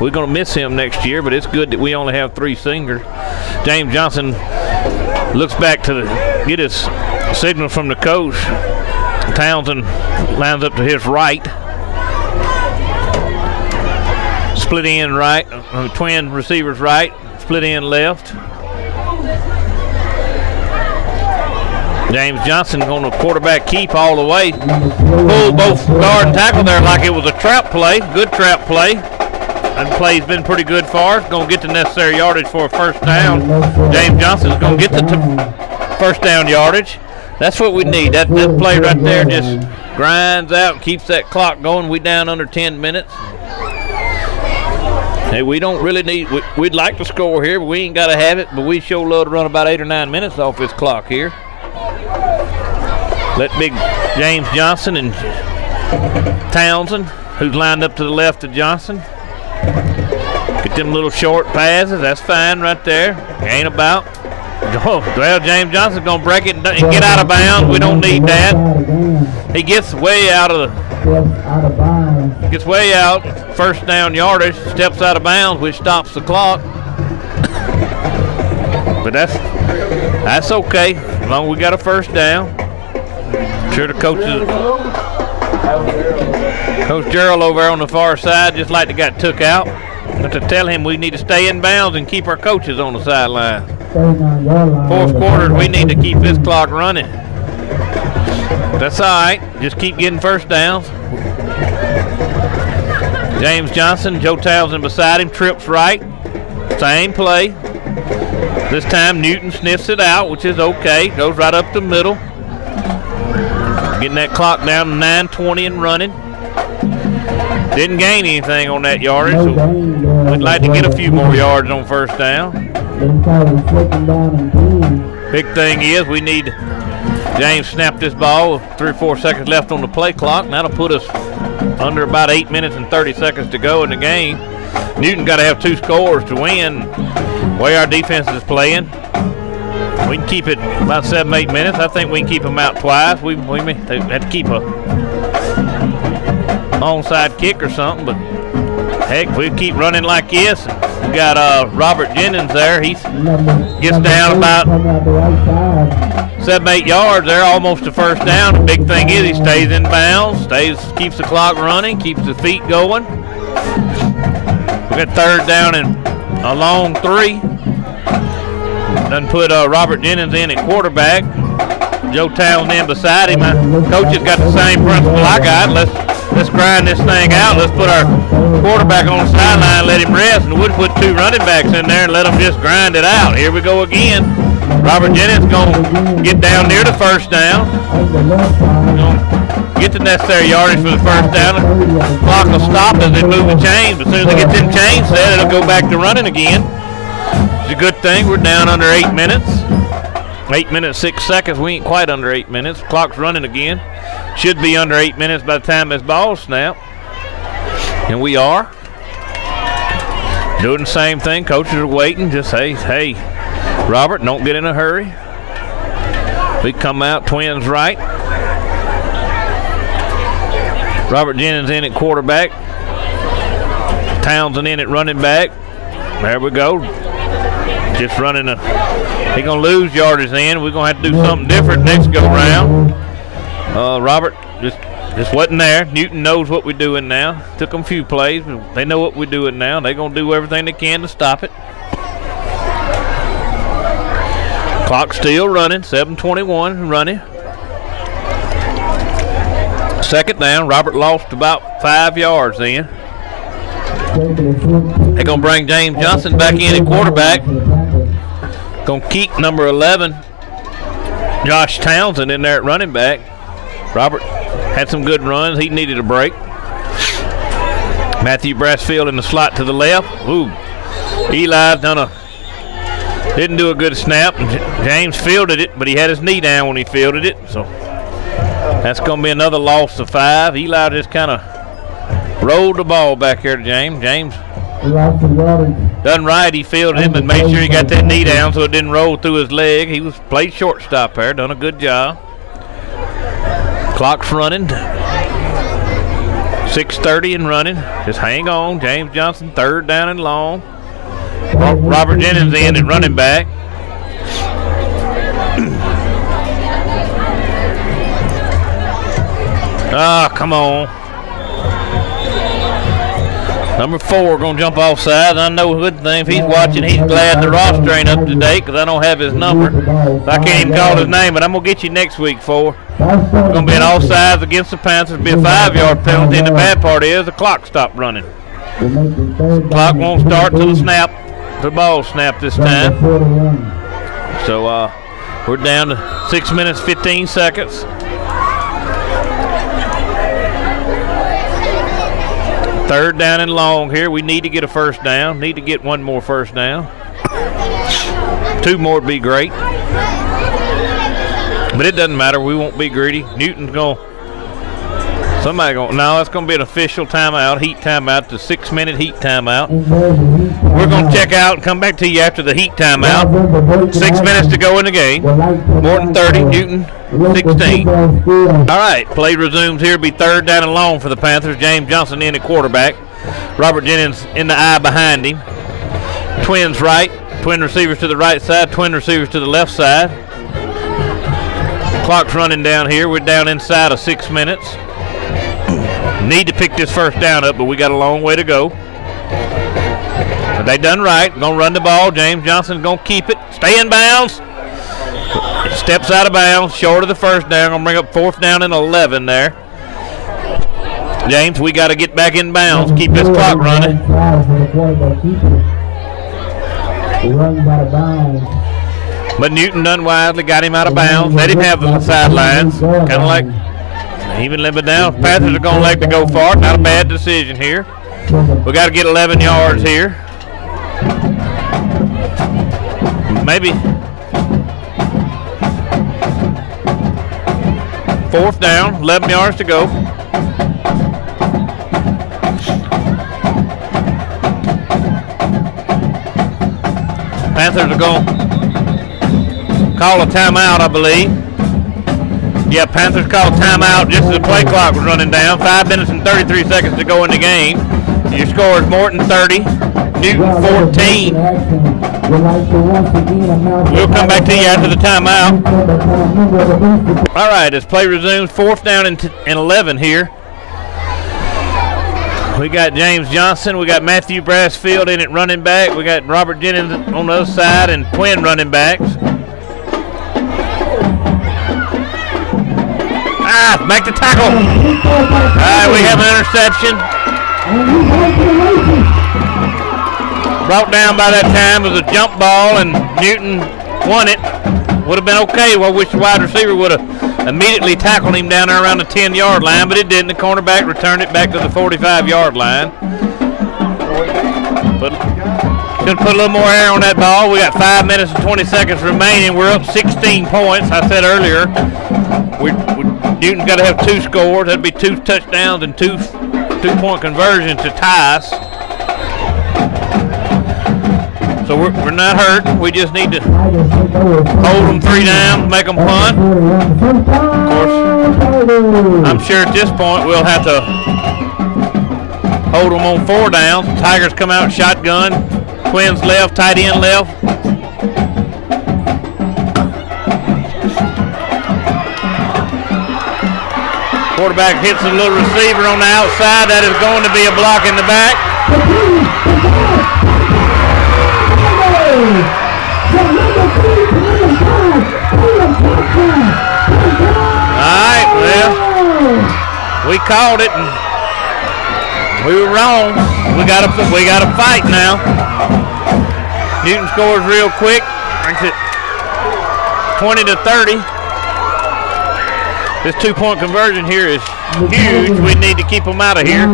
We're going to miss him next year, but it's good that we only have 3 seniors. James Johnson looks back to get his signal from the coach. Townsend lines up to his right. Split end right, twin receivers right, split end left. James Johnson going to quarterback keep all the way. Pulled both guard and tackle there like it was a trap play. Good trap play. That play's been pretty good for us. Going to get the necessary yardage for a first down. James Johnson's going to get the first down yardage. That's what we need. That play right there just grinds out and keeps that clock going. We down under 10 minutes. Hey, we don't really need, we'd like to score here, but we ain't got to have it, but we sure love to run about 8 or 9 minutes off this clock here. Let big James Johnson and Townsend, who's lined up to the left of Johnson, get them little short passes. That's fine right there. Ain't about. Oh, well, James Johnson's going to break it and get out of bounds. We don't need that. He gets way out of the, gets way out. First down yardage, steps out of bounds, which stops the clock. But that's okay, as long as we got a first down. I'm sure the coaches, Coach Gerald over there on the far side just like to got took out. But to tell him we need to stay in bounds and keep our coaches on the sideline. Fourth quarter, we need to keep this clock running. That's all right. Just keep getting first downs. James Johnson, Joe Townsend beside him, trips right. Same play. This time Newton sniffs it out, which is okay. Goes right up the middle. Getting that clock down to 9:20 and running. Didn't gain anything on that yardage, so we'd like to get a few more yards on first down. Big thing is we need James snap this ball with 3 or 4 seconds left on the play clock, and that'll put us under about 8 minutes and 30 seconds to go in the game. Newton got to have 2 scores to win. The way our defense is playing, we can keep it about 7, 8 minutes. I think we can keep them out twice. We may have to keep a onside kick or something, but heck, we keep running like this. We got Robert Jennings there. He gets down about 7-8 yards there, almost a first down. The big thing is he stays in bounds, keeps the clock running, keeps the feet going. We got third down and a long 3. Done put Robert Jennings in at quarterback. Joe Townsend in beside him. My coach has got the same principle I got. Let's grind this thing out. Let's put our quarterback on the sideline, let him rest, and we'll put 2 running backs in there and let them just grind it out. Here we go again. Robert Jennings going to get down near the first down. Get the necessary yardage for the first down. The clock will stop as they move the chains. As soon as they get them chains set, it'll go back to running again. It's a good thing. We're down under 8 minutes. 8 minutes, 6 seconds. We ain't quite under 8 minutes. Clock's running again. Should be under 8 minutes by the time this ball snaps. And we are. Doing the same thing. Coaches are waiting. Just say, hey, Robert, don't get in a hurry. We come out, twins right. Robert Jennings in at quarterback. Townsend in at running back. There we go. Just running he's going to lose yardage in. We're going to have to do something different next go round. Robert just wasn't there. Newton knows what we're doing now. Took them a few plays, but they know what we're doing now. They're going to do everything they can to stop it. Clock still running. 7:21 running. Second down. Robert lost about 5 yards then. They're going to bring James Johnson back in at quarterback. Going to keep number 11, Josh Townsend, in there at running back. Robert had some good runs. He needed a break. Matthew Brassfield in the slot to the left. Ooh, Eli didn't do a good snap. James fielded it, but he had his knee down when he fielded it. So that's going to be another loss of 5. Eli just kind of rolled the ball back here to James. James done right. He fielded him and made sure he got that knee down so it didn't roll through his leg. He played shortstop there. Done a good job. Clock's running. 6:30 and running. Just hang on. James Johnson, third down and long. Robert Jennings in at running back. Come on. Number 4 going to jump off sides. I know a good thing. If he's watching, he's glad the roster ain't up to date because I don't have his number. I can't even call his name, but I'm going to get you next week, 4. It's going to be an offsides against the Panthers. It'll be a 5-yard penalty, and the bad part is the clock stopped running. Clock won't start till the snap. The ball snap this time. So we're down to 6 minutes, 15 seconds. Third down and long here. We need to get a first down. Need to get one more first down. 2 more would be great. But it doesn't matter. We won't be greedy. Newton's going. No, it's going to be an official timeout, heat timeout, the 6-minute heat timeout. We're going to check out and come back to you after the heat timeout. 6 minutes to go in the game. Morton 30, Newton 16. All right, play resumes here. Be third down and long for the Panthers. James Johnson in at quarterback. Robert Jennings in the eye behind him. Twins right. Twin receivers to the right side. Twin receivers to the left side. Clock's running down here. We're down inside of 6 minutes. Need to pick this first down up, but we got a long way to go. But they done right. Gonna run the ball. James Johnson's gonna keep it. Stay in bounds. It steps out of bounds, short of the first down. Gonna bring up 4th down and 11 there. James, we got to get back in bounds. Keep this clock running. But Newton done wisely, got him out of bounds. Let him have the sidelines. Kind of like even limit down. Panthers are going to like to go far. Not a bad decision here. We got to get 11 yards here. Maybe 4th down, 11 yards to go. Panthers are going to call a timeout, I believe. Yeah, Panthers called timeout just as the play clock was running down. 5 minutes and 33 seconds to go in the game. Your score is Morton 30, Newton 14. We'll come back to you after the timeout. All right, as play resumes, 4th down and 11 here. We got James Johnson, we got Matthew Brassfield in at running back, we got Robert Jennings on the other side and twin running backs. Make the tackle. All right, we have an interception. Brought down by that time was a jump ball, and Newton won it. Would have been okay. Well, I wish the wide receiver would have immediately tackled him down there around the 10-yard line, but it didn't. The cornerback returned it back to the 45-yard line. But could put a little more air on that ball. We got 5 minutes and 20 seconds remaining. We're up 16 points. I said earlier, Newton's got to have 2 scores. That'd be 2 touchdowns and 2-point conversions to tie us. So we're not hurt. We just need to hold them 3 downs, make them punt. Of course, I'm sure at this point we'll have to hold them on 4 downs. Tigers come out shotgun. Twins left, tight end left. Quarterback hits a little receiver on the outside. That is going to be a block in the back. Alright, well, we called it and we were wrong. We got to fight now. Newton scores real quick. Makes it 20-30. This 2-point conversion here is huge. We need to keep them out of here.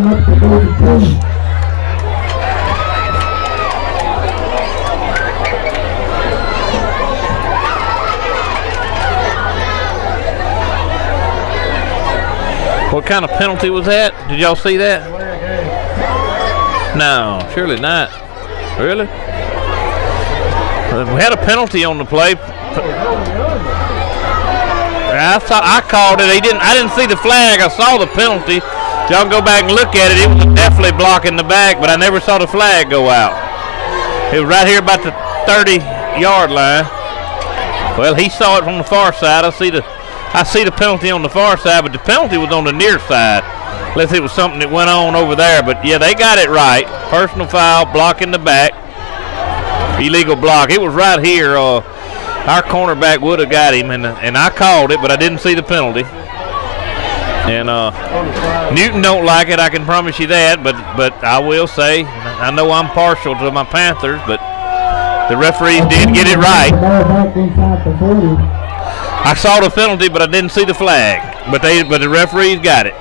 What kind of penalty was that? Did y'all see that? No, surely not. Really? We had a penalty on the play. I called it. I didn't see the flag. I saw the penalty. Y'all go back and look at it. It was definitely blocking the back, but I never saw the flag go out. It was right here about the 30-yard line. Well, he saw it from the far side. I see the penalty on the far side, but the penalty was on the near side. Unless it was something that went on over there. But yeah, they got it right. Personal foul, blocking the back. Illegal block. It was right here. Our cornerback would have got him, and I called it, but I didn't see the penalty. And Newton don't like it, I can promise you that, but I will say, I know I'm partial to my Panthers, but the referees did get it right. I saw the penalty, but I didn't see the flag. But the referees got it.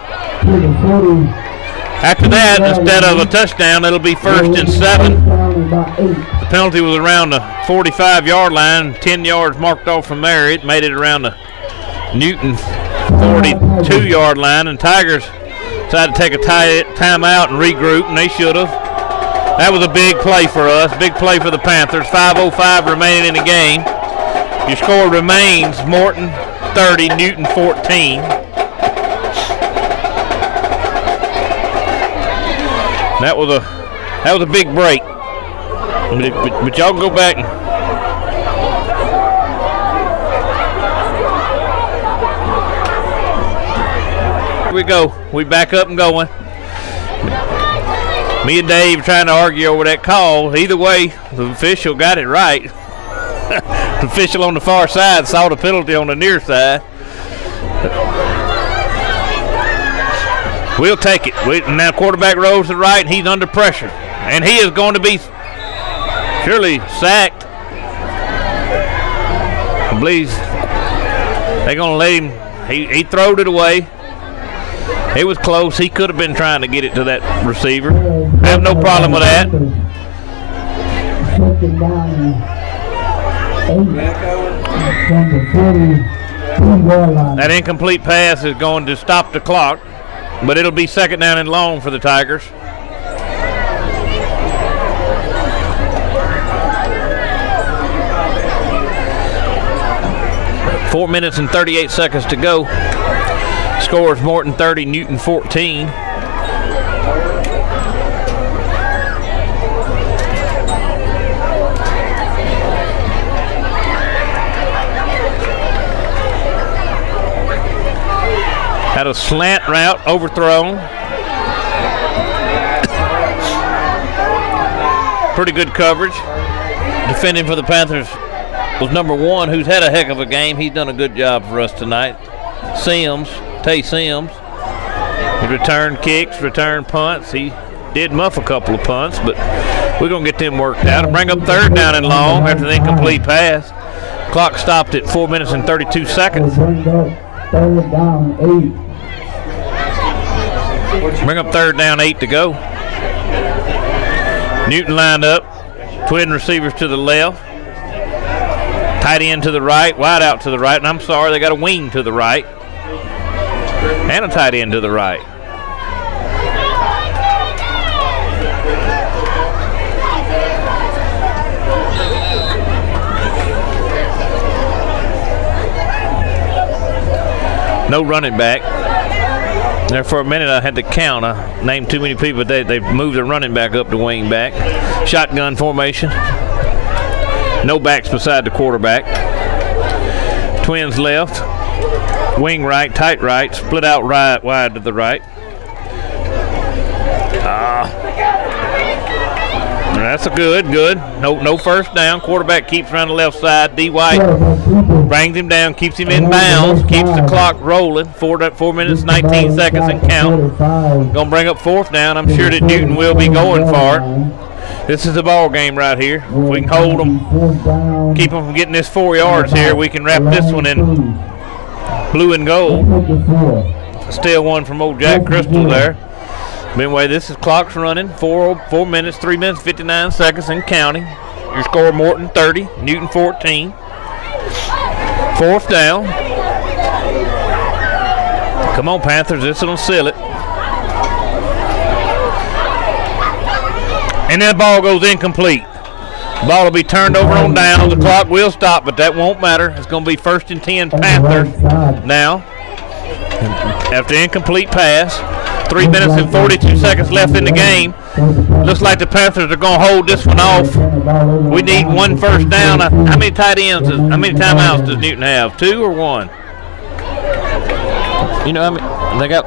After that, instead of a touchdown, it'll be 1st and 7. The penalty was around the 45-yard line, 10 yards marked off from there. It made it around the Newton 42-yard line, and Tigers decided to take a timeout and regroup, and they should have. That was a big play for us, big play for the Panthers. 5:05 remaining in the game. Your score remains Morton 30, Newton 14. That was a big break. But y'all go back and here we go. We back up and going. Me and Dave trying to argue over that call. Either way, the official got it right. The official on the far side saw the penalty on the near side. We'll take it. Now quarterback rolls to the right, and he's under pressure. And he is going to be surely sacked. I believe they're going to let him. He throwed it away. It was close. He could have been trying to get it to that receiver. I have no problem with that. That incomplete pass is going to stop the clock, but it'll be 2nd down and long for the Tigers. Four minutes and 38 seconds to go. Scores Morton 30, Newton 14. a slant route overthrown. Pretty good coverage. Defending for the Panthers was number 1, who's had a heck of a game. He's done a good job for us tonight. Tay Sims. He returned kicks, returned punts. He did muff a couple of punts, but we're going to get them worked out and bring up 3rd down and long after the incomplete pass. Clock stopped at 4 minutes and 32 seconds. Bring up 3rd down, 8. Bring up 3rd down, 8 to go. Newton lined up. Twin receivers to the left. Tight end to the right. Wide out to the right. And I'm sorry, they got a wing to the right. And a tight end to the right. No running back. There for a minute I had to count. I named too many people. They moved the running back up to wing back. Shotgun formation. No backs beside the quarterback. Twins left. Wing right, tight right, split out right, wide to the right. That's a good. No first down. Quarterback keeps around the left side. D. White brings him down, keeps him in bounds, keeps the clock rolling. 4 minutes, 19 seconds and count. Gonna bring up 4th down. I'm sure that Newton will be going for it. This is the ball game right here. If we can hold them, keep them from getting this 4 yards here, we can wrap this one in blue and gold. Still one from old Jack Crystal there. But anyway, this is clock's running. 4 minutes, 3 minutes, 59 seconds and counting. Your score, Morton 30, Newton 14. 4th down. Come on, Panthers, this will seal it. And that ball goes incomplete. The ball will be turned over on down. The clock will stop, but that won't matter. It's going to be 1st and 10 Panthers now. After incomplete pass. 3 minutes and 42 seconds left in the game. Looks like the Panthers are going to hold this one off. We need 1 first down. How many tight ends? How many timeouts does Newton have? 2 or 1? You know, I mean, they got.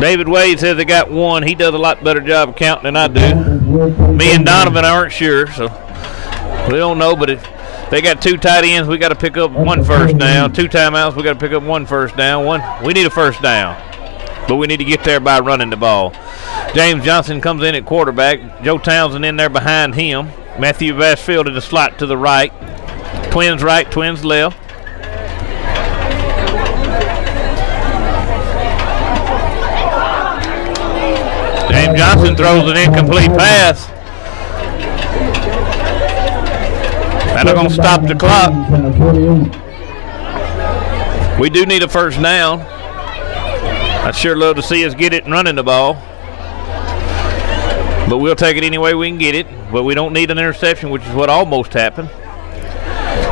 David Wade says they got 1. He does a lot better job of counting than I do. Me and Donovan aren't sure, so we don't know. But if they got 2 tight ends, we got to pick up 1 first down. 2 timeouts, we got to pick up 1 first down. We need a first down. But we need to get there by running the ball. James Johnson comes in at quarterback. Joe Townsend in there behind him. Matthew Bassfield in the slot to the right. Twins right, twins left. James Johnson throws an incomplete pass. That's going to stop the clock. We do need a first down. I'd sure love to see us get it and running the ball. But we'll take it any way we can get it. But we don't need an interception, which is what almost happened.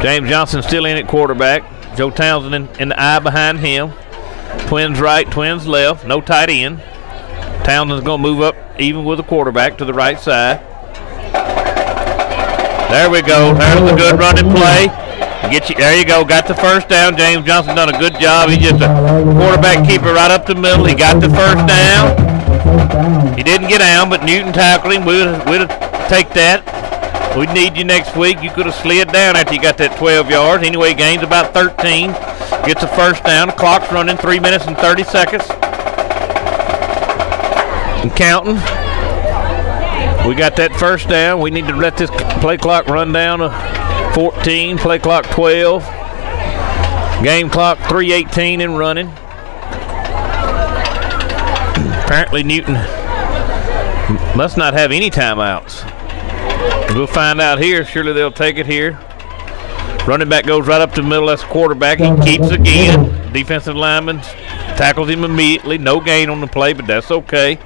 James Johnson still in at quarterback. Joe Townsend in the eye behind him. Twins right, twins left. No tight end. Townsend's going to move up even with the quarterback to the right side. There we go. There's a good running play. There you go. Got the first down. James Johnson done a good job. He's just a quarterback keeper right up the middle. He got the first down. He didn't get down, but Newton tackled him. We'll take that. We need you next week. You could have slid down after you got that 12 yards. Anyway, gains about 13. Gets a first down. The clock's running 3 minutes and 30 seconds. And counting. We got that first down. We need to let this play clock run down to 14, play clock 12, game clock 3:18 and running. Apparently Newton must not have any timeouts. We'll find out here. Surely they'll take it here. Running back goes right up the middle. That's the quarterback. He keeps again. Defensive lineman tackles him immediately. No gain on the play, but that's okay.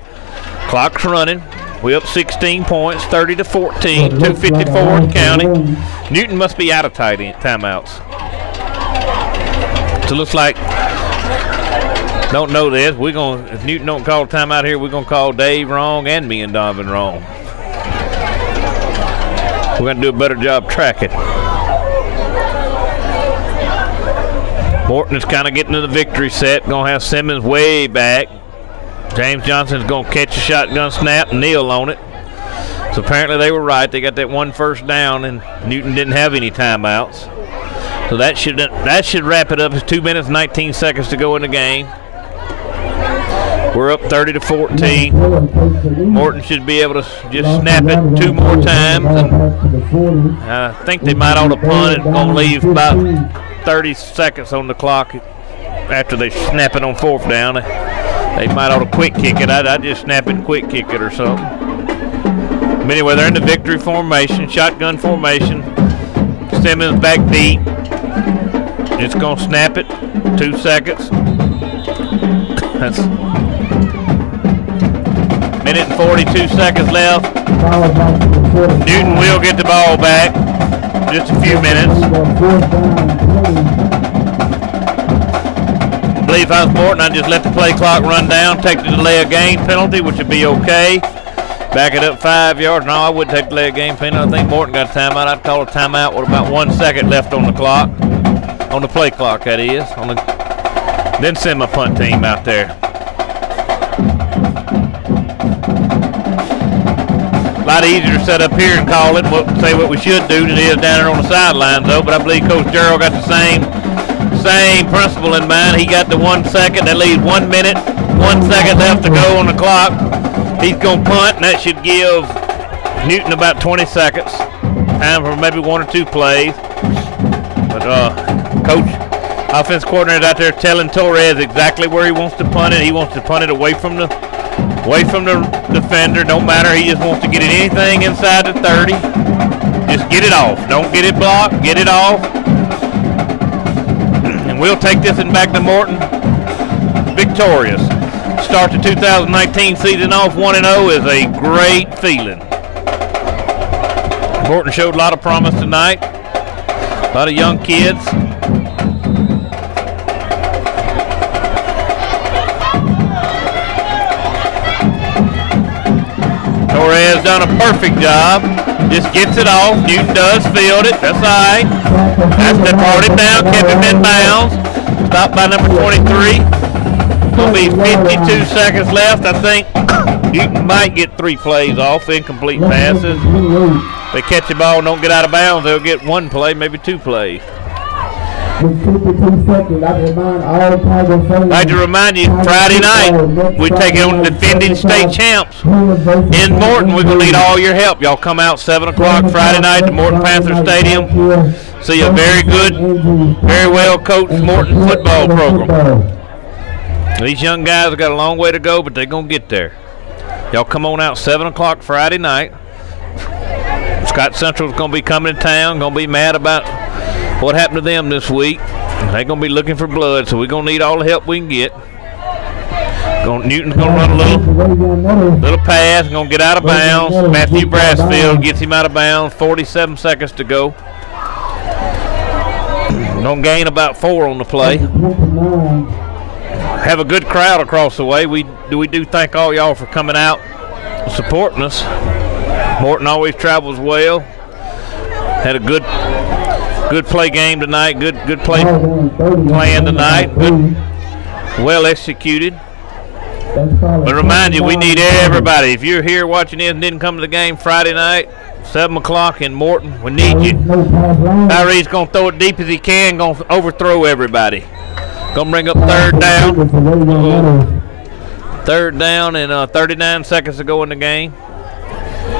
Clock's running. We up 16 points, 30-14, 2:54 and counting. Newton must be out of timeouts. So it looks like, don't know this. If Newton don't call a timeout here, we're gonna call Dave wrong and me and Donovan wrong. We're gonna do a better job tracking. Morton is kind of getting to the victory set. Going to have Simmons way back. James Johnson's going to catch a shotgun snap and kneel on it. So apparently they were right. They got that 1 first down, and Newton didn't have any timeouts. So that should wrap it up. It's 2 minutes, 19 seconds to go in the game. We're up 30-14. Morton should be able to just snap it 2 more times. And I think they might ought to punt it. Going to leave about 30 seconds on the clock after they snap it on 4th down. They might ought to quick kick it. I'd just snap it and quick kick it or something. But anyway, they're in the victory formation, shotgun formation. Simmons back deep. It's going to snap it. 2 seconds. That's minute and 42 seconds left. Newton will get the ball back. Just a few minutes. I believe if I was Morton, I'd just let the play clock run down, take the delay of game penalty, which would be okay. Back it up 5 yards. No, I wouldn't take the delay of game penalty. I think Morton got a timeout. I'd call a timeout with about 1 second left on the clock. On the play clock, that is. Then send my punt team out there. A lot easier to set up here and call it, say what we should do than it is down there on the sidelines, though. But I believe Coach Gerald got the same principle in mind. He got the 1 second. That leaves 1 minute, 1 second left to go on the clock. He's going to punt, and that should give Newton about 20 seconds. Time for maybe 1 or 2 plays. But Coach, offense coordinator out there telling Torres exactly where he wants to punt it. He wants to punt it away from the defender. Don't matter. He just wants to get it anything inside the 30. Just get it off. Don't get it blocked. Get it off. And we'll take this one back to Morton victorious. Start the 2019 season off 1-0 is a great feeling. Morton showed a lot of promise tonight. A lot of young kids. Torres done a perfect job. Just gets it off. Newton does field it. That's all right. They brought him down, kept him in bounds. Stopped by number 23. Going to be 52 seconds left. I think Newton might get 3 plays off, incomplete passes. If they catch the ball and don't get out of bounds, they'll get 1 play, maybe 2 plays. I'd like to remind you, Friday night, we take on defending state champs in Morton. We're going to need all your help. Y'all come out 7 o'clock Friday night to Morton Panther Stadium. See a very good, very well coached Morton football program. These young guys have got a long way to go, but they're going to get there. Y'all come on out 7 o'clock Friday night. Scott Central's going to be coming to town, going to be mad about what happened to them this week. They're going to be looking for blood, so we're going to need all the help we can get. Newton's going to run a little pass, going to get out of bounds. Matthew Brassfield gets him out of bounds, 47 seconds to go. Going to gain about 4 on the play. Have a good crowd across the way. We do thank all y'all for coming out and supporting us. Morton always travels well. Had a good play game tonight. Good plan tonight. Good, well executed. But remind you, we need everybody. If you're here watching this and didn't come to the game Friday night, 7 o'clock in Morton, we need you. Tyrese going to throw it deep as he can, going to overthrow everybody. Going to bring up 3rd down. 3rd down and 39 seconds to go in the game.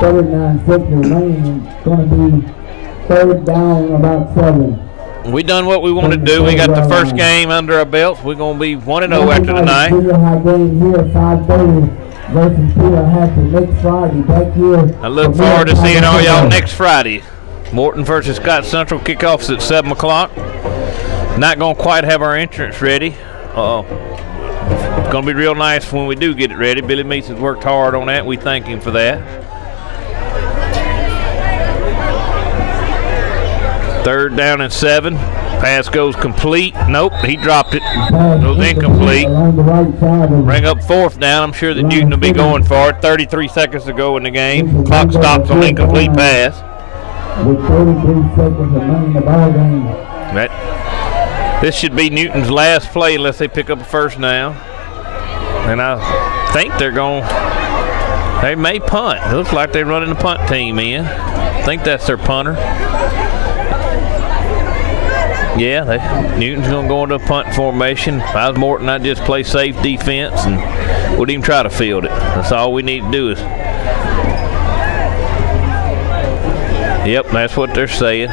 39 seconds remaining. Going to be 3rd down, about 7. We done what we wanted to do. We got the first game under our belts. We're going to be 1-0 after tonight. I look forward to seeing all y'all next Friday. Morton versus Scott Central kickoffs at 7 o'clock. Not going to quite have our entrance ready. It's going to be real nice when we do get it ready. Billy Meeks has worked hard on that. We thank him for that. 3rd down and 7. Pass goes complete. Nope, he dropped it. Goes incomplete. Bring up 4th down. I'm sure that Newton will be going for it. 33 seconds to go in the game. Clock stops on incomplete pass. With 33 seconds remaining in the ball game. This should be Newton's last play unless they pick up a first now. And I think they may punt. It looks like they're running the punt team in. I think that's their punter. Yeah, Newton's going to go into a punt formation. If I was Morton, I'd just play safe defense and wouldn't even try to field it. That's all we need to do is. Yep, that's what they're saying.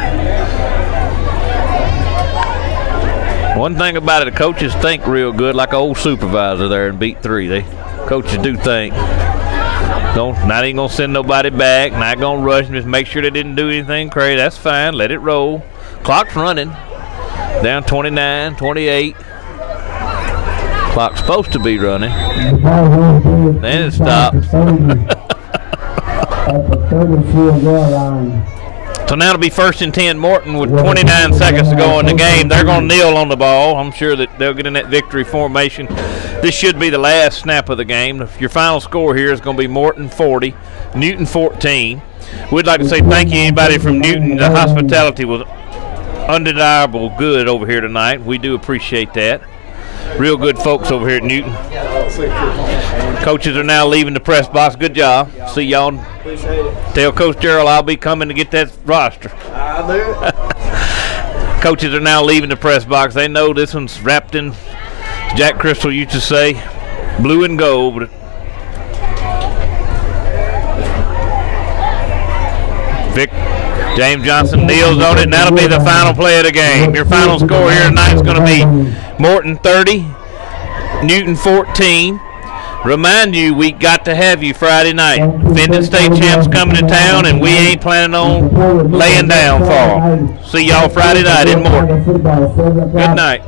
One thing about it, the coaches think real good, like an old supervisor there in beat 3. Coaches do think. Not even gonna send nobody back, not gonna rush them, just make sure they didn't do anything crazy. That's fine, let it roll. Clock's running. Down 29, 28. Clock's supposed to be running. Then it stops. So now it'll be 1st and 10 Morton with 29 seconds to go in the game. They're going to kneel on the ball. I'm sure that they'll get in that victory formation. This should be the last snap of the game. Your final score here is going to be Morton 40, Newton 14. We'd like to say thank you to anybody from Newton. The hospitality was undeniable good over here tonight. We do appreciate that. Real good folks over here at Newton. Coaches are now leaving the press box. Good job. See y'all. Appreciate it. Tell Coach Gerald I'll be coming to get that roster. I'll do it. Coaches are now leaving the press box. They know this one's wrapped in, Jack Crystal used to say, blue and gold. But James Johnson kneels on it, and that'll be the final play of the game. Your final score here tonight is going to be Morton 30, Newton 14. Remind you, we got to have you Friday night. Defending state champs coming to town, and we ain't planning on laying down for them. See y'all Friday night in Morton. Good night.